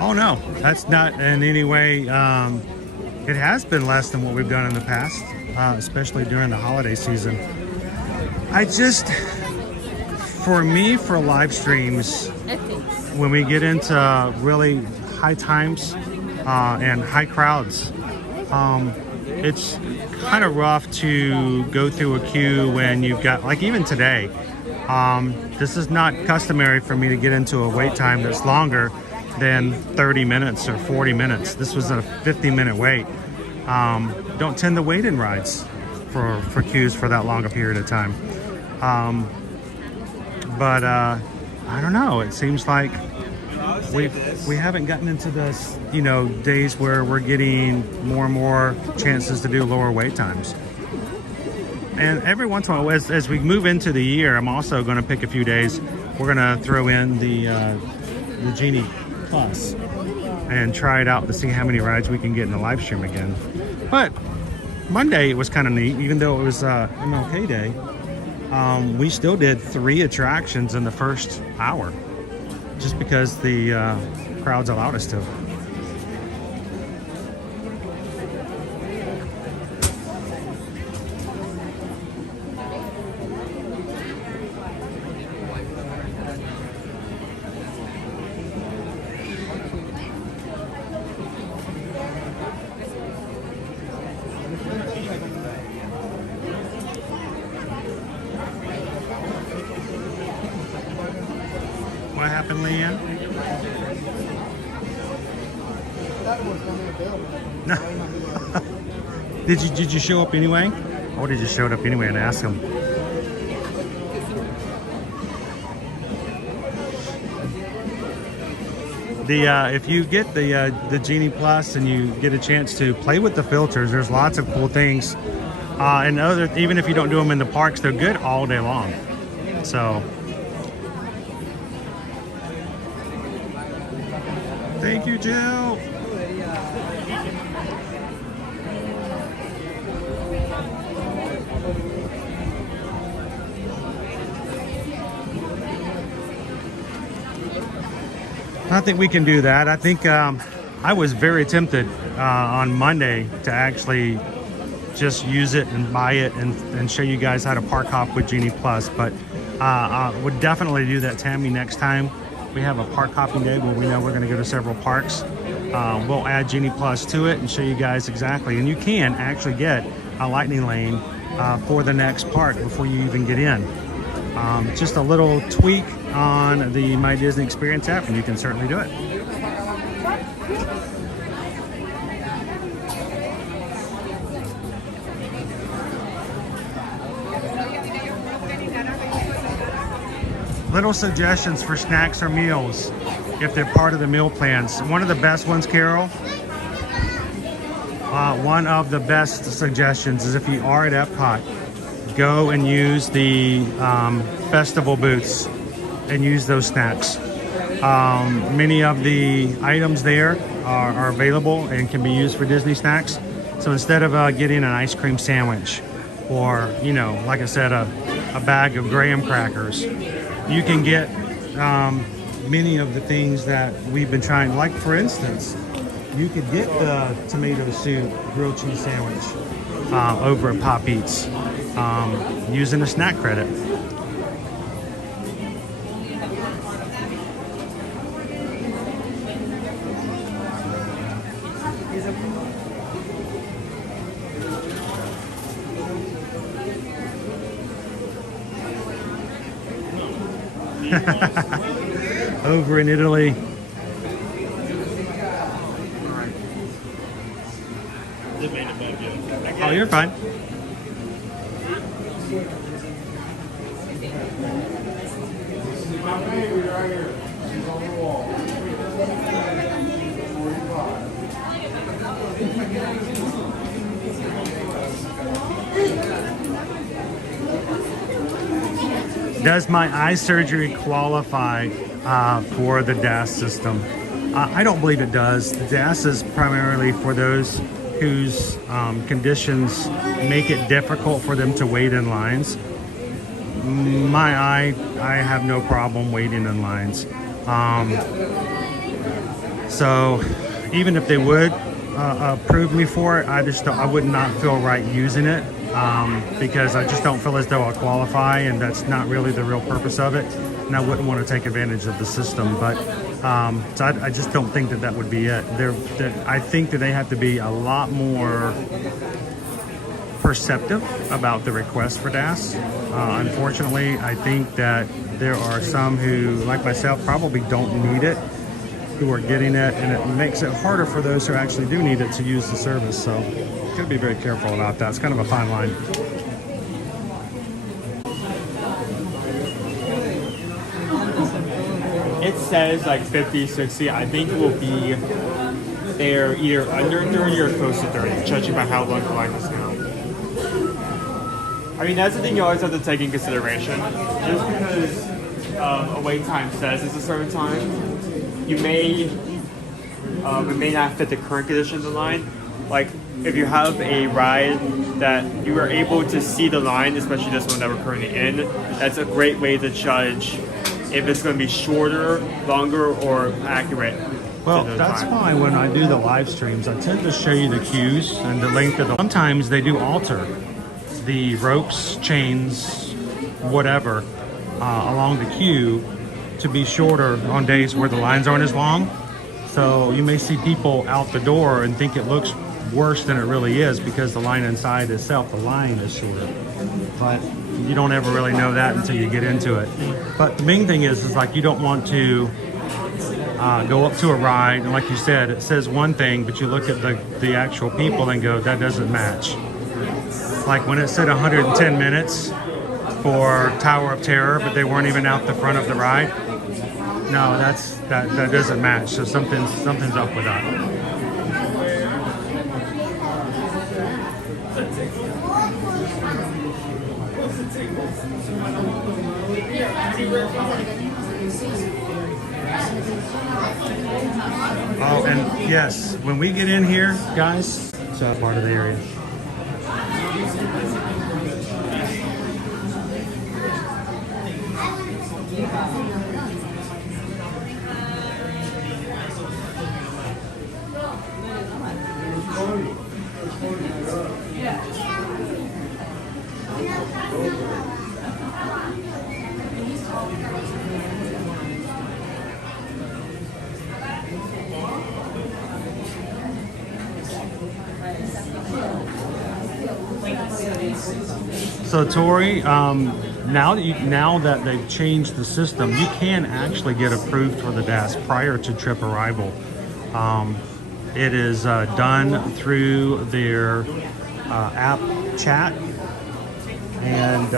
Oh no, that's not in any way. It has been less than what we've done in the past, especially during the holiday season. I just, for me, for live streams, when we get into really high times and high crowds, it's kind of rough to go through a queue when you've got, like even today, this is not customary for me to get into a wait time that's longer than 30 minutes or 40 minutes. This was a 50-minute wait. Don't tend to wait in rides for queues for that long a period of time. But I don't know, it seems like we haven't gotten into this, you know, days where we're getting more and more chances to do lower wait times. And every once in a while, as we move into the year, I'm also going to pick a few days. We're going to throw in the Genie Plus and try it out to see how many rides we can get in the live stream again. But Monday it was kind of neat, even though it was MLK Day. We still did 3 attractions in the first hour, just because the crowds allowed us to. What happened, Leanne? Did you show up anyway? Or did you show up anyway and ask them? If you get the Genie Plus and you get a chance to play with the filters, there's lots of cool things. And even if you don't do them in the parks, they're good all day long. So. Thank you, Jill. I think we can do that. I think I was very tempted on Monday to actually just use it and buy it and show you guys how to park hop with Genie Plus, but would definitely do that, Tammy, next time. We have a park hopping day where we know we're going to go to several parks. We'll add Genie Plus to it and show you guys exactly. And you can actually get a lightning lane for the next park before you even get in. Just a little tweak on the My Disney Experience app, and you can certainly do it. Little suggestions for snacks or meals if they're part of the meal plans. One of the best ones, Carol, one of the best suggestions is if you are at Epcot, go and use the festival booths and use those snacks. Many of the items there are available and can be used for Disney snacks. So instead of getting an ice cream sandwich or, you know, like I said, a bag of graham crackers, you can get many of the things that we've been trying. Like, for instance, you could get the tomato soup grilled cheese sandwich over at Pop Eats using a snack credit. Over in Italy. Oh, you're fine. Does my eye surgery qualify for the DAS system? I don't believe it does. The DAS is primarily for those whose conditions make it difficult for them to wait in lines. My eye, I have no problem waiting in lines. So even if they would approve me for it, I would not feel right using it because I just don't feel as though I'll qualify, and that's not really the real purpose of it. And I wouldn't want to take advantage of the system, but so I just don't think that would be it. I think that they have to be a lot more perceptive about the request for DAS. Unfortunately, I think that there are some who, like myself, probably don't need it, who are getting it, and it makes it harder for those who actually do need it to use the service. So got to be very careful about that. It's kind of a fine line. It says like 50, 60. I think it will be there either under 30 or close to 30, judging by how long the line is now. I mean, that's the thing you always have to take in consideration. Just because a wait time says it's a certain time, it may not fit the current conditions of the line. Like, if you have a ride that you are able to see the line, especially this one that we're currently in, that's a great way to judge if it's going to be shorter, longer, or accurate. Well, that's why when I do the live streams, I tend to show you the queues and the length of the... Sometimes they do alter the ropes, chains, whatever, along the queue to be shorter on days where the lines aren't as long. So you may see people out the door and think it looks worse than it really is because the line inside itself, the line is shorter. But you don't ever really know that until you get into it. But the main thing is like you don't want to go up to a ride, and like you said, it says one thing, but you look at the actual people and go, that doesn't match. Like when it said 110 minutes for Tower of Terror, but they weren't even out the front of the ride. No, that doesn't match. So something's up with that. Oh, and yes, when we get in here, guys, it's part of the area. So Tori, now that they've changed the system, you can actually get approved for the DAS prior to trip arrival. It is done through their app chat, and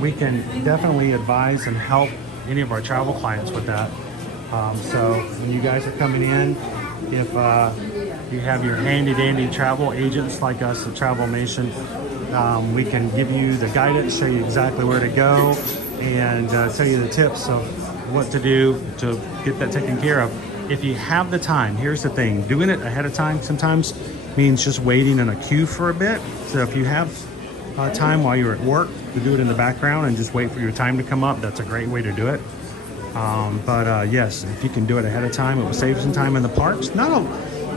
we can definitely advise and help any of our travel clients with that. So when you guys are coming in, if you have your handy-dandy travel agents like us at Travel Nation, we can give you the guidance, show you exactly where to go, and tell you the tips of what to do to get that taken care of. If you have the time, here's the thing, doing it ahead of time sometimes means just waiting in a queue for a bit. So if you have time while you're at work to do it in the background and just wait for your time to come up, that's a great way to do it. But yes, if you can do it ahead of time, it will save some time in the parks.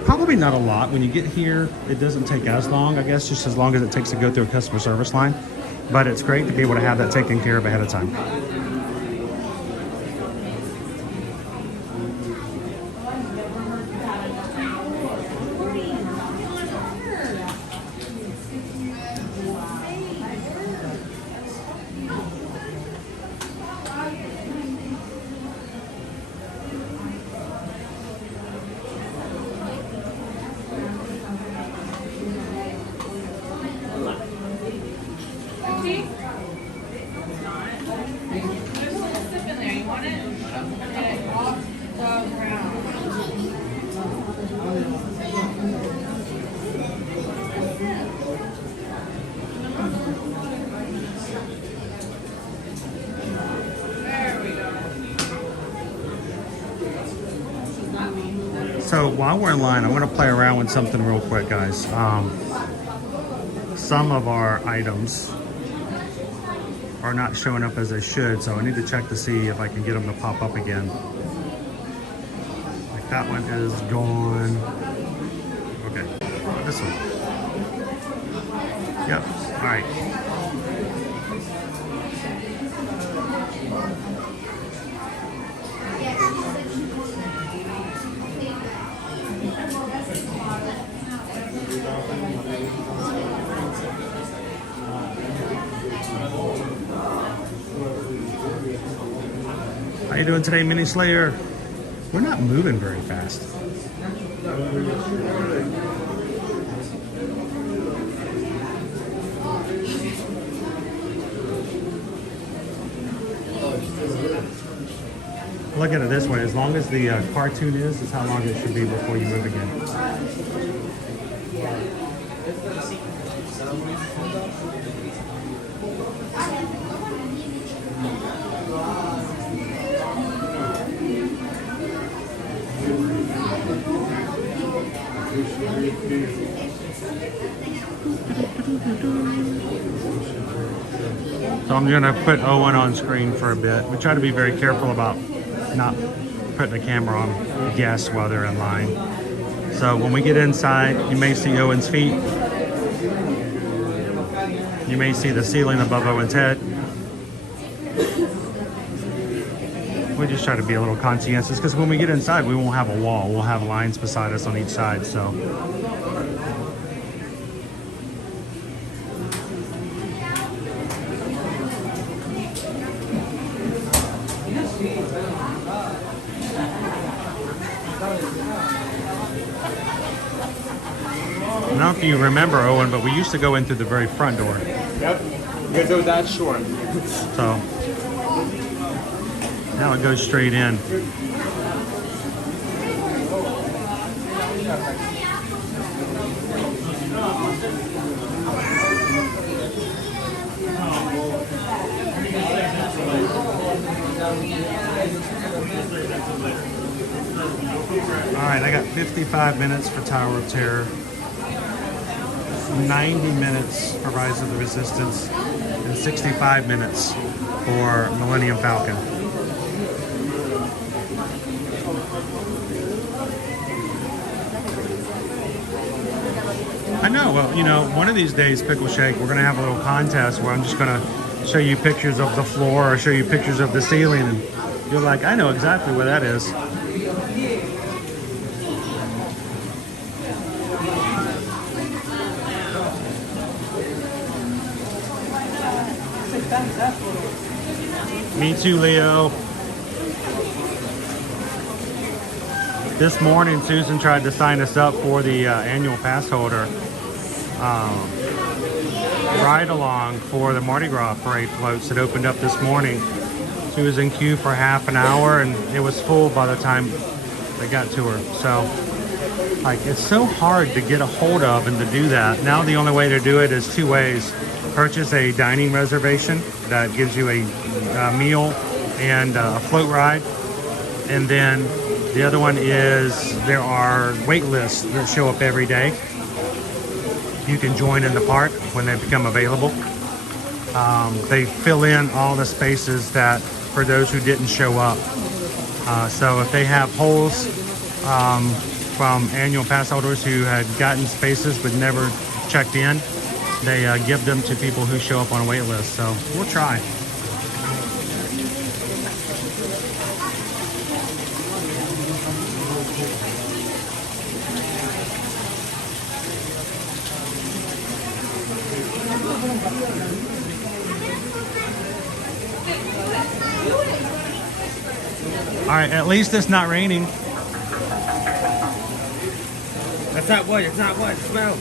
Probably not a lot. When you get here, it doesn't take as long, I guess, just as long as it takes to go through a customer service line. But it's great to be able to have that taken care of ahead of time. So while we're in line, I'm going to play around with something real quick, guys. Some of our items are not showing up as they should, so I need to check to see if I can get them to pop up again. Like that one is gone. Okay, this one. Yep, all right. How you doing today, Mini Slayer? We're not moving very fast. Look at it this way, as long as the cartoon is how long it should be before you move again. So I'm gonna put Owen on screen for a bit. We try to be very careful about not putting the camera on guests while they're in line. So when we get inside, you may see Owen's feet. You may see the ceiling above Owen's head. We just try to be a little conscientious because when we get inside, we won't have a wall. We'll have lines beside us on each side, so. I don't know if you remember, Owen, but we used to go in through the very front door. Yep, because it was that short. So now it goes straight in. All right, I got 55 minutes for Tower of Terror, 90 minutes for Rise of the Resistance, and 65 minutes for Millennium Falcon. I know, well, you know, one of these days, Pickle Shake, we're going to have a little contest where I'm just going to show you pictures of the floor or show you pictures of the ceiling, and you're like, I know exactly where that is. Me too, Leo. This morning, Susan tried to sign us up for the annual pass holder ride along for the Mardi Gras parade floats that opened up this morning. She was in queue for half an hour and it was full by the time they got to her. So, like, it's so hard to get a hold of and to do that. Now the only way to do it is two ways. Purchase a dining reservation that gives you a meal and a float ride. And then the other one is there are wait lists that show up every day. You can join in the park when they become available. They fill in all the spaces that for those who didn't show up. So if they have holes from annual pass holders who had gotten spaces but never checked in, they give them to people who show up on a wait list. So we'll try. All right, at least it's not raining. That's not what, it's not what, smell.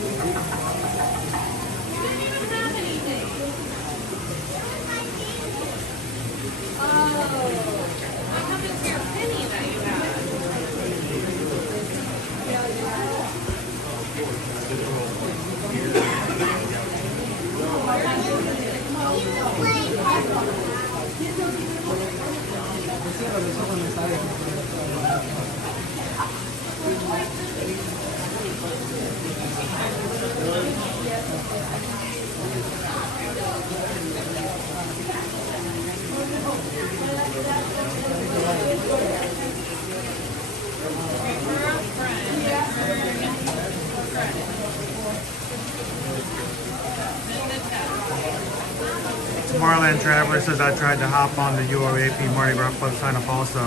Marlon Travers says I tried to hop on the UOAP Mardi Gras Club sign up also.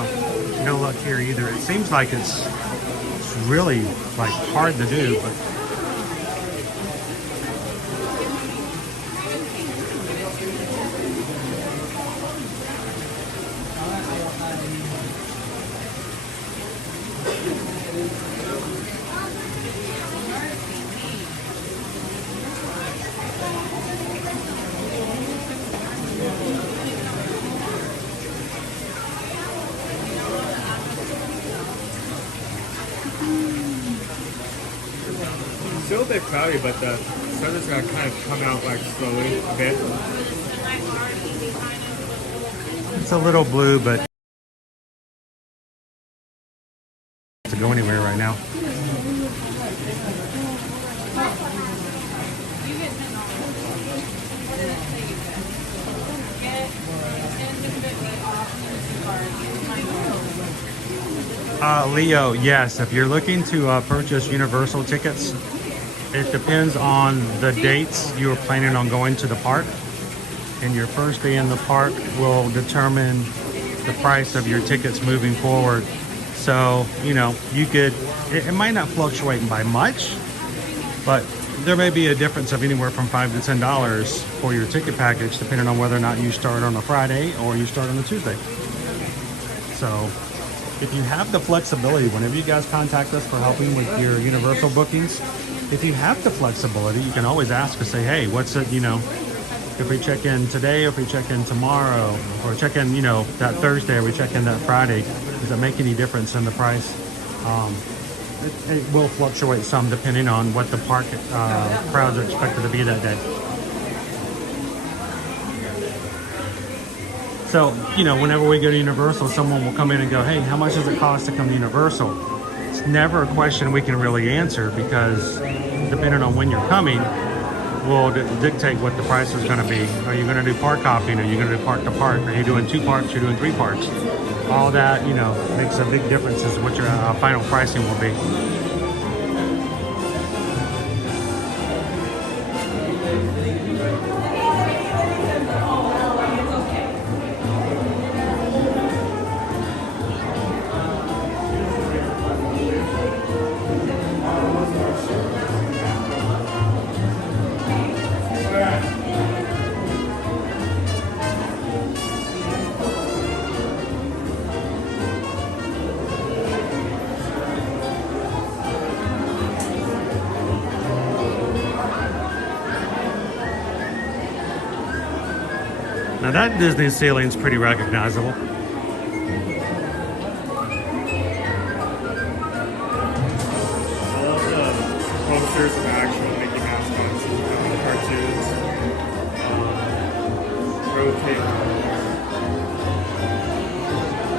No luck here either. It seems like it's really like hard to do, but still a bit cloudy, but the sun is gonna kind of come out like slowly a bit. it's a little blue, but to go anywhere right now. Leo, yes, if you're looking to purchase Universal tickets, it depends on the dates you are planning on going to the park. And your first day in the park will determine the price of your tickets moving forward. So, you know, you could, it might not fluctuate by much, but there may be a difference of anywhere from $5 to $10 for your ticket package, depending on whether or not you start on a Friday or you start on a Tuesday. So, if you have the flexibility, whenever you guys contact us for helping with your Universal bookings, if you have the flexibility, you can always ask us, say, hey, what's it, you know, if we check in today, or if we check in tomorrow, or check in, you know, that Thursday, or we check in that Friday, does it make any difference in the price? It will fluctuate some depending on what the park crowds are expected to be that day. So, you know, whenever we go to Universal, someone will come in and go, hey, how much does it cost to come to Universal? It's never a question we can really answer, because depending on when you're coming will dictate what the price is going to be. Are you going to do park hopping? Are you going to do park to park? Are you doing 2 parks? You're doing 3 parks? All that, you know, makes a big difference as what your final pricing will be. Now that Disney ceiling is pretty recognizable. I love the posters of actual Mickey Mouse cartoons. Rotate.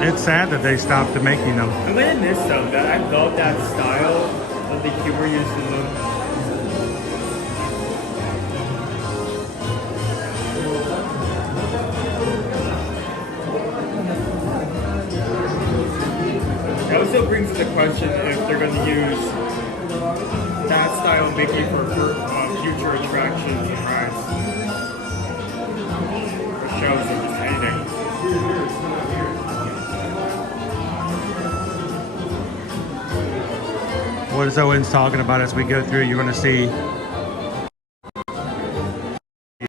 It's sad that they stopped making them. I'm gonna miss them. That I love that style of the humor used in them. It also brings up the question if they're going to use that style of Mickey for future attractions and rides. Or shows or just anything. What is Owen's talking about as we go through, you're going to see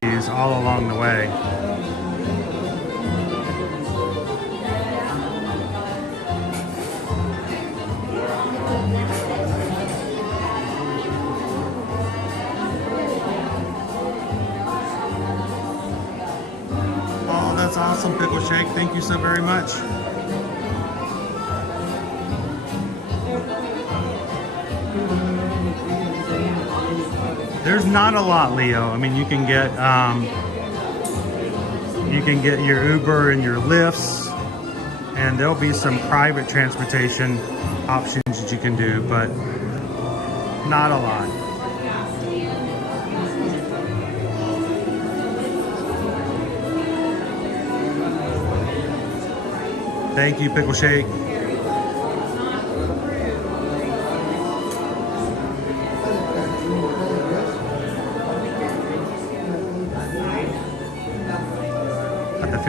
these all along the way. Oh, that's awesome, Pickle Shake. Thank you so very much. There's not a lot, Leo. I mean, you can get your Uber and your Lyfts, and there'll be some private transportation options that you can do, but not a lot. Thank you, Pickle Shake.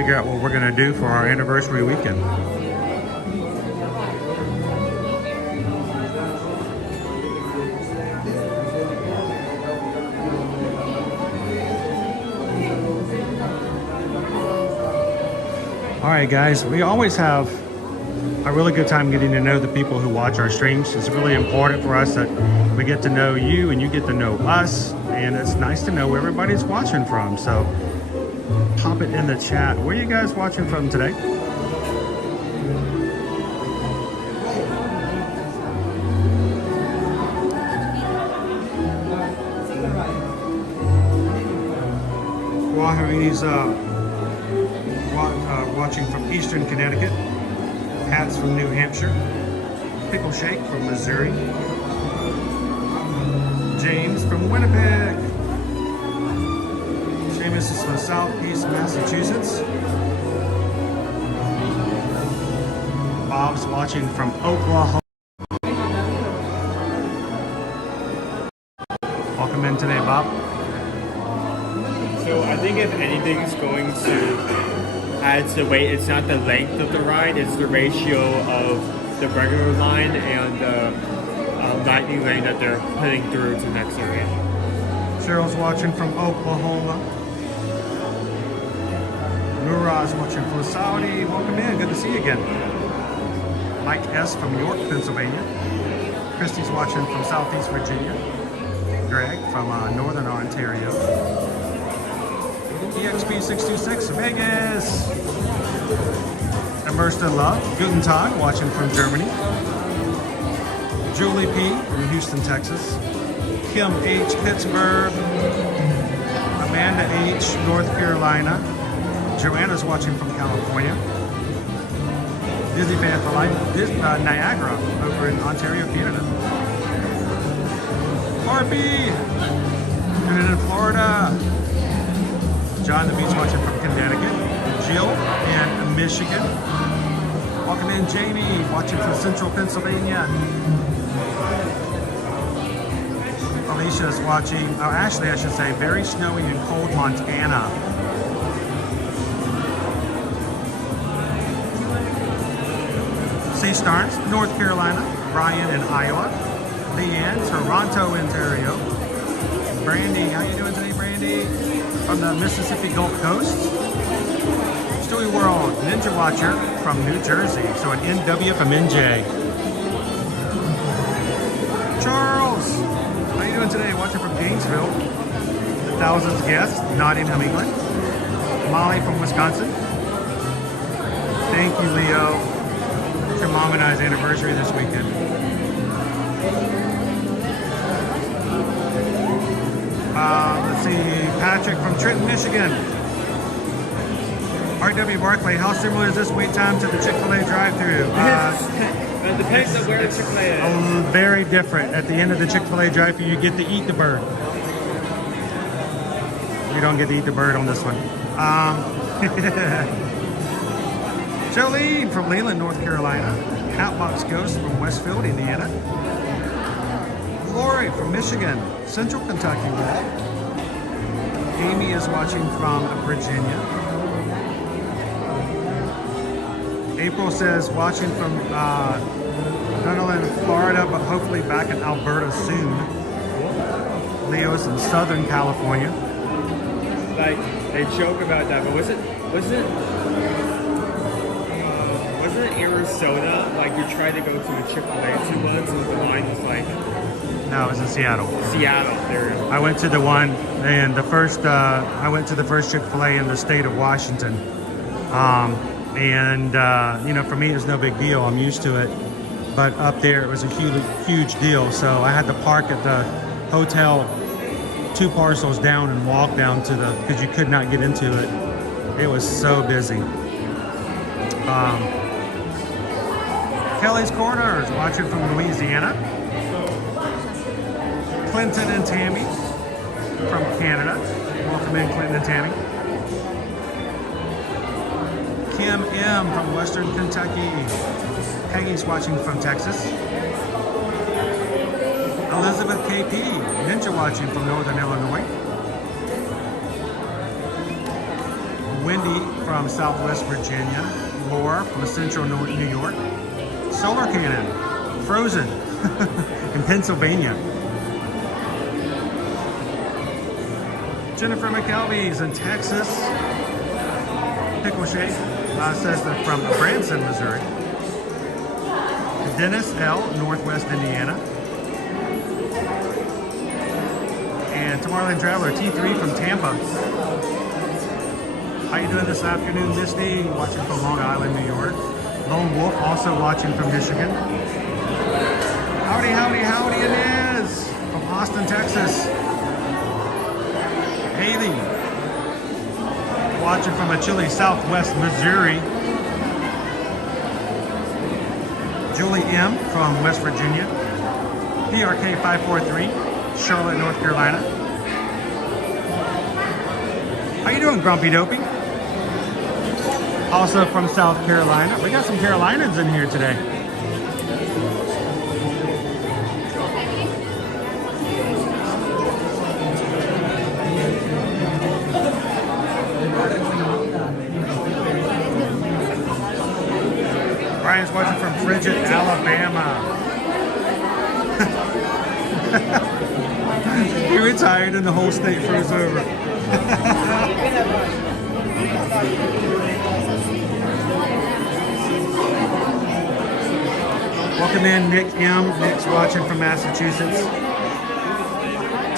figure out what we're gonna do for our anniversary weekend. All right, guys, we always have a really good time getting to know the people who watch our streams. It's really important for us that we get to know you and you get to know us, and it's nice to know where everybody's watching from. So pop it in the chat. Where are you guys watching from today? He's watching from Eastern Connecticut. Pat's from New Hampshire. Pickle Shake from Missouri. James from Winnipeg. Seamus is from Southeast Massachusetts. Bob's watching from Oklahoma. Welcome in today, Bob. So I think if anything's going to add to the weight, it's not the length of the ride, it's the ratio of the regular line and the lightning lane that they're putting through to the next area. Cheryl's watching from Oklahoma. Nura's watching from Saudi. Welcome in, good to see you again. Mike S. from York, Pennsylvania. Christy's watching from Southeast Virginia. Greg from Northern Ontario. EXP626 Vegas. Immersed in Love. Guten Tag, watching from Germany. Julie P. from Houston, Texas. Kim H. Pittsburgh. Amanda H. North Carolina. Joanna's watching from California. Disney Fan for Life. Niagara over in Ontario, Canada. Harpy. Doing it in Florida. John the Beach watching from Connecticut. Jill in Michigan. Welcome in Jamie watching from Central Pennsylvania. Alicia is watching, oh Ashley I should say, very snowy and cold Montana. C. Starnes, North Carolina. Brian in Iowa. Leanne, Toronto, Ontario. Brandy, how you doing today, Brandy? From the Mississippi Gulf Coast. Story World, Ninja Watcher from New Jersey. So an NW from NJ. Charles, how you doing today? Watching from Gainesville. The Thousands Guest, Nottingham, England. Molly from Wisconsin. Thank you, Leo. It's your mom and I's anniversary this weekend. Let's see, Patrick from Trenton, Michigan. RW Barclay, how similar is this wait time to the Chick-fil-A drive-thru? It depends on where the Chick-fil-A is. Very different. At the end of the Chick-fil-A drive-thru, you get to eat the bird. You don't get to eat the bird on this one. Jolene from Leland, North Carolina. Hatbox Ghost from Westfield, Indiana. Lori from Michigan, Central Kentucky. Amy is watching from Virginia. April says watching from not only in Florida, but hopefully back in Alberta soon. Leo's in Southern California. Like, they joke about that, but wasn't Arizona, like you tried to go to a Chick-fil-A 2 months and the line was like... No, it was in Seattle. Seattle, there. I went to the one, and I went to the first Chick-fil-A in the state of Washington. You know, for me, it's no big deal. I'm used to it. But up there, it was a huge deal. So I had to park at the hotel 2 parcels down and walk down to because you could not get into it. It was so busy. Kelly's Corners, watching from Louisiana. Clinton and Tammy from Canada. Welcome in, Clinton and Tammy. Kim M from Western Kentucky. Peggy's watching from Texas. Elizabeth KP, Ninja watching from Northern Illinois. Wendy from from Southwest Virginia. Laura from Central New York. Solar Cannon, Frozone in Pennsylvania. Jennifer McKelvey's in Texas. Pickle Shake says they're from Branson, Missouri. Dennis L, Northwest Indiana. And Tamarlin Traveler, T3 from Tampa. How you doing this afternoon, Misty? Watching from Long Island, New York. Lone Wolf also watching from Michigan. Howdy, howdy, howdy, Inez from Austin, Texas. Haley watching from a chilly Southwest Missouri. Julie M from West Virginia. PRK 543, Charlotte, North Carolina. How you doing, Grumpy Dopey? Also from South Carolina. We got some Carolinians in here today. Brian's watching from Frigid, Alabama. He retired and the whole state froze over. Welcome in, Nick M. Nick's watching from Massachusetts.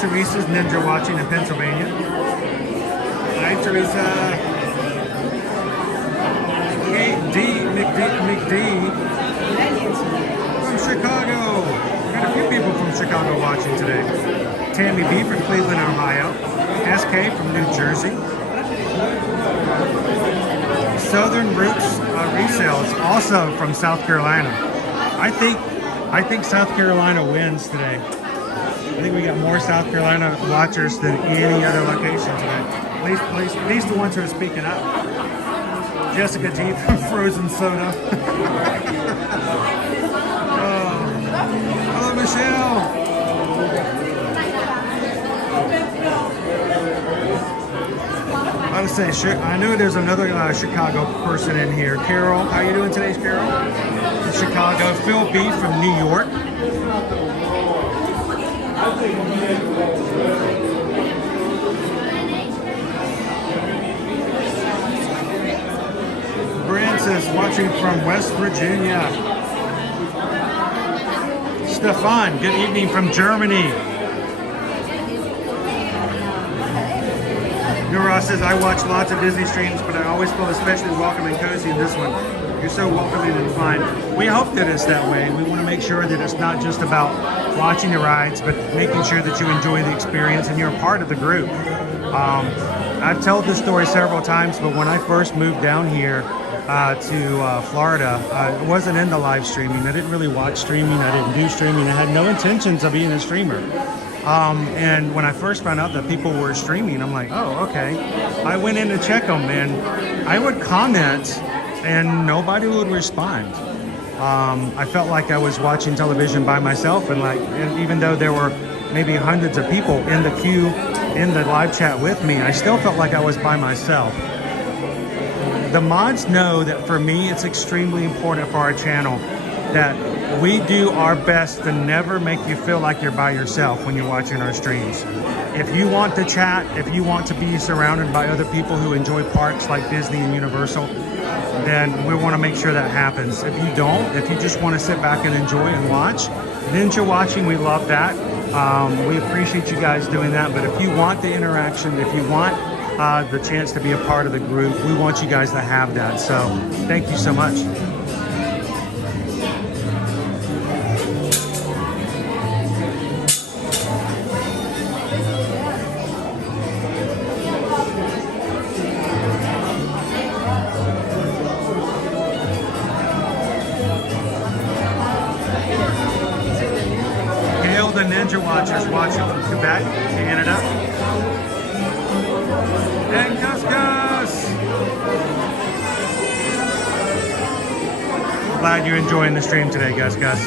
Teresa's Ninja watching in Pennsylvania. Hi, Teresa. McD from Chicago. Got a few people from Chicago watching today. Tammy B from Cleveland, Ohio. SK from New Jersey. Southern Roots Resales, also from South Carolina. I think South Carolina wins today. I think we got more South Carolina watchers than any other location today. At least the ones who are speaking up. Jessica T from Frozen Soda. Hello, Michelle. I would say, I know there's another Chicago person in here. Carol, how you doing today, Carol? From Chicago. Phil B from New York. Francis watching from West Virginia. Stefan, good evening from Germany. Nora says, I watch lots of Disney streams, but I always feel especially welcome and cozy in this one. You're so welcoming and fun. We hope that it's that way. We want to make sure that it's not just about watching the rides, but making sure that you enjoy the experience and you're a part of the group. I've told this story several times, but when I first moved down here to Florida, I wasn't into live streaming. I didn't really watch streaming. I didn't do streaming. I had no intentions of being a streamer. And when I first found out that people were streaming, I'm like, oh, okay. I went in to check them, and I would comment, and nobody would respond. I felt like I was watching television by myself, and even though there were maybe hundreds of people in the queue in the live chat with me, I still felt like I was by myself. The mods know that for me, it's extremely important for our channel that we do our best to never make you feel like you're by yourself when you're watching our streams. If you want to chat, if you want to be surrounded by other people who enjoy parks like Disney and Universal, then we want to make sure that happens. If you don't, if you just want to sit back and enjoy and watch, Ninja watching, we love that. We appreciate you guys doing that. But if you want the interaction, if you want the chance to be a part of the group, we want you guys to have that. So thank you so much. The Ninja Watchers watching from Quebec, Canada. And Gus Gus! Glad you're enjoying the stream today, Gus Gus.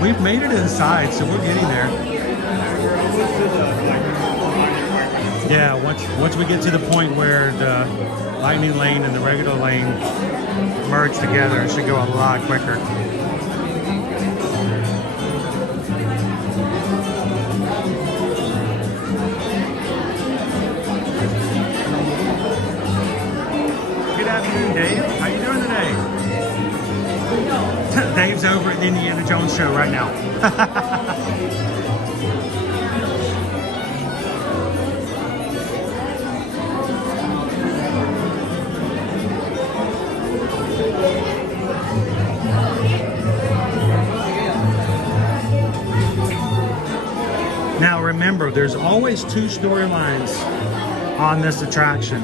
We've made it inside, so we're getting there. Yeah, once we get to the point where the lightning lane and the regular lane merge together, it should go a lot quicker. Good afternoon, Dave. How you doing today? Dave's over at the Indiana Jones show right now. Now remember, there's always two storylines on this attraction.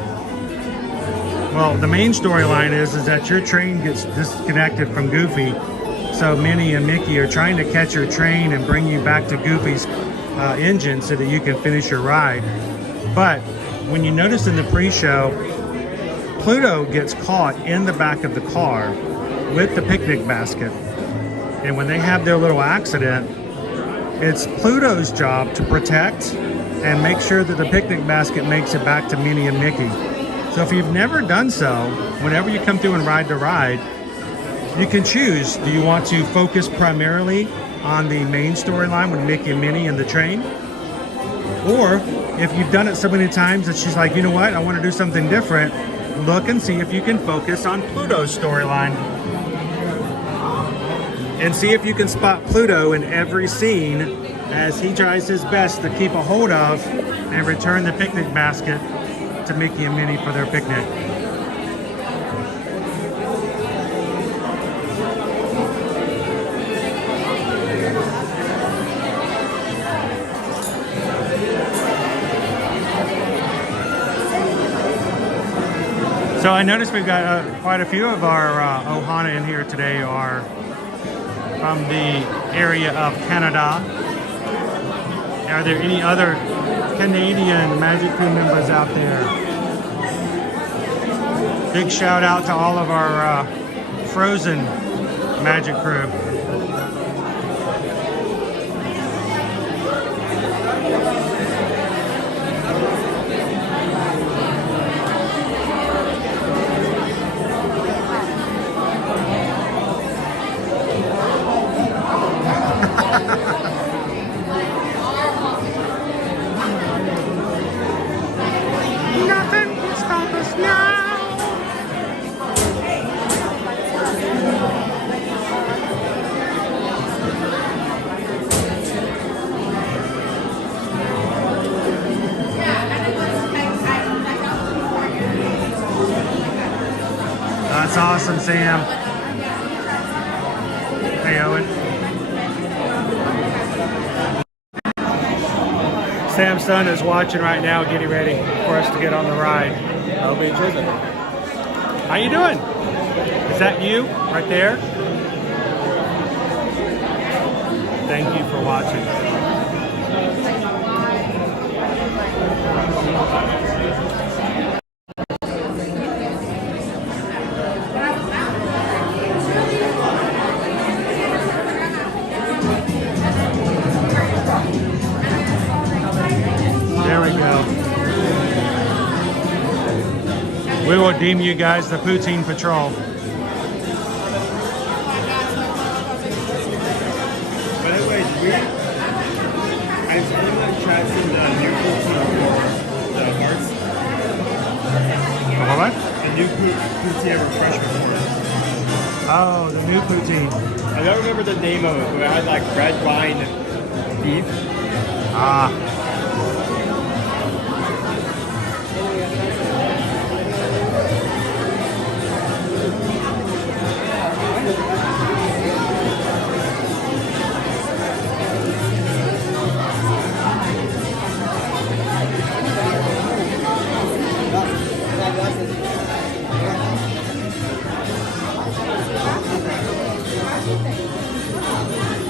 Well, the main storyline is that your train gets disconnected from Goofy, so Minnie and Mickey are trying to catch your train and bring you back to Goofy's engine so that you can finish your ride. But when you notice in the pre-show, Pluto gets caught in the back of the car with the picnic basket. And when they have their little accident, it's Pluto's job to protect and make sure that the picnic basket makes it back to Minnie and Mickey. So if you've never done so, whenever you come through and ride the ride, you can choose. Do you want to focus primarily on the main storyline with Mickey and Minnie and the train? Or if you've done it so many times that she's like, you know what, I want to do something different, look and see if you can focus on Pluto's storyline. And see if you can spot Pluto in every scene as he tries his best to keep a hold of and return the picnic basket to Mickey and Minnie for their picnic. So I noticed we've got quite a few of our Ohana in here today are from the area of Canada. Are there any other Canadian Magic Crew members out there? Big shout out to all of our Frozone Magic Crew. That's awesome, Sam. Hey, Owen. Sam's son is watching right now, getting ready for us to get on the ride. I hope he enjoys it. How you doing? Is that you right there? Thank you for watching. We will deem you guys the Poutine Patrol. By the way, I've seen the chats in the new poutine for the hearts. What? The new poutine refreshment for it. Oh, the new poutine. I don't remember the name of it, but it had like red wine beef. Ah.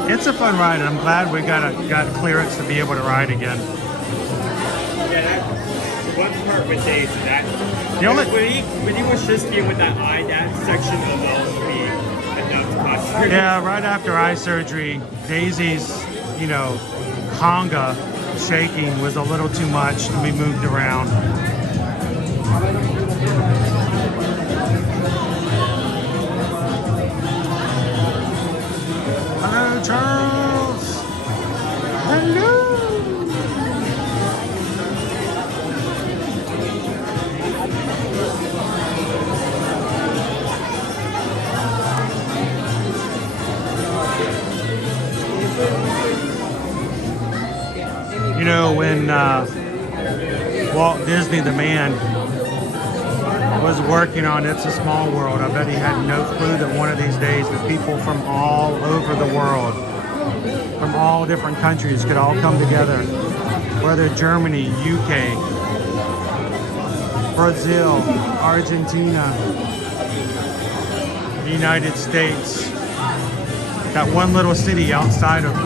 It's a fun ride, and I'm glad we got clearance to be able to ride again. Yeah, that one part with Dave, that the only when he was just in with that eye, that section alone would be enough to after. Yeah, right after eye surgery, Daisy's, you know, conga shaking was a little too much to be moved around. Hello, Charles. Hello. You know, when Walt Disney, the man, was working on It's a Small World, I bet he had no clue that one of these days that people from all over the world, from all different countries, could all come together. Whether Germany, UK, Brazil, Argentina, the United States, that one little city outside of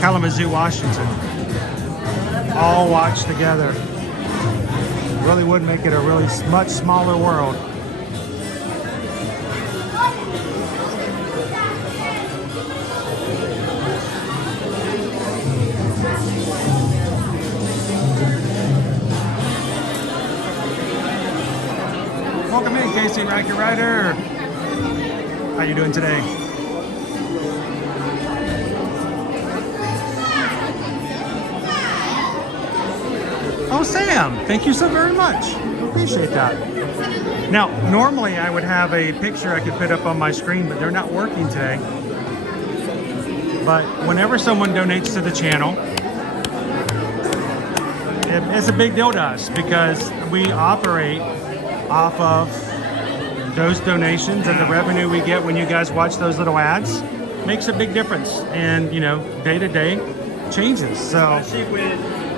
Kalamazoo, Washington, all watch together. Really would make it a really much smaller world. Welcome in, Casey Racket Rider. How you doing today? Oh, Sam, thank you so very much. Appreciate that. Now, normally I would have a picture I could put up on my screen, but they're not working today. But whenever someone donates to the channel, it's a big deal to us because we operate off of those donations, and the revenue we get when you guys watch those little ads makes a big difference. And, you know, day to day changes. So.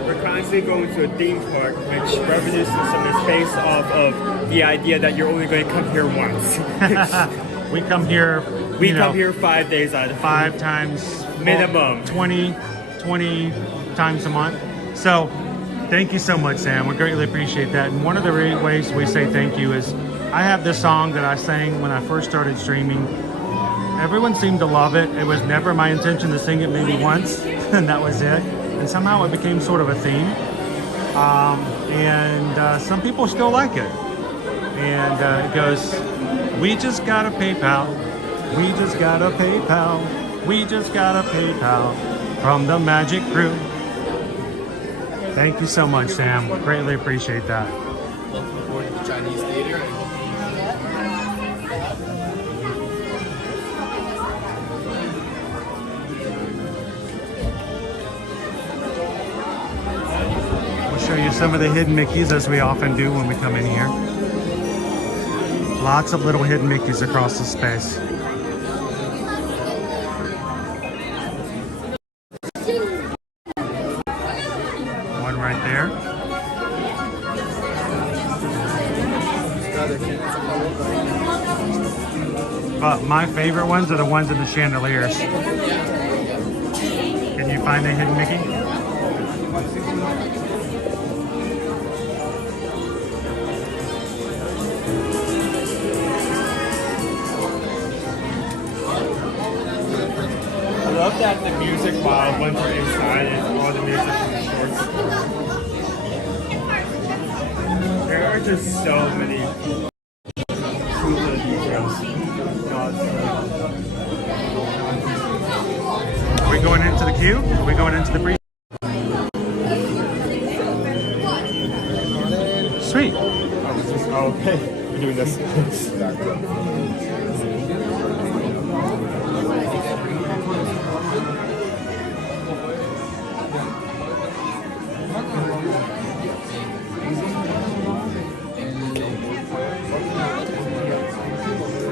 We're constantly going to a theme park, which revenue system is based off of the idea that you're only going to come here once. We come here. We come here 5 days out of 5 times minimum. 20 times a month. So thank you so much, Sam. We greatly appreciate that. And one of the ways we say thank you is I have this song that I sang when I first started streaming. Everyone seemed to love it. It was never my intention to sing it maybe once, and that was it. And somehow it became sort of a theme. And some people still like it. And it goes, we just got a PayPal. We just got a PayPal. We just got a PayPal from the Magic Crew. Thank you so much, Sam. Greatly appreciate that. Welcome aboard the Chinese Theater. Show you some of the hidden Mickeys, as we often do when we come in here. Lots of little hidden Mickeys across the space. One right there. But my favorite ones are the ones in the chandeliers. Can you find a hidden Mickey? I love that the music while once we're inside is all the music from the shorts. There are just so many cool little details. Are we going into the queue? Are we going into the pre? Sweet. Oh, okay. We're doing this.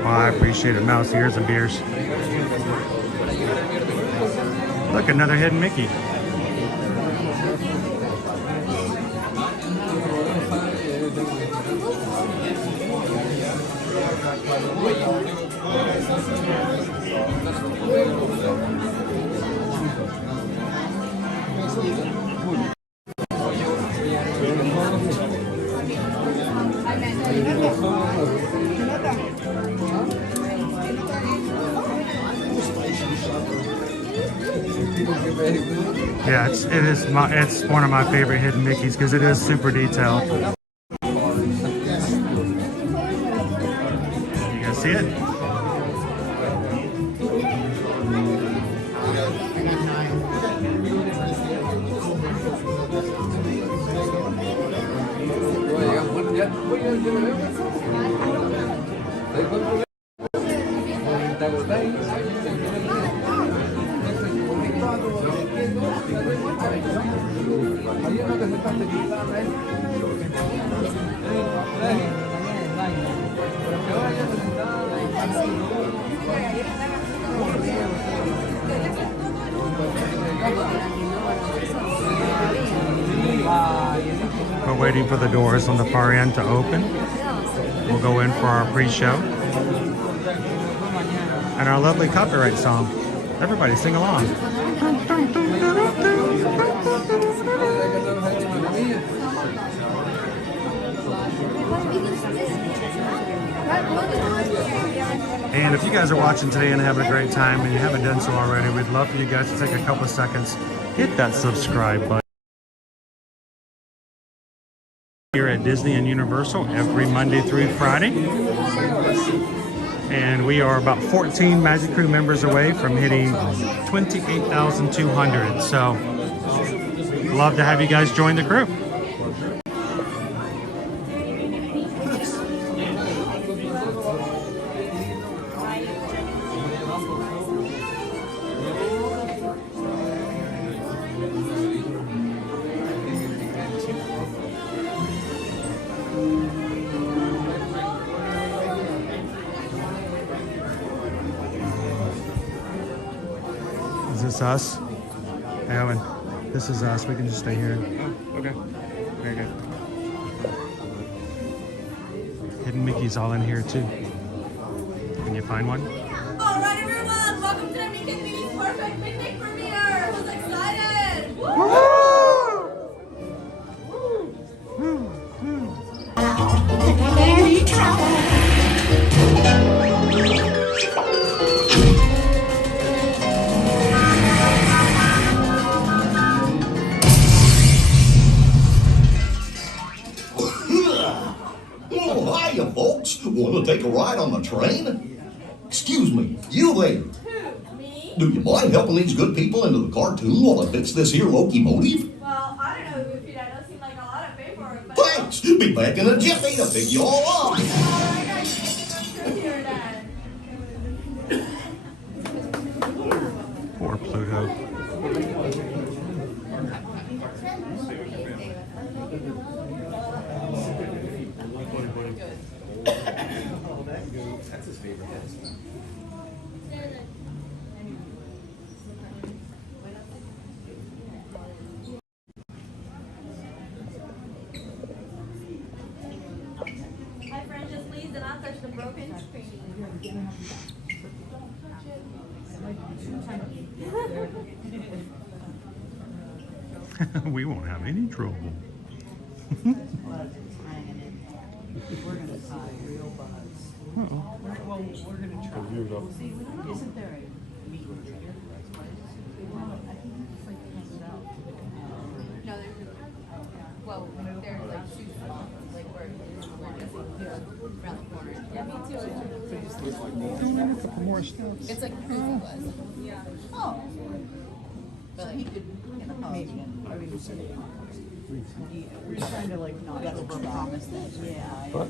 Oh, I appreciate it. Mouse ears and beers. Look, another hidden Mickey. Yeah, it's one of my favorite hidden Mickeys because it is super detailed. You guys see it? We're waiting for the doors on the far end to open. We'll go in for our pre-show. And our lovely copyright song. Everybody sing along. And if you guys are watching today and having a great time and you haven't done so already, we'd love for you guys to take a couple of seconds, hit that subscribe button. Here at Disney and Universal every Monday through Friday. And we are about 14 Magic Crew members away from hitting 28,200. So, love to have you guys join the crew. Is this us? Hey Owen, this is us. We can just stay here. Oh, okay. Very good. Hidden Mickey's all in here too. Can you find one? All right, everyone, welcome to the Mickey and Minnie's Perfect Picnic premiere. Who's excited? Woo! Oh, hiya, folks. Want to take a ride on the train? Excuse me, you there. Who? Me? Do you mind helping these good people into the cartoon while I fix this here locomotive? Well, I don't know, Goofy. That does seem like a lot of paperwork, but... Thanks. Be back in a jiffy to pick you all up. Alright, guys, take me here, Dad. Poor Pluto. That's his favorite. Hi, friend, just please do not touch the broken screen. We won't have any trouble. We're gonna tie real buzz. Uh-oh. Well, we're gonna try. See, isn't there a meat and cheddar? Well, I think it's like comes out. No, there's well, there's like two spots, like where around the corner. Yeah, me too. A couple more steps. It's like Goofy was. Yeah. Oh. But So he could maybe, I mean, we're trying to like not overpromise that. Yeah. What?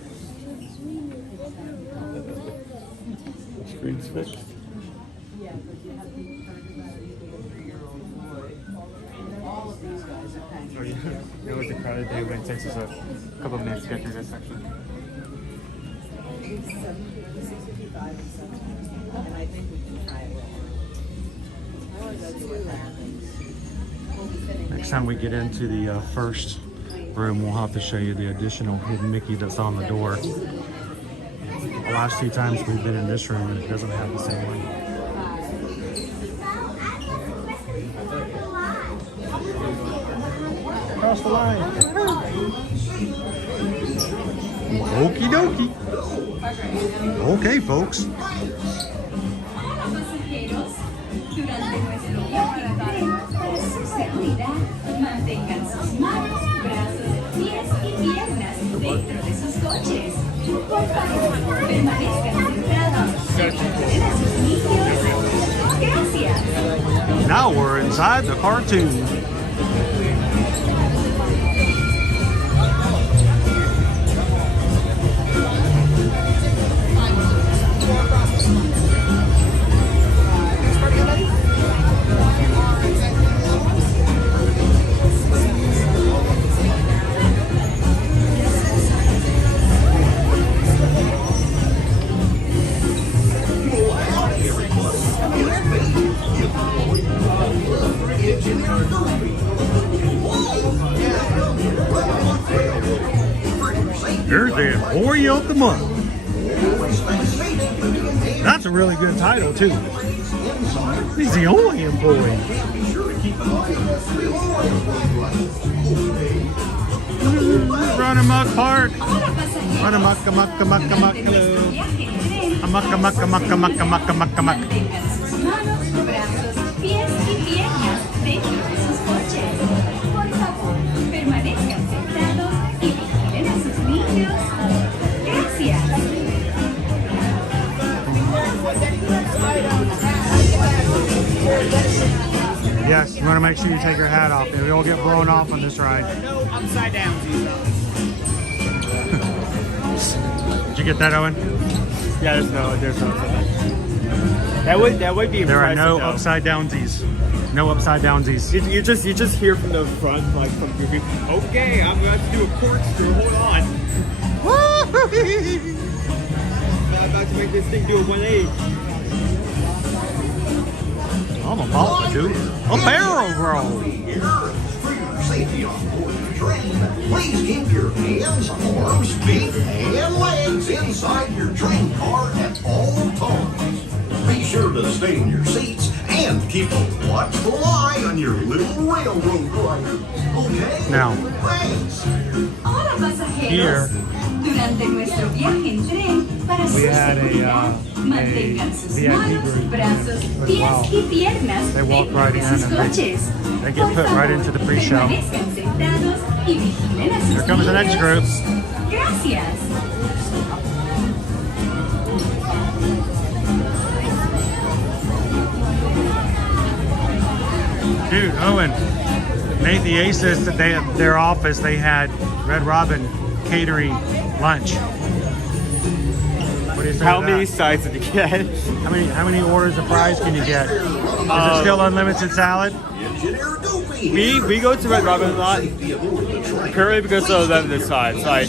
Screen's fixed. Yeah, but you have to be concerned about a 3-year-old boy. All of these guys are hanging. Oh, yeah. It was a crowded day when it takes us a couple minutes to get through this section. It's 6:55 and 7, and I think we can try it. Next time we get into the first room, we'll have to show you the additional hidden Mickey that's on the door. The last 2 times we've been in this room, it doesn't have the same one. Across the line. Okie dokie. Okay, folks. dentro de sus coches. Por favor, permanezcan sentados y vigilen a sus niños. Gracias. Now we're inside the cartoon. Here's the Employee of the Month. That's a really good title, too. He's the only employee. Run amok park. Run amok, amok, amok, amok, hello. Amok, amok, amok, amok, amok, amok, amok. Brazos, pies y piernas dentro de sus coches. Por favor, permanezcan sentados y vigilen a sus niños. Gracias. Yes, you want to make sure you take your hat off. We all get blown off on this ride. No upside down. Did you get that, Owen? Yeah, there's no upside down. That would be impressive. There are no though. upside downsies. No upside downsies. You just hear from the front, like from people. Okay, I'm gonna have to do a corkscrew. Hold on. I'm about to make this thing do a 180. I'm about to do a barrel roll. For your safety on board the train, please keep your hands, arms, feet, and legs inside your train car at all times. Be sure to stay in your seats and keep a watchful eye on your little railroad riders. Okay? Now, Thanks. Hola pasajeros. Here. Durante nuestro viaje en tren para We su had seguridad, mantengan sus VIP manos, group. brazos, But pies wow. y piernas They walk dentro right de in sus and coches. they get Por put right favor, into the pre-show. permanezcan sentados y vigilen a sus Here comes the next niños. group. Gracias. Dude, Owen, Nate the Ace says that they at their office they had Red Robin catering lunch. What do you say How to many that? sides did you get? How many orders of fries can you get? Is it still unlimited salad? We go to Red Robin a lot, purely because of them the sides. Like,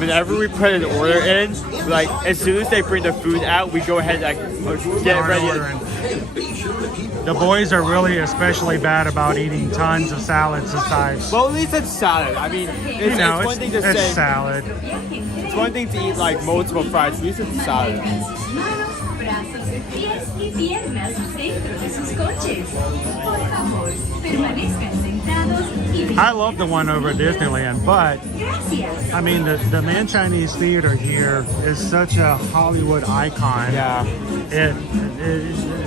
whenever we put an order in, like as soon as they bring the food out, we go ahead and like get Start ready. ordering. The boys are really especially bad about eating tons of salads as sides. Well, at least it's salad. I mean, it's, You know, it's one thing to it's say. salad. It's one thing to eat like multiple fries. At least it's salad. Manos, brazos, pies y piernas dentro de sus coches. Por favor, permanezcan sentados y I love the one over at Disneyland, but Gracias. I mean the Man Chinese Theater here is such a Hollywood icon. Yeah.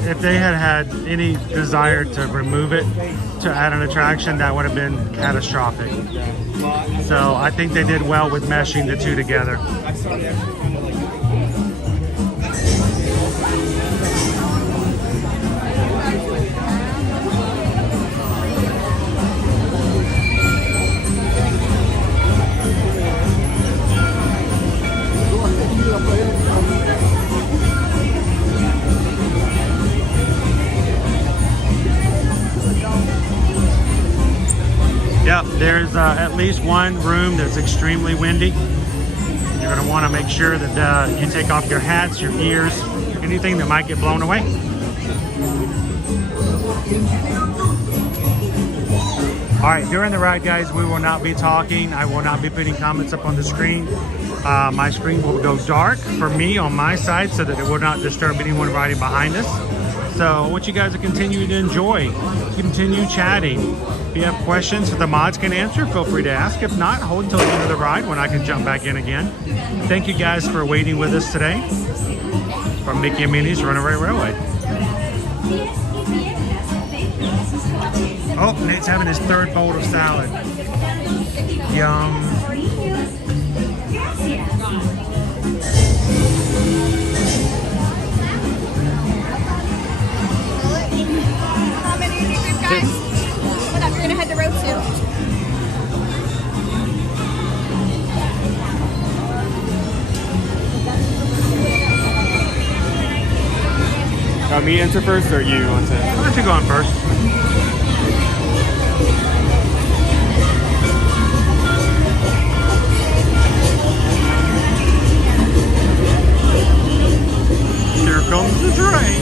If they had any desire to remove it to add an attraction, that would have been catastrophic. So I think they did well with meshing the two together. Yep, there's at least one room that's extremely windy. You're going to want to make sure that you take off your hats, your gears, anything that might get blown away. All right, during the ride, guys, we will not be talking. I will not be putting comments up on the screen. My screen will go dark for me on my side so that it will not disturb anyone riding behind us. So I want you guys to continue to enjoy, continue chatting. If you have questions that the mods can answer, feel free to ask. If not, hold until the end of the ride when I can jump back in again. Thank you guys for waiting with us today. From Mickey and Minnie's Runaway Railway. Oh, Nate's having his third bowl of salad. Yum. Me answer first, or you want to? Why don't you go on first? Here comes the train.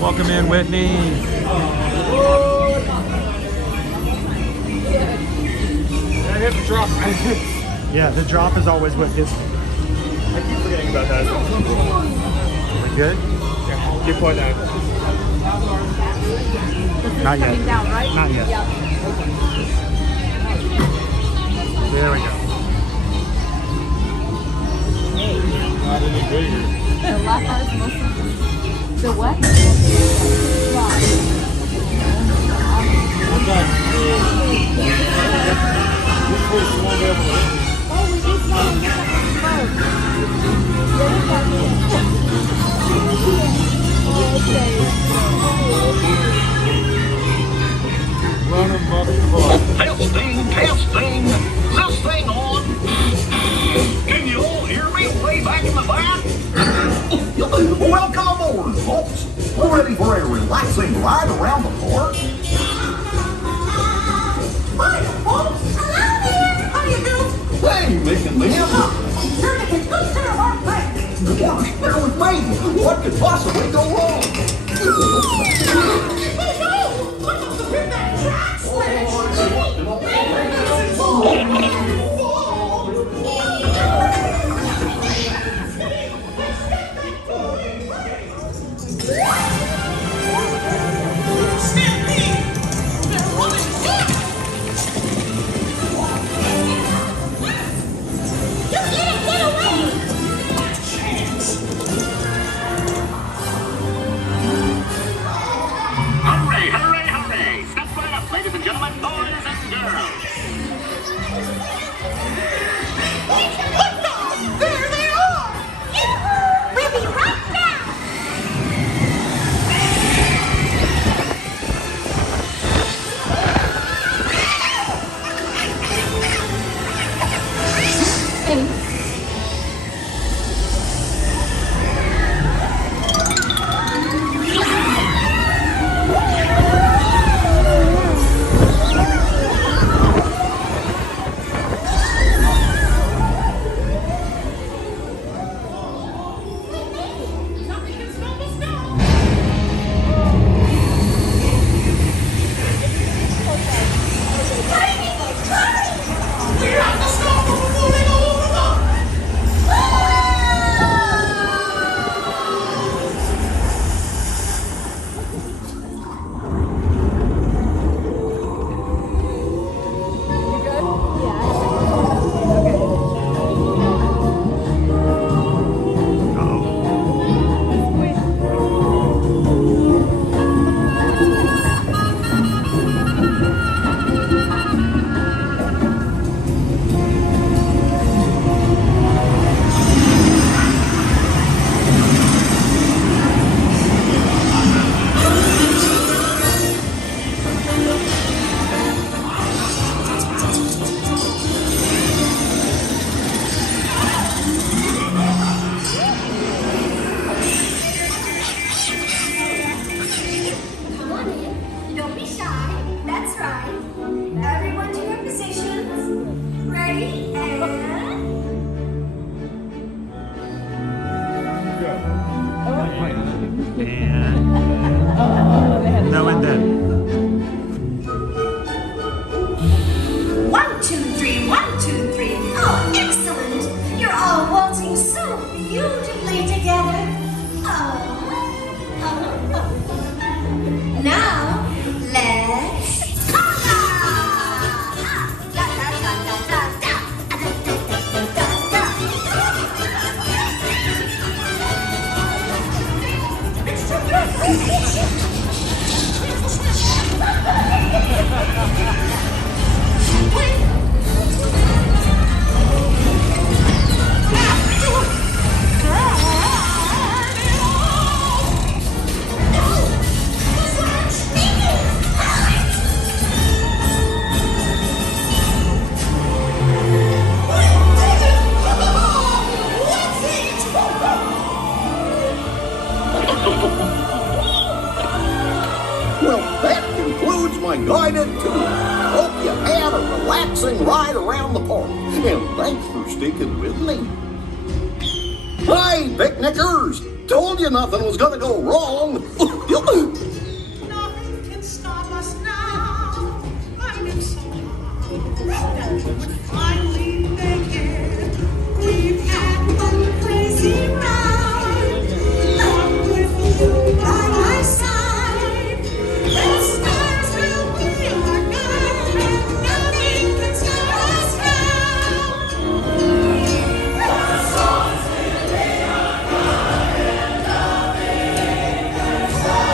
Welcome in, Whitney. I hit the drop. Yeah, the drop is always what gets. I keep forgetting about that. We good? Yeah, keep pulling down. Not yet. Coming down, right? Not yet. Yep. There we go. Not any bigger. The left part is mostly the what? Oh, we just want to get Testing. This thing on. Can you all hear me way back in the back? Welcome aboard, folks. We're ready for a relaxing ride around the park. Hi, folks. Hello there. How you doing? Hey, Mick and Liam. You're the conductor of our train. Gosh, bear with me. What could possibly go wrong? Hey, no! What about the big bad track sledge? Hurry, hurry, hurry! Step right up, ladies and gentlemen, boys and girls. my guided tour. Hope you had a relaxing ride around the park, and thanks for sticking with me. Hey, picnickers! Told you nothing was gonna go wrong. Nothing can stop us now. I knew someone would finally make it. We've had one crazy ride. Not with you by my side. The stars will be our guide, and nothing can stop us now. The stars will be our guide, and nothing can stop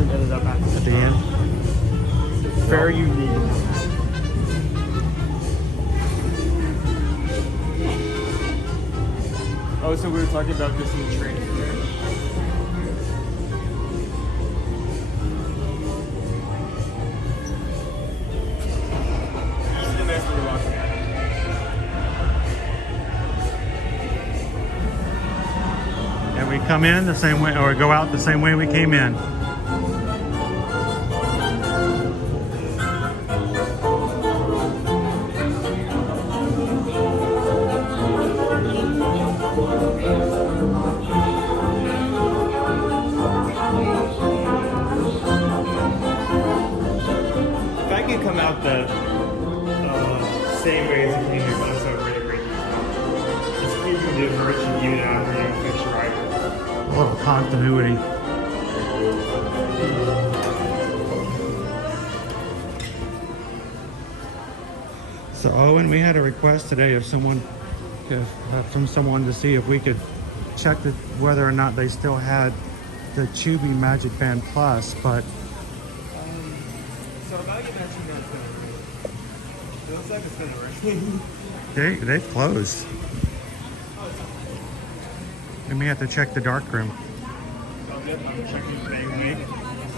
ended up at the end. Very unique. Oh, so we were talking about this in the train. This is the best we're walking at. And we come in the same way, or go out the same way we came in. If I could come out the same way as I came here, but I'm so really great. Just keeping the merchant unit after you fix your ride. A little continuity. So Owen, we had a request today of someone, from someone to see if we could check whether or not they still had the Chubby Magic Band Plus, but So about your Magic Band Plus, it looks like it's been working. they've closed. We may have to check the dark room. I'm checking the same week.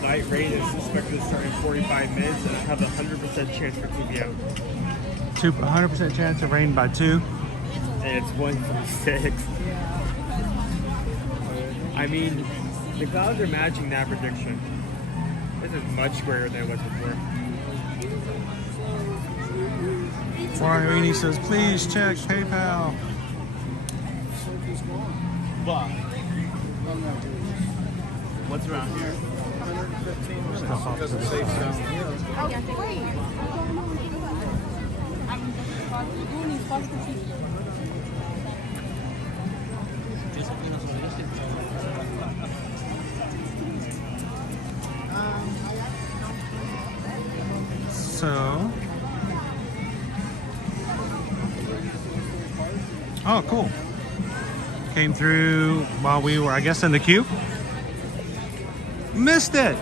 Night rain is expected to start in 45 minutes, and I have a 100% chance for 2 p.m. 100% chance of rain by 2. And it's 1:46. I mean, the clouds are matching that prediction. This is much squarer than it was before. Irene says, please check PayPal. What's around here? 115 because it's safe down here. So, oh, cool. Came through while we were, I guess, in the queue. Missed it.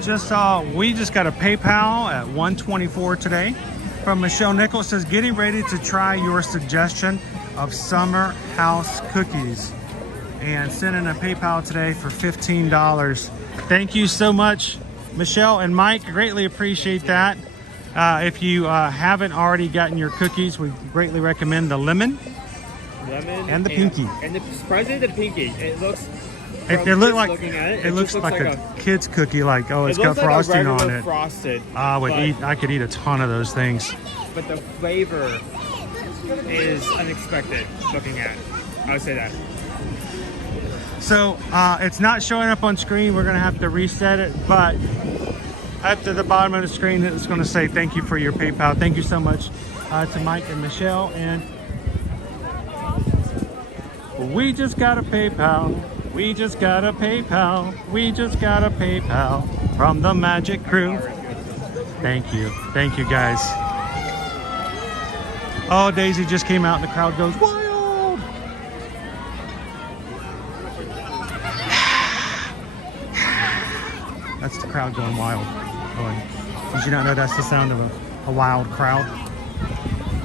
Just saw, we just got a PayPal at 1:24 today from Michelle Nichols. Says, getting ready to try your suggestion of summer house cookies. And sending a PayPal today for $15. Thank you so much, Michelle and Mike. Greatly appreciate that. If you haven't already gotten your cookies, we greatly recommend the lemon and the pinky. And surprisingly, the pinky. It looks. It looks like it looks like a kid's cookie. Like, oh, it's got frosting on it. Frosted. I could eat a ton of those things. But the flavor is unexpected. Looking at it, I would say that. So it's not showing up on screen. We're gonna have to reset it, but at the bottom of the screen, it's gonna say thank you for your PayPal. Thank you so much to Mike and Michelle. And we just got a PayPal. We just got a PayPal. We just got a PayPal from the Magic Crew. Thank you. Thank you, guys. Oh, Daisy just came out and the crowd goes wild. That's the crowd going wild. Did you not know that's the sound of a wild crowd?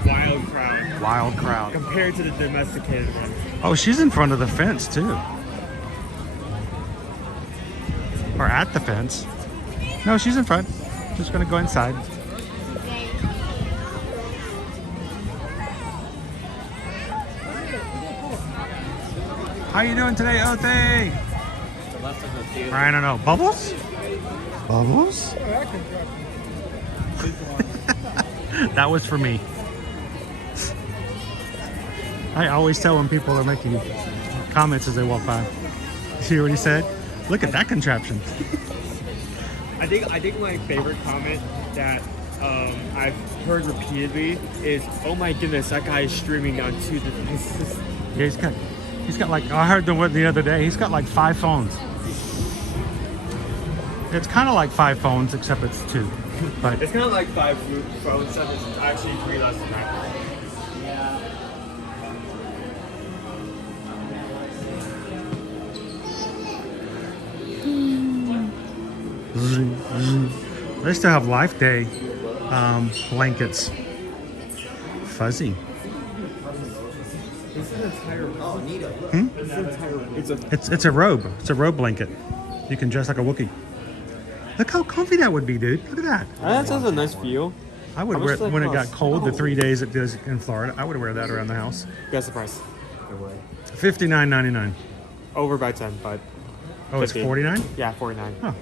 Wild crowd. Wild crowd. Compared to the domesticated one. Oh, she's in front of the fence too. Or at the fence. No, she's in front. Just gonna go inside. How you doing today, Othe? I don't know. Bubbles? Bubbles? That was for me. I always tell when people are making comments as they walk by. See what he said? Look at that contraption. I think my favorite comment that I've heard repeatedly is, "Oh my goodness, that guy is streaming on 2 devices." Yeah, he's got like, I heard the other day, he's got like 5 phones. It's kind of like 5 phones, except it's 2. But it's kind of like 5 phones, except it's actually 3 less than that. They still have Life Day blankets. Fuzzy. It's a robe. It's a robe blanket. You can dress like a Wookiee. Look how comfy that would be, dude. Look at that. That sounds a nice feel. I would wear it when it got cold. The 3 days it does in Florida. I would wear that around the house. Guess the price. $59.99. Over by 10, but. Oh, 50. It's 49? Yeah, 49. Huh.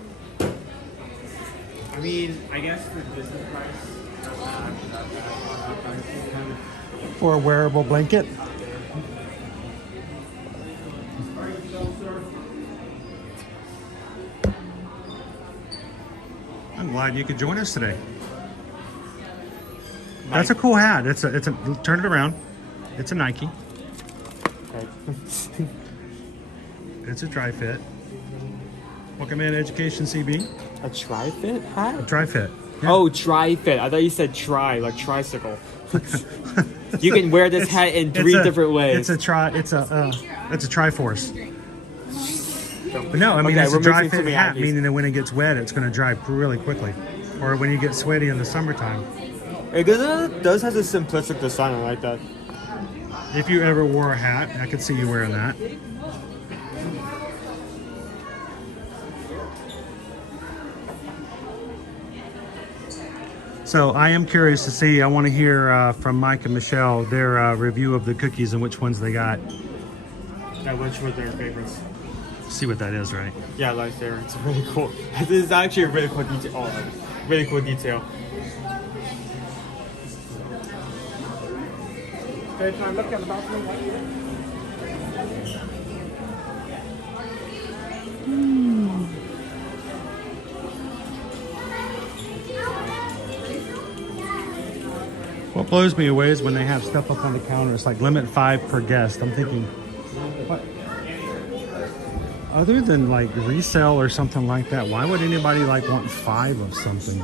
I mean, I guess the business price. For a wearable blanket. I'm glad you could join us today. That's a cool hat. It's a turn it around. It's a Nike. Okay. It's a dry fit. Welcome in Education CB. A tri-fit hat? A dry fit. Yeah. Oh, tri-fit. I thought you said tri, like tricycle. You can wear this hat in 3 different ways. It's a Triforce. But no, I mean, it's a dry fit hat, meaning that when it gets wet, it's going to dry really quickly. Or when you get sweaty in the summertime. It does have a simplistic design. I like that. If you ever wore a hat, I could see you wearing that. So I am curious to see, I want to hear from Mike and Michelle their review of the cookies and which ones they got. Yeah, which were their favorites? See what that is, right? Yeah, like there. It's really cool. This is actually a really cool detail. Oh, really cool detail. Okay, can I look at the balcony? What blows me away is when they have stuff up on the counter. It's like limit 5 per guest. I'm thinking, what? Other than like resale or something like that, why would anybody like want 5 of something?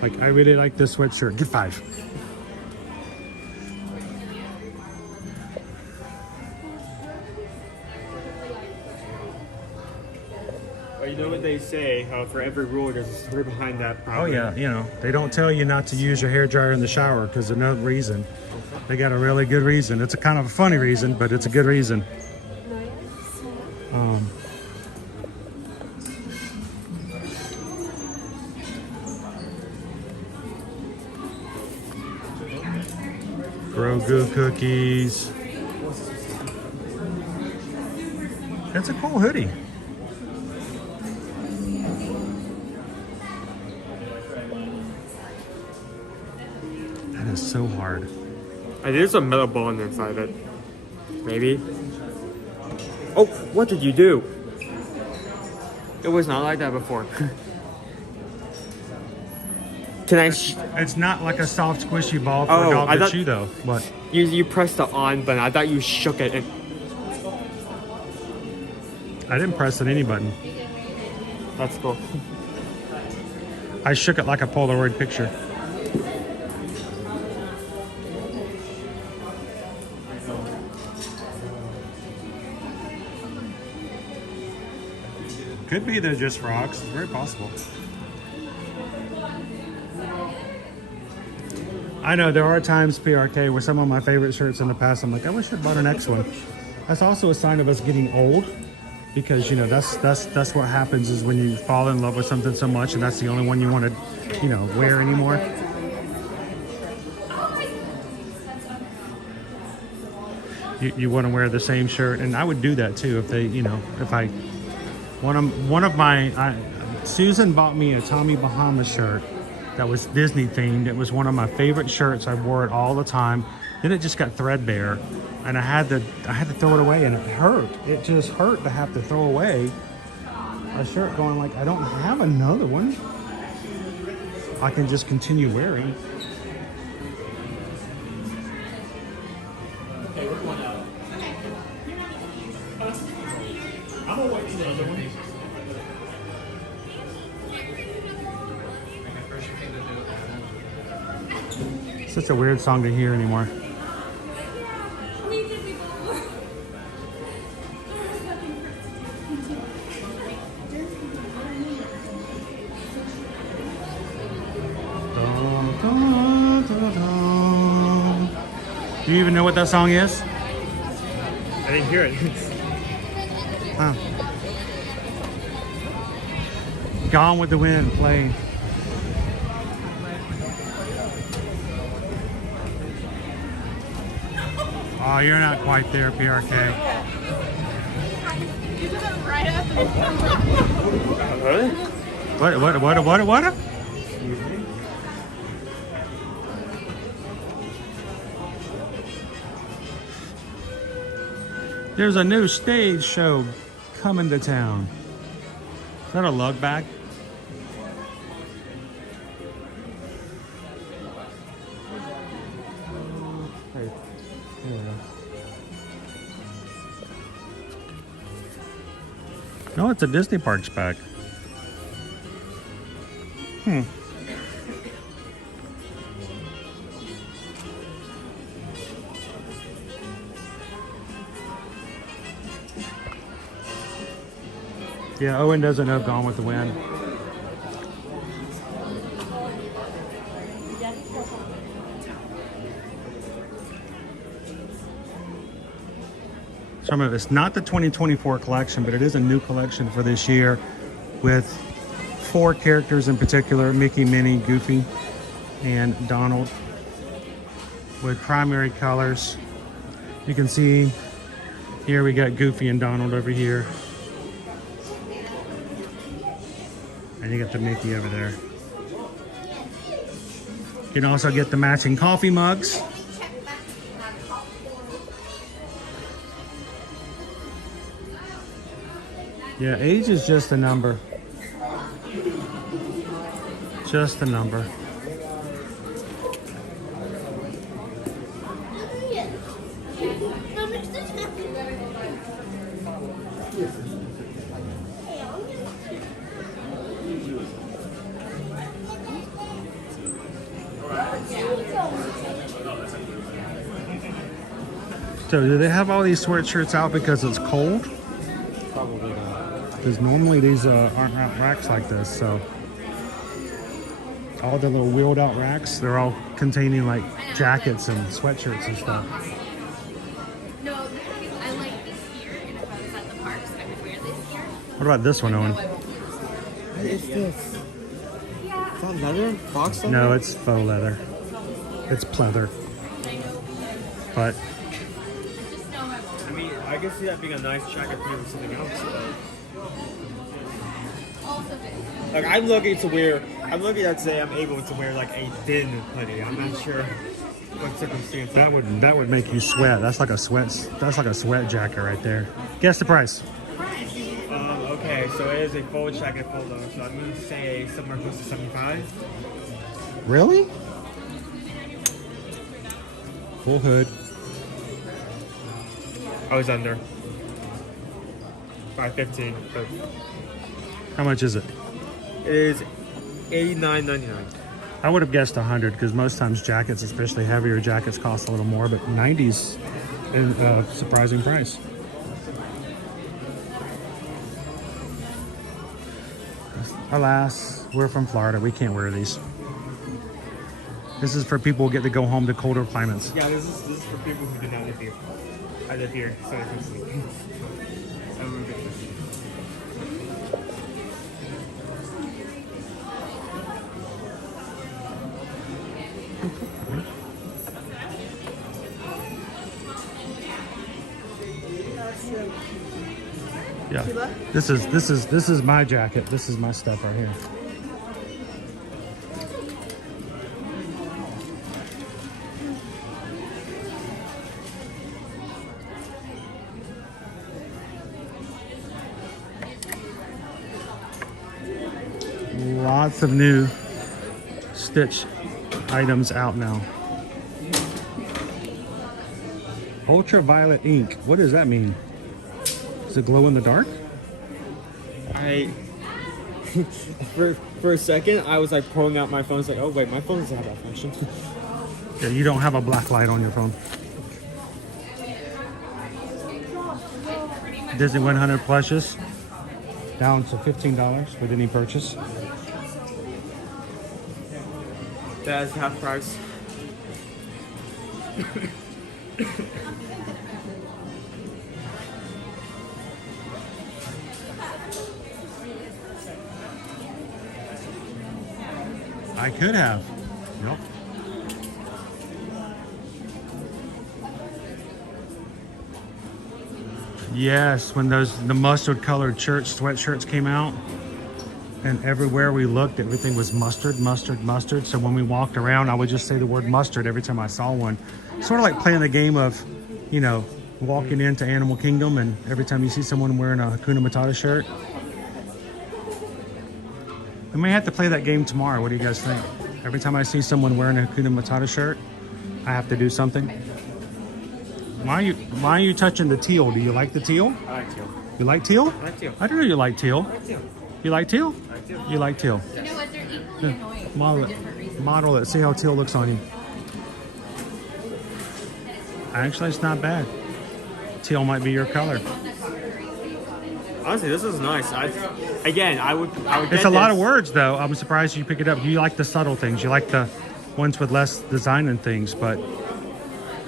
Like, I really like this sweatshirt. Get 5. But you know what they say, for every rule there's a story behind that Oh problem. yeah, you know, they don't tell you not to use your hairdryer in the shower because of no reason. They got a really good reason. It's a kind of a funny reason, but it's a good reason. Grogu cookies. It's a cool hoodie. That is so hard. There's a metal ball inside it. Maybe. Oh, what did you do? It was not like that before. Can I? It's not like a soft, squishy ball for a dog to chew, though. What? You pressed the on button. I thought you shook it. And I didn't press any button. That's cool. I shook it like a Polaroid picture. Could be they're just rocks. It's very possible. I know there are times, PRK, where some of my favorite shirts in the past, I'm like, I wish I'd bought an next one. That's also a sign of us getting old, because you know that's what happens is when you fall in love with something so much, and that's the only one you want to, you know, wear anymore. You want to wear the same shirt, and I would do that too if they, you know, if I. One of my Susan bought me a Tommy Bahama shirt that was Disney themed. It was one of my favorite shirts. I wore it all the time. Then it just got threadbare, and I had to throw it away, and it hurt. It just hurt to have to throw away a shirt, going like, I don't have another one I can just continue wearing. Okay, we're going out. I'm gonna wait these other ones. It's such a weird song to hear anymore. Do you even know what that song is? I didn't hear it. Huh. Gone with the Wind playing. Oh, you're not quite there, PRK. You just went right up What? What? There's a new stage show coming to town. Is that a lug bag? No, it's a Disney Parks bag. Yeah, Owen doesn't know Gone with the Wind. Some of it's not the 2024 collection, but it is a new collection for this year with 4 characters in particular: Mickey, Minnie, Goofy, and Donald, with primary colors. You can see here we got Goofy and Donald over here. And you got the Mickey over there. You can also get the matching coffee mugs. Yeah, age is just a number. Just a number. So do they have all these sweatshirts out because it's cold? Probably not. Because normally these aren't racks like this, so. All the little wheeled out racks, they're all containing like jackets and sweatshirts and stuff. No, I like this here, and if I was at the parks, I would wear this here. What about this one, Owen? What is this? Yeah. Is that leather? Box leather? No, it's faux leather. It's pleather. But I mean, I can see that being a nice jacket for something else. Like I'm looking at say I'm able to wear like a thin hoodie. I'm not sure what circumstance that would make you sweat. That's like a sweat jacket right there. Guess the price. Okay, so it is a full jacket full though, so I'm gonna say somewhere close to 75. Really? Full hood. I was under. 515. But How much is it? it is $89.99. I would have guessed 100 because most times jackets, especially heavier jackets, cost a little more, but 90's a surprising price. Alas, we're from Florida. We can't wear these. This is for people who get to go home to colder climates. Yeah, this is for people who do not live here. I live here, so I can sleep. Yeah, this is my jacket. This is my stuff right here. Lots of new Stitch items out now. Ultraviolet ink. What does that mean? Does it glow in the dark? For a second, I was like pulling out my phone. It's like, oh wait, my phone doesn't have that function. Yeah, you don't have a black light on your phone. Disney 100 plushes down to $15 with any purchase. That is half price. I could have. Nope. Yes, when the mustard colored sweatshirts came out, and everywhere we looked, everything was mustard, mustard, mustard. So when we walked around, I would just say the word mustard every time I saw one. Sort of like playing the game of, you know, walking into Animal Kingdom, and every time you see someone wearing a Hakuna Matata shirt. We may have to play that game tomorrow. What do you guys think? Every time I see someone wearing a Hakuna Matata shirt, I have to do something. Why are you touching the teal? Do you like the teal? I like teal. You like teal? I like teal. I don't know you like teal. I like teal. You like teal? I like teal. You like teal. You know what? They're equally annoying Model for it. different reasons. Model it. See how teal looks on you. Actually, it's not bad. Teal might be your color. Honestly, this is nice. I would get It's a lot this. of words, though. I'm surprised you pick it up. You like the subtle things. You like the ones with less design and things, but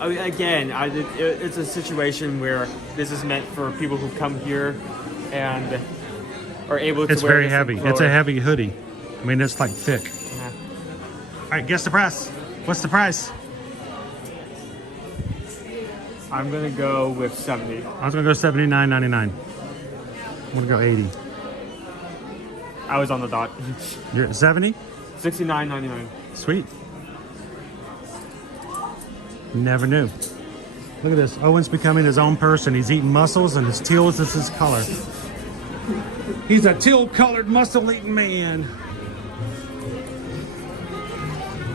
I mean, again, it's a situation where this is meant for people who come here and are able to it's wear very this heavy. and It's color. a heavy hoodie. I mean, it's like thick. Yeah. All right, guess the price. What's the price? I'm gonna go with 70. I was gonna go $79.99. I'm gonna go 80. I was on the dot. You're at 70? $69.99. Sweet. Never knew. Look at this. Owen's becoming his own person. He's eating mussels, and his teal is his color. He's a teal-colored mussel-eating man.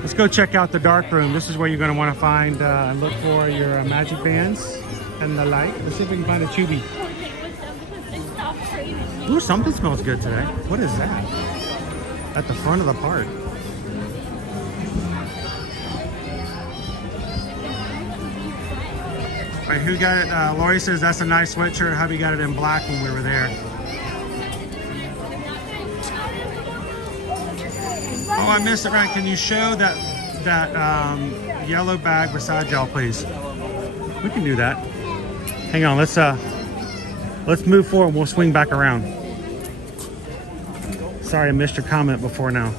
Let's go check out the dark room. This is where you're going to want to find and look for your magic bands and the like. Let's see if we can find a Chubby. Ooh, something smells good today. What is that? At the front of the park. Wait, who got it? Lori says that's a nice sweatshirt. Hubby got it in black when we were there. Oh, I missed it, Ryan. Can you show that yellow bag beside y'all, please? We can do that. Hang on, let's move forward. We'll swing back around. Sorry, I missed your comment before now.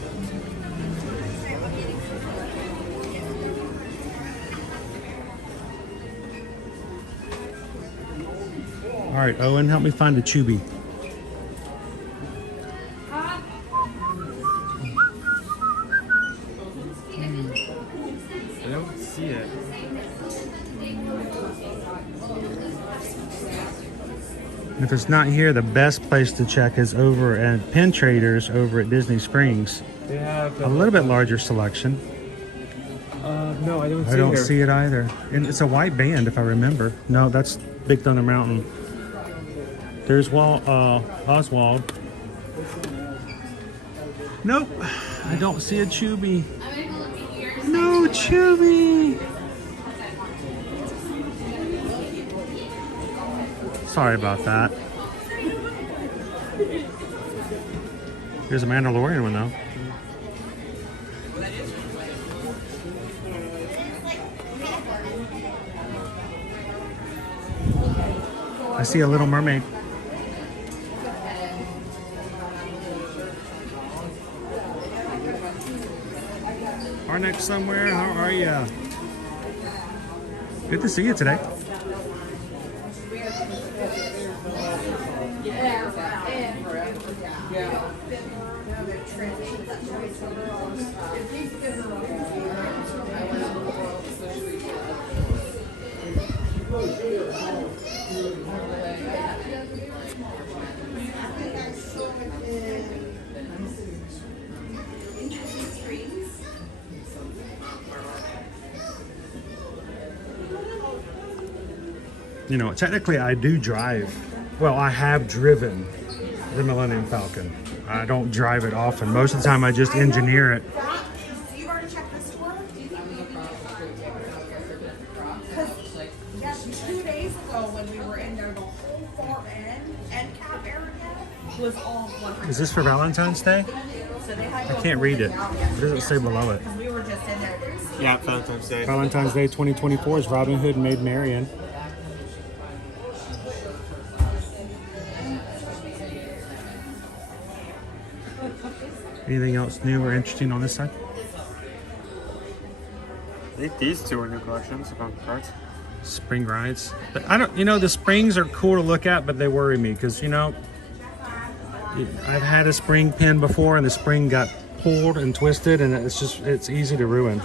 All right, Owen, help me find a chubby. I don't see it. If it's not here, the best place to check is over at Pin Traders over at Disney Springs. They have a little bit larger selection. No, I don't see it. I don't see it either. And it's a white band, if I remember. No, that's Big Thunder Mountain. There's Oswald. Nope, I don't see a chubby. No chubby. Sorry about that. Here's a Mandalorian one though. I see a Little Mermaid. Arnex somewhere, how are ya? Good to see you today. You know, technically I do drive. Well, I have driven the Millennium Falcon. I don't drive it often. Most of the time I just engineer it. You've already checked this tour? Because 2 days ago when we were in there, the whole far end cap area was all 100. Is this for Valentine's Day? So they had I can't read it. What does it say below it? we were just in there. Yeah, Valentine's Day. Valentine's Day 2024 is Robin Hood and Maid Marian. Anything else new or interesting on this side? I think these two are new collections, if I'm correct. Spring rides. But I don't, you know, the springs are cool to look at, but they worry me because, you know, I've had a spring pin before and the spring got pulled and twisted and it's easy to ruin.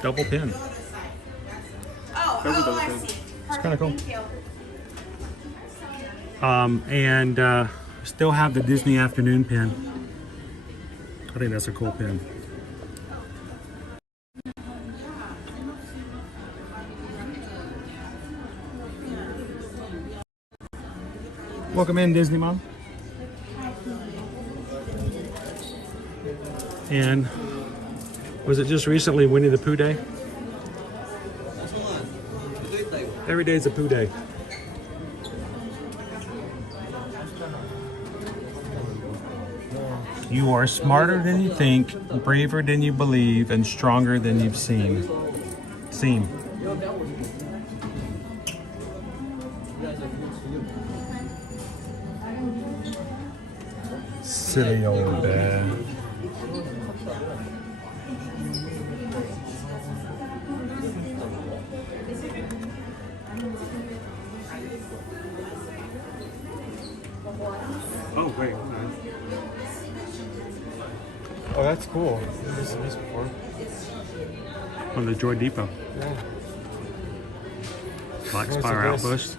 Double pin. I see. It's kind of cool. And still have the Disney Afternoon pin. I think that's a cool pin. Welcome in, Disney Mom. And was it just recently Winnie the Pooh Day? Every day's a Pooh Day. You are smarter than you think, braver than you believe, and stronger than you've seen. Silly old dad. Oh, wait. Oh, that's cool. I've never seen this before. On the Joy Depot. Yeah. Black Spire Outpost.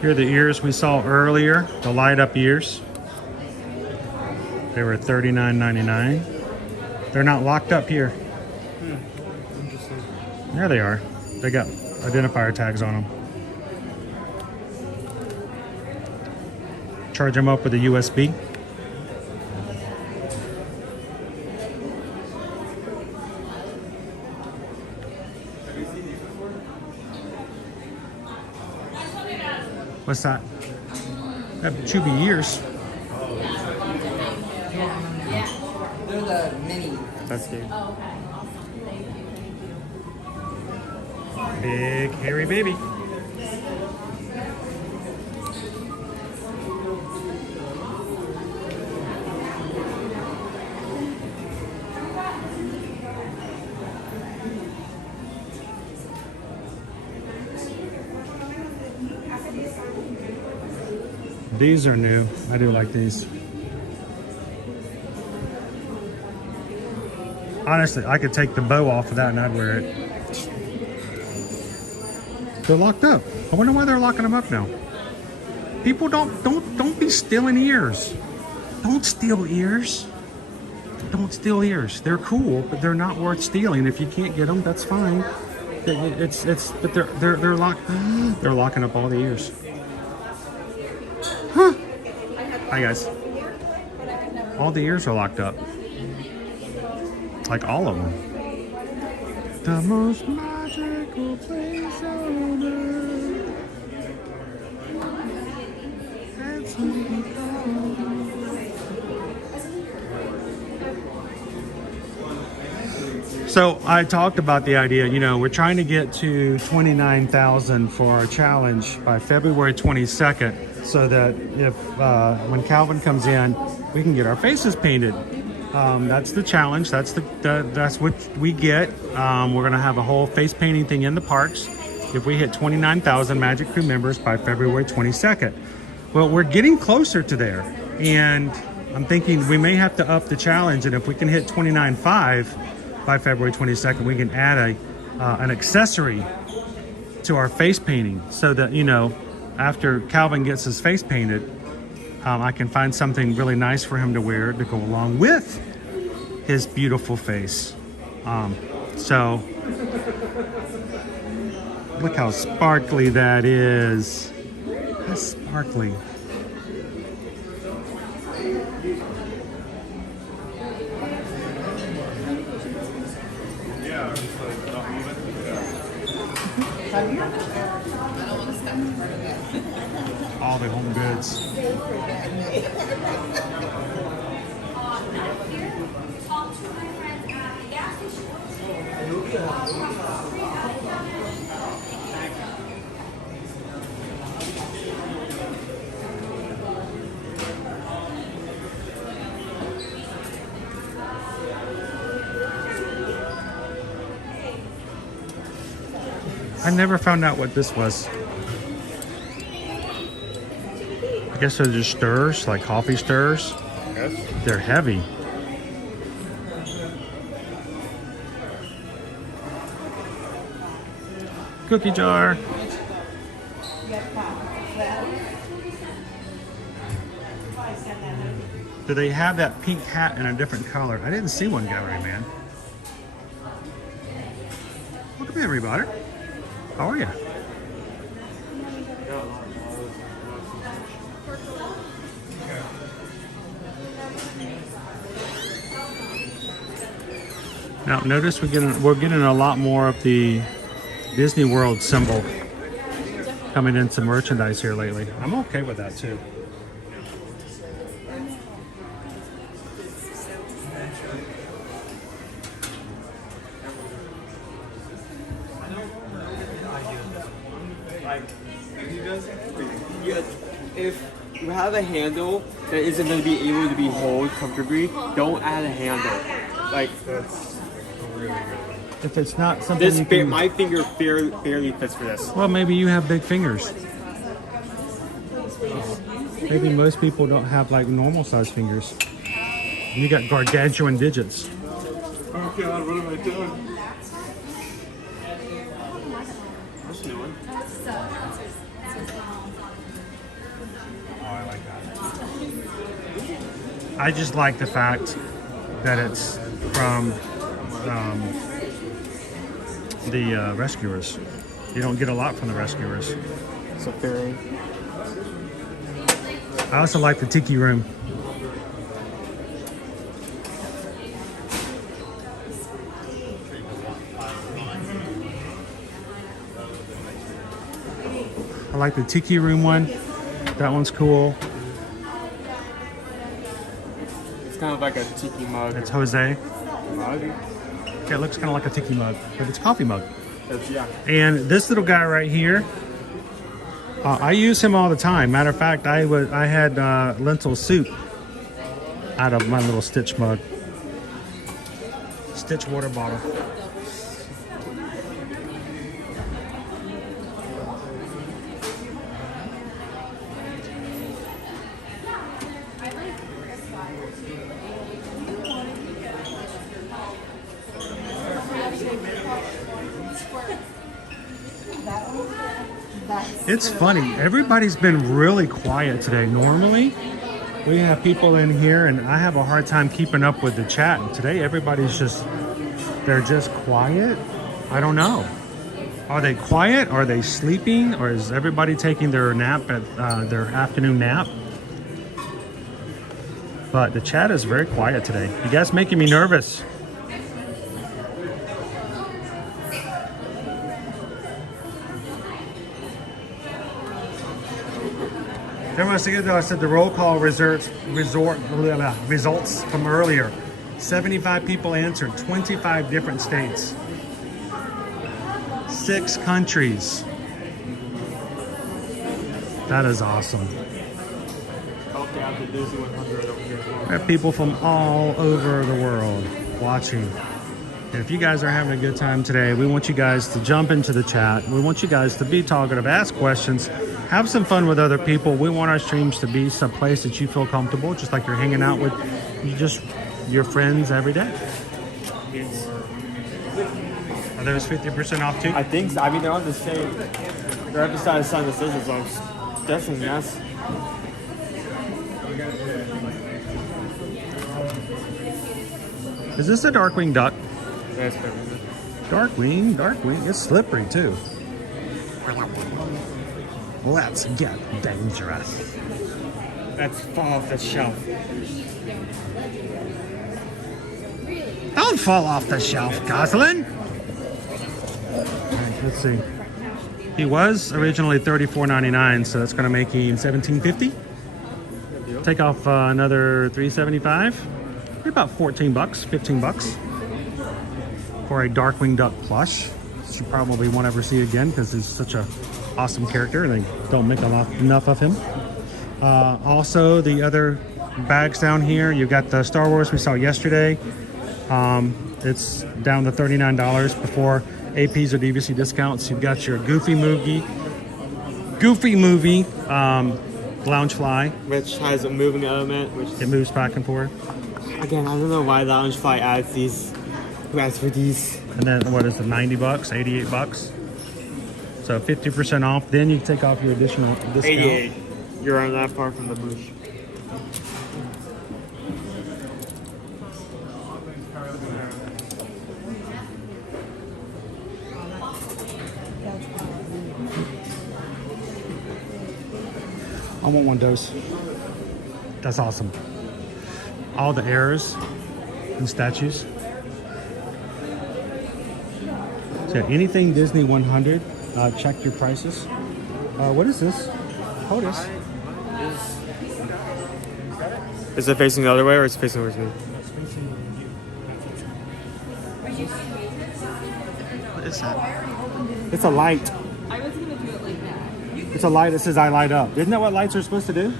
Here are the ears we saw earlier, the light up ears. They were $39.99. They're not locked up here. Interesting. There they are. They got identifier tags on them. Charge them up with a USB. What's that? That should be years. They're the mini. That's cute. Big hairy baby. These are new. I do like these. Honestly, I could take the bow off of that and I'd wear it. They're locked up. I wonder why they're locking them up now. People don't be stealing ears. Don't steal ears. Don't steal ears. They're cool, but they're not worth stealing. If you can't get them, that's fine. But they're locked. They're locking up all the ears. Huh. Hi guys. All the ears are locked up. Like all of them. The most magical place on earth. That's what we call it. So I talked about the idea, you know, we're trying to get to 29,000 for our challenge by February 22nd, so that if when Calvin comes in, we can get our faces painted. That's the challenge. That's what we get. We're gonna have a whole face painting thing in the parks if we hit 29,000 Magic Crew members by February 22nd. Well, we're getting closer to there, and I'm thinking we may have to up the challenge, and if we can hit 29.5 by February 22nd, we can add an accessory to our face painting, so that, you know, after Calvin gets his face painted, I can find something really nice for him to wear to go along with his beautiful face. So look how sparkly that is. That's sparkly. All the home goods. I never found out what this was. I guess they're just stirrers, like coffee stirrers. Yes. They're heavy. Cookie jar. Do they have that pink hat in a different color? I didn't see one, Gallery Man. Welcome in, everybody. How are you? Now notice we're getting a lot more of the Disney World symbol coming into merchandise here lately. I'm okay with that too. If you have a handle that isn't going to be able to be held comfortably, don't add a handle. Like, that's really good. If it's not something my finger barely fits for this. Well, maybe you have big fingers. Maybe most people don't have like normal size fingers. You got gargantuan digits. Oh God, what am I doing? What's new one? Oh, I like that. I just like the fact that it's from the Rescuers. You don't get a lot from the Rescuers. It's a fairy. I also like the Tiki Room. I like the Tiki Room one. That one's cool. It's kind of like a tiki mug. It's Jose. Mug? Yeah, it looks kind of like a tiki mug, but it's a coffee mug. Yeah. And this little guy right here, I use him all the time. Matter of fact, I had lentil soup out of my little Stitch mug. Stitch water bottle. It's funny, everybody's been really quiet today. Normally, we have people in here and I have a hard time keeping up with the chat. And today, everybody's they're just quiet. I don't know. Are they quiet? Are they sleeping? Or is everybody taking their nap at their afternoon nap? But the chat is very quiet today. You guys making me nervous. Everyone I said the roll call results from earlier. 75 people answered, 25 different states. 6 countries. That is awesome. We have people from all over the world watching. And if you guys are having a good time today, we want you guys to jump into the chat. We want you guys to be talkative, ask questions, have some fun with other people. We want our streams to be some place that you feel comfortable, just like you're hanging out with your friends every day. Are those 50% off too? I think so. I mean, they're on the same. They're at the side of sign that says it's on. Definitely, yes. Is this a Darkwing Duck? Yes, Darkwing. It's slippery too. Let's get dangerous. Let's fall off the shelf. Don't fall off the shelf, Goslin. Right, let's see. He was originally $34.99, so that's going to make him $17.50. Take off another $3.75. About 14 bucks, 15 bucks for a Darkwing Duck plush. Which you probably won't ever see again because he's such a awesome character. They don't make enough of him. Also, the other bags down here, you got the Star Wars we saw yesterday. It's down to $39 before APs or DVC discounts. You've got your Goofy movie Loungefly, which has a moving element, which it moves back and forth. Again, I don't know why Loungefly adds these. Who adds for these? And then what is it? 90 bucks, 88 bucks. So 50% off. Then you take off your additional discount. 88. You're on that far from the bush. I want one dose. That's awesome. All the errors and statues. So anything Disney 100, check your prices. What is this? POTUS. Is it facing the other way or is it facing towards me? What is that? It's a light. I was going to do it like that. It's a light that says I light up. Isn't that what lights are supposed to do?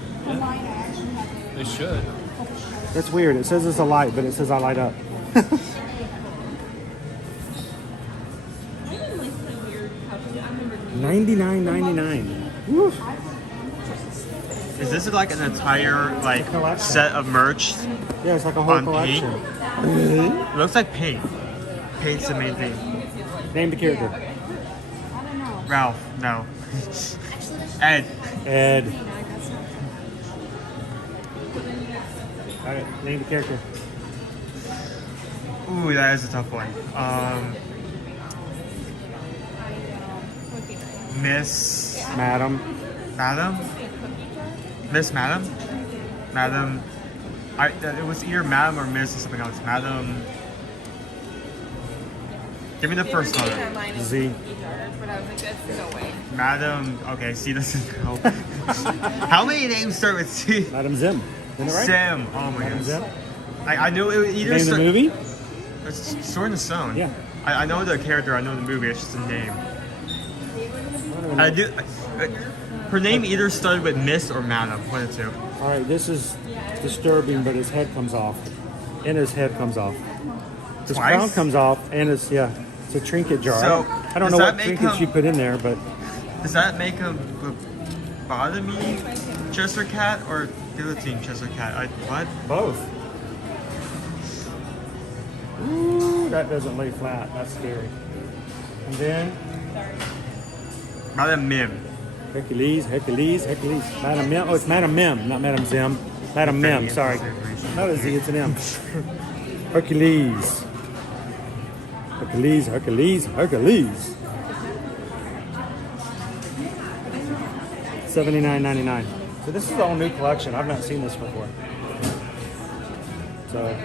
They should. That's weird. It says it's a light, but it says I light up. $99.99. Is this like an entire set of merch? Yeah, it's like a whole on collection. Paint? It looks like paint. Paint's the main thing. Name the character. Ralph. No. Ed. Ed. All right, name the character. Ooh, that is a tough one. Miss Madam. Miss Madam? Madam. It was either Madam or Miss or something else. Madam. Give me the first letter. Z. But I was like, that's no way. Madam. Okay, C doesn't help. How many names start with C? Madam Zim. Isn't it right? Sim. Oh my Madam goodness. Zim. I knew it would either Name the start. movie? It's Sword in the Stone. Yeah. I know the character. I know the movie. It's just a name. I do. Her name either started with Miss or Madam. One of the two. All right, this is disturbing, but his head comes off. And his head comes off. His Twice? crown comes off, and it's a trinket jar. So, I don't know does what that make trinkets him- you put in there, but Does that make him a lobotomy Chester cat or guillotine Chester cat? What? both. Ooh, that doesn't lay flat. That's scary. And then Madam Mim. Hercules. Madam Mim. Oh, it's Madam Mim, not Madam Zim. Madam Mim, sorry. Not a Z, it's an M. Hercules. $79.99. So this is all new collection. I've not seen this before. So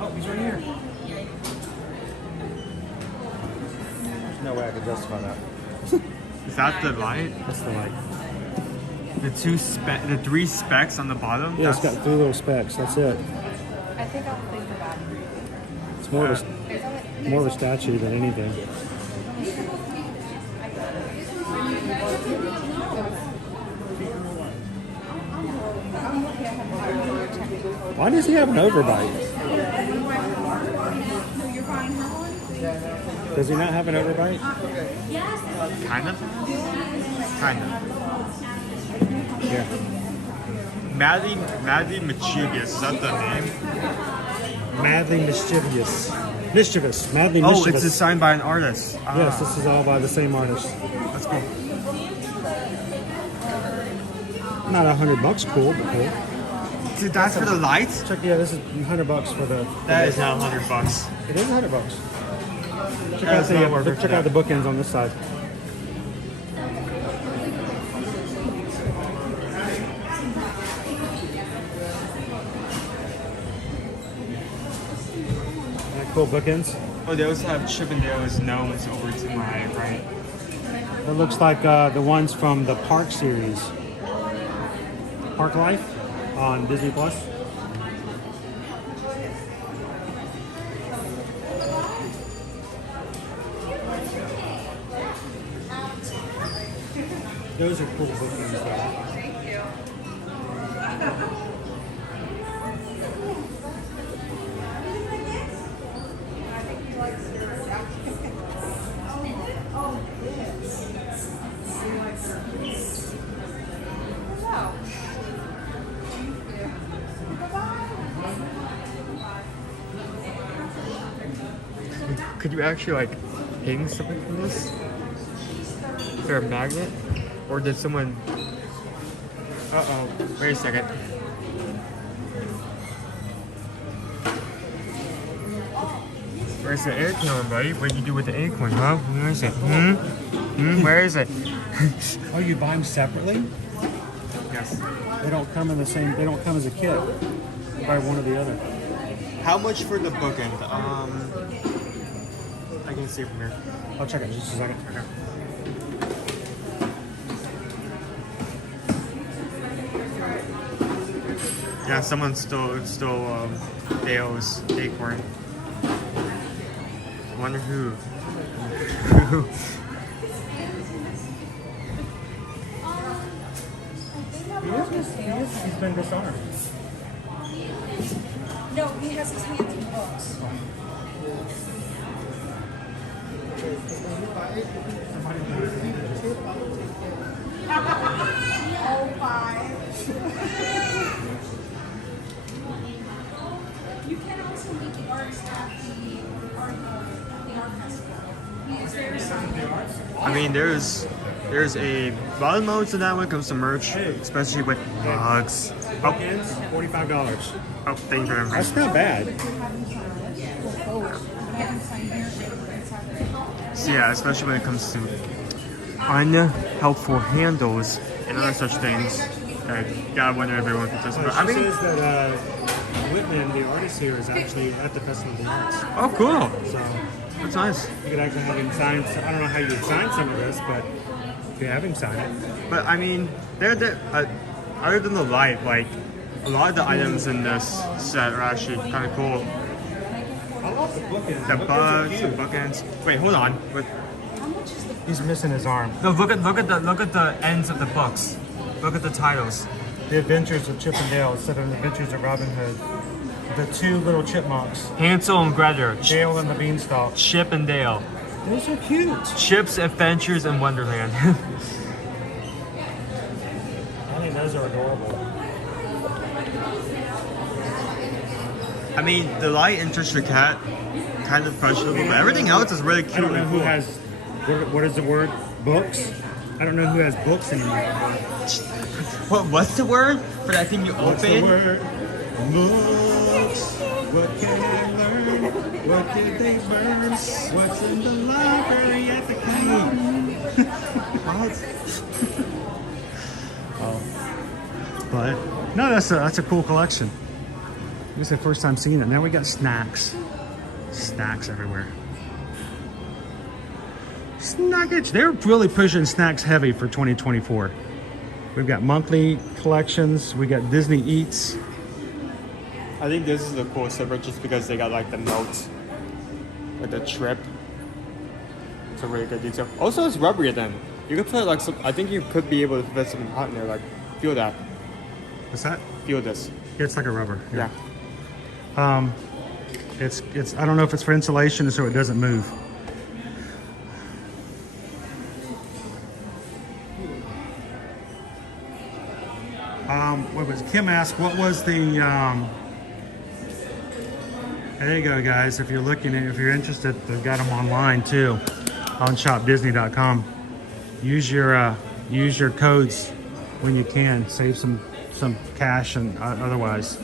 oh, he's right here. There's no way I could justify that. Is that the light? That's the light. The three specks on the bottom? Yeah, it's got 3 little specks. That's it. I think I'll think about it. It's more of a statue than anything. Why does he have an overbite? Does he not have an overbite? Kind of. Yeah. Madly Mischievous. Is that the name? Madly mischievous. Madly Oh, mischievous. it's designed by an artist. Yes, this is all by the same artist. That's cool. Not $100 cool, but cool. Dude, that's for the lights? Check, yeah, this is $100 for the. That is not $100. It is $100. That's not worth it for Check out the that. bookends on this side. Cool bookends. Oh, they also have Chippendale's gnomes over to my right. It looks like the ones from the Park series. Park Life on Disney Plus. Those are cool bookends though. Could you actually like hang something from this? Is there a magnet? Or did someone... Uh-oh. Wait a second. Where's the acorn, buddy? What did you do with the acorn, huh? Where is it? Where is it? Oh, you buy them separately? Yes. They don't come in the same. They don't come as a kit. You buy one or the other. How much for the bookend? I can see from here. I'll check it in just a second. Okay. Yeah, someone stole Dale's acorn. I wonder who. He's been disarmed. No, he has his hands in books. Oh, five. You can also meet the artist at the art festival. He is very signed. I mean, there's There's a lot of modes in that when it comes to merch, especially with bugs. Bookends, $45. Oh, thank you very much. That's not bad. So yeah, especially when it comes to unhelpful handles and other such things. I gotta wonder if everyone can just. I mean, says that Whitman, the artist here, is actually at the Festival of the Arts. Oh, cool. So that's nice. You could actually have him sign. I don't know how you would sign some of this, but you could have him sign it. But I mean, other than the light, like a lot of the items in this set are actually kind of cool. I love the bookends. The bugs, the bookends. Wait, hold on. Wait. He's missing his arm. No, look at the ends of the books. Look at the titles. The Adventures of Chip and Dale instead of The Adventures of Robin Hood. The two little chipmunks. Hansel and Gretel. Dale and the Beanstalk. Chip and Dale. Those are cute. Chip's Adventures in Wonderland. I think those are adorable. I mean, the light interest your cat kind of questionable, but everything else is really cute. I don't know and who cool. has, what is the word? Books? I don't know who has books anymore. What's the word for that thing you What's open? the word? Books. What can I learn? What did they burn? What's in the library at the What? Oh. But no, that's a cool collection. This is the first time seeing it. Now we got snacks. Snacks everywhere. Snackage. They're really pushing snacks heavy for 2024. We've got monthly collections. We got Disney Eats. I think this is the coolest ever just because they got like the notes, like the trip. It's a really good detail. Also, it's rubbery then. You could put like some, I think you could be able to fit something hot in there, like feel that. What's that? Feel this. It's like a rubber. Yeah. It's I don't know if it's for insulation so it doesn't move. What was Kim asked? What was the? There you go, guys. If you're looking, if you're interested, they've got them online too, on shopdisney.com. Use your codes when you can. Save some cash and otherwise.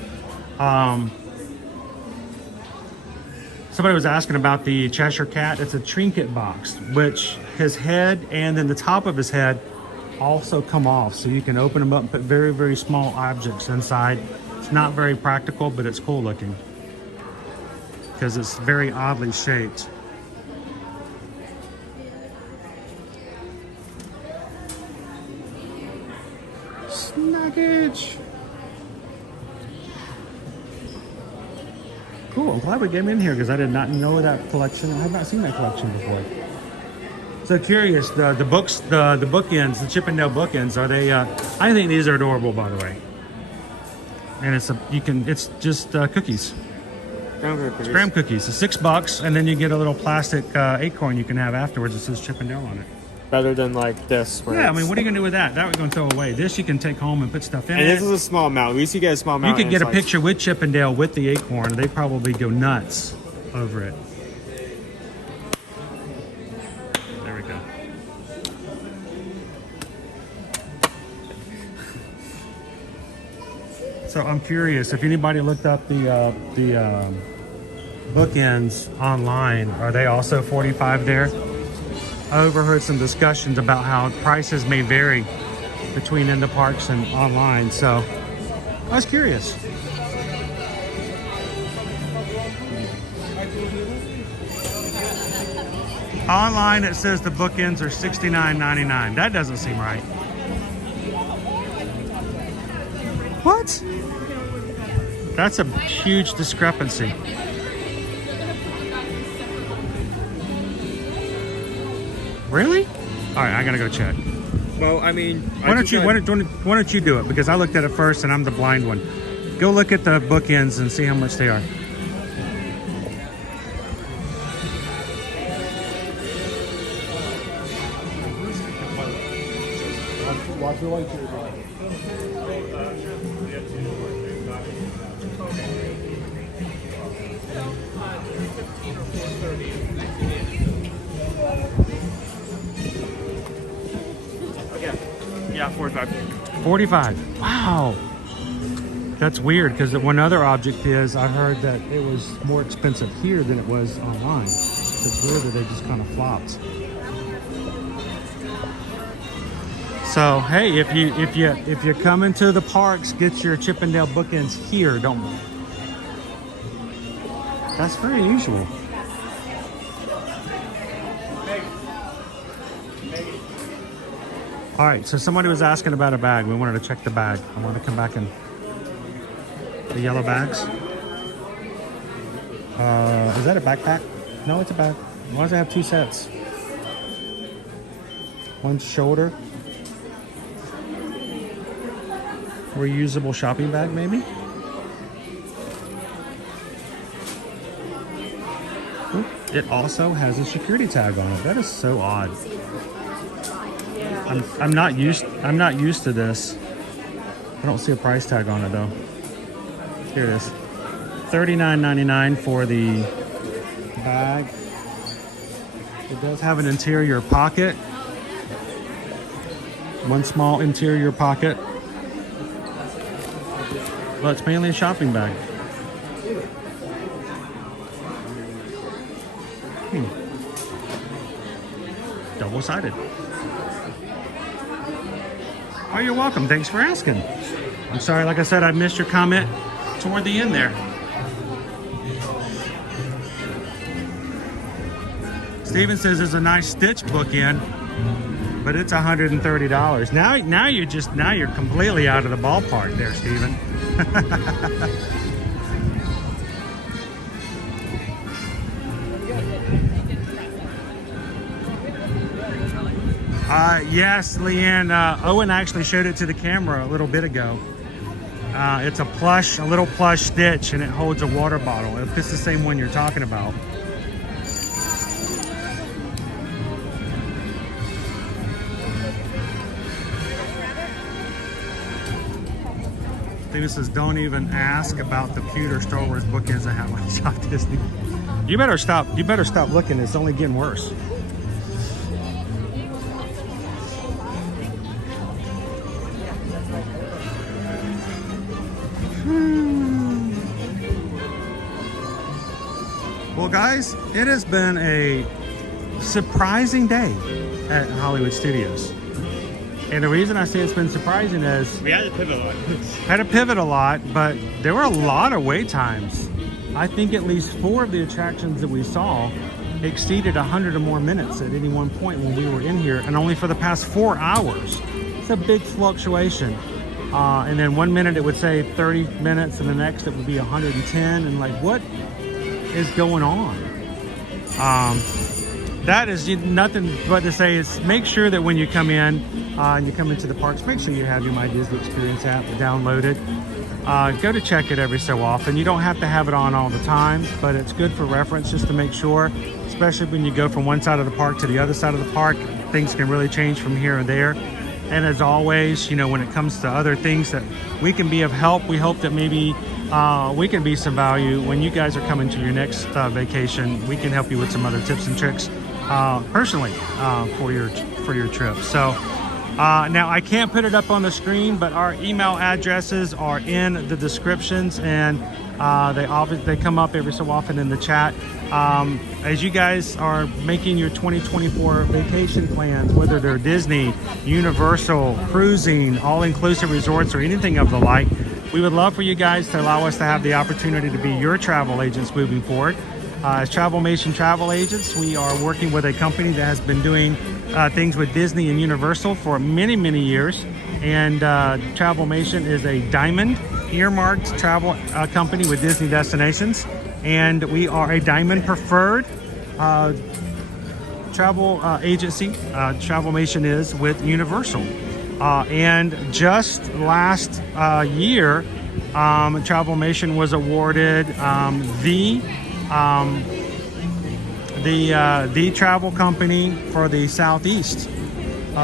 Somebody was asking about the Cheshire Cat. It's a trinket box, which his head and then the top of his head also come off. So you can open them up and put very, very small objects inside. It's not very practical, but it's cool looking because it's very oddly shaped. Snackage. Cool, I'm glad we came in here because I did not know that collection. I have not seen that collection before. So curious, the books, the bookends, the Chip and Dale bookends, are they, I think these are adorable, by the way. And it's just cookies. It's graham cookies. It's $6, and then you get a little plastic acorn you can have afterwards that says Chip and Dale on it. Better than like this. Yeah, I mean, what are you gonna do with that? That we're gonna throw away. This you can take home and put stuff in. And it. this is a small amount. At least you get a small amount. You could get a picture with Chip and Dale with the acorn. They probably go nuts over it. There we go. So I'm curious if anybody looked up the bookends online. Are they also 45 there? I overheard some discussions about how prices may vary between in the parks and online, so I was curious. Online it says the bookends are $69.99. That doesn't seem right. What? That's a huge discrepancy. Really? All right, I gotta go check. Well, I mean, why don't you do it? Because I looked at it first and I'm the blind one. Go look at the bookends and see how much they are. 45. 45. Wow. That's weird because one other object is I heard that it was more expensive here than it was online. So it's weird that they just kind of flopped. So hey, if you're coming to the parks, get your Chippendale bookends here. Don't. That's very unusual. All right, so somebody was asking about a bag. We wanted to check the bag. I want to come back and the yellow bags. Is that a backpack? No, it's a bag. Why does it have two sets? One shoulder. Reusable shopping bag, maybe? Ooh, it also has a security tag on it. That is so odd. I'm not used to this. I don't see a price tag on it though. Here it is. $39.99 for the bag. It does have an interior pocket. One small interior pocket. Well, it's mainly a shopping bag. Double-sided. Oh, you're welcome. Thanks for asking. I'm sorry, like I said, I missed your comment toward the end there. Steven says there's a nice Stitch bookend, but it's $130. Now you're completely out of the ballpark there, Steven. Yes, Leanne. Owen actually showed it to the camera a little bit ago. It's a little plush Stitch, and it holds a water bottle. If it's the same one you're talking about. Steven says, don't even ask about the pewter Star Wars bookends I have on Shop Disney. You better stop looking. It's only getting worse. Well, guys, it has been a surprising day at Hollywood Studios. And the reason I say it's been surprising is we had to pivot a lot. But there were a lot of wait times. I think at least 4 of the attractions that we saw exceeded 100 or more minutes at any one point when we were in here, and only for the past 4 hours. It's a big fluctuation. And then 1 minute it would say 30 minutes, and the next it would be 110, and like, what is going on? That is nothing but to say is make sure that when you come in and you come into the parks, make sure you have your My Disney Experience app downloaded. Go to check it every so often. You don't have to have it on all the time, but it's good for reference just to make sure, especially when you go from one side of the park to the other side of the park. Things can really change from here and there. And as always, you know, when it comes to other things that we can be of help, we hope that maybe we can be some value when you guys are coming to your next vacation. We can help you with some other tips and tricks personally for your trip. So now I can't put it up on the screen, but our email addresses are in the descriptions, and they come up every so often in the chat. As you guys are making your 2024 vacation plans, whether they're Disney, Universal, cruising, all-inclusive resorts, or anything of the like, we would love for you guys to allow us to have the opportunity to be your travel agents moving forward. As Travelmation Travel Agents, we are working with a company that has been doing things with Disney and Universal for many, many years. And Travelmation is a diamond earmarked travel company with Disney destinations. And we are a diamond preferred travel agency. Travelmation is with Universal. And just last year, Travelmation was awarded the travel company for the Southeast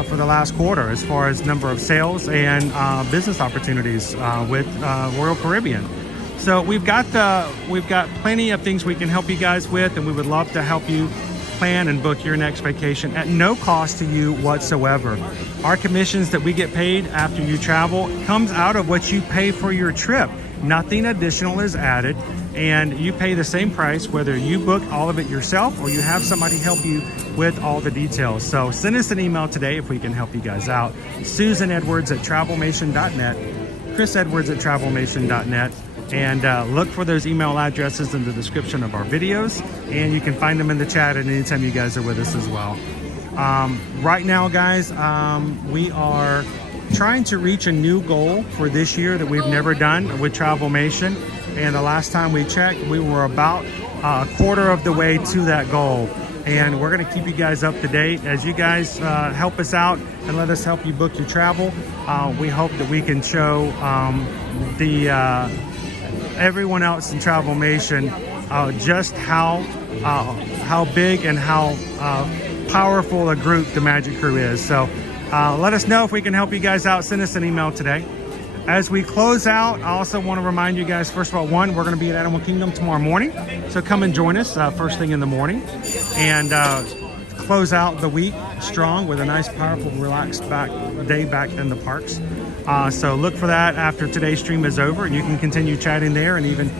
for the last quarter, as far as number of sales and business opportunities with Royal Caribbean. So we've got plenty of things we can help you guys with, and we would love to help you plan and book your next vacation at no cost to you whatsoever. Our commissions that we get paid after you travel comes out of what you pay for your trip. Nothing additional is added, and you pay the same price whether you book all of it yourself or you have somebody help you with all the details. So send us an email today if we can help you guys out. susanedwards@travelmation.net, chrisedwards@travelmation.net, and look for those email addresses in the description of our videos, and you can find them in the chat at any time you guys are with us as well. Right now, guys, we are trying to reach a new goal for this year that we've never done with Travelmation, and the last time we checked, we were about a quarter of the way to that goal. And we're going to keep you guys up to date as you guys help us out and let us help you book your travel. We hope that we can show everyone else in Travelmation just how big and how powerful a group the Magic Crew is. So let us know if we can help you guys out. Send us an email today. As we close out, I also want to remind you guys, first of all, one, we're going to be at Animal Kingdom tomorrow morning. So come and join us first thing in the morning, and close out the week strong with a nice, powerful, relaxed day back in the parks. So look for that after today's stream is over, and you can continue chatting there and even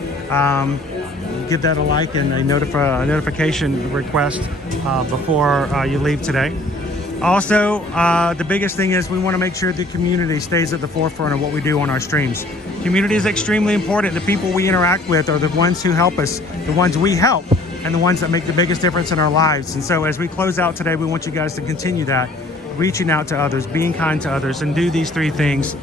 give that a like and a notification request before you leave today. Also, the biggest thing is we want to make sure the community stays at the forefront of what we do on our streams. Community is extremely important. The people we interact with are the ones who help us, the ones we help, and the ones that make the biggest difference in our lives. And so as we close out today, we want you guys to continue that, reaching out to others, being kind to others, and do these three things.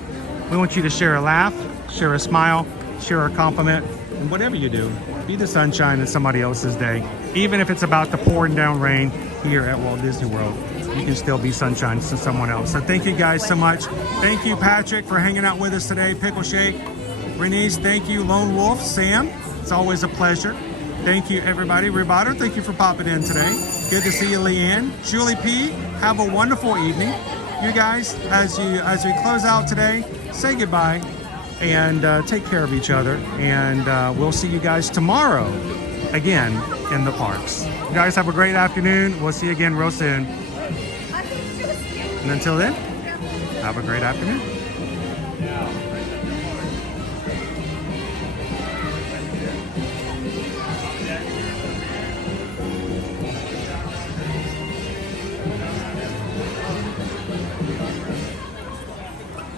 We want you to share a laugh, share a smile, share a compliment, and whatever you do, be the sunshine in somebody else's day. Even if it's about the pouring down rain here at Walt Disney World, you can still be sunshine to someone else. So thank you guys so much. Thank you, Patrick, for hanging out with us today. Pickle Shake, Bernice, thank you. Lone Wolf, Sam, it's always a pleasure. Thank you, everybody. Roboto, thank you for popping in today. Good to see you, Leanne. Julie P, have a wonderful evening. You guys, as we close out today, say goodbye and take care of each other. And we'll see you guys tomorrow again in the parks. You guys have a great afternoon. We'll see you again real soon. And until then, have a great afternoon.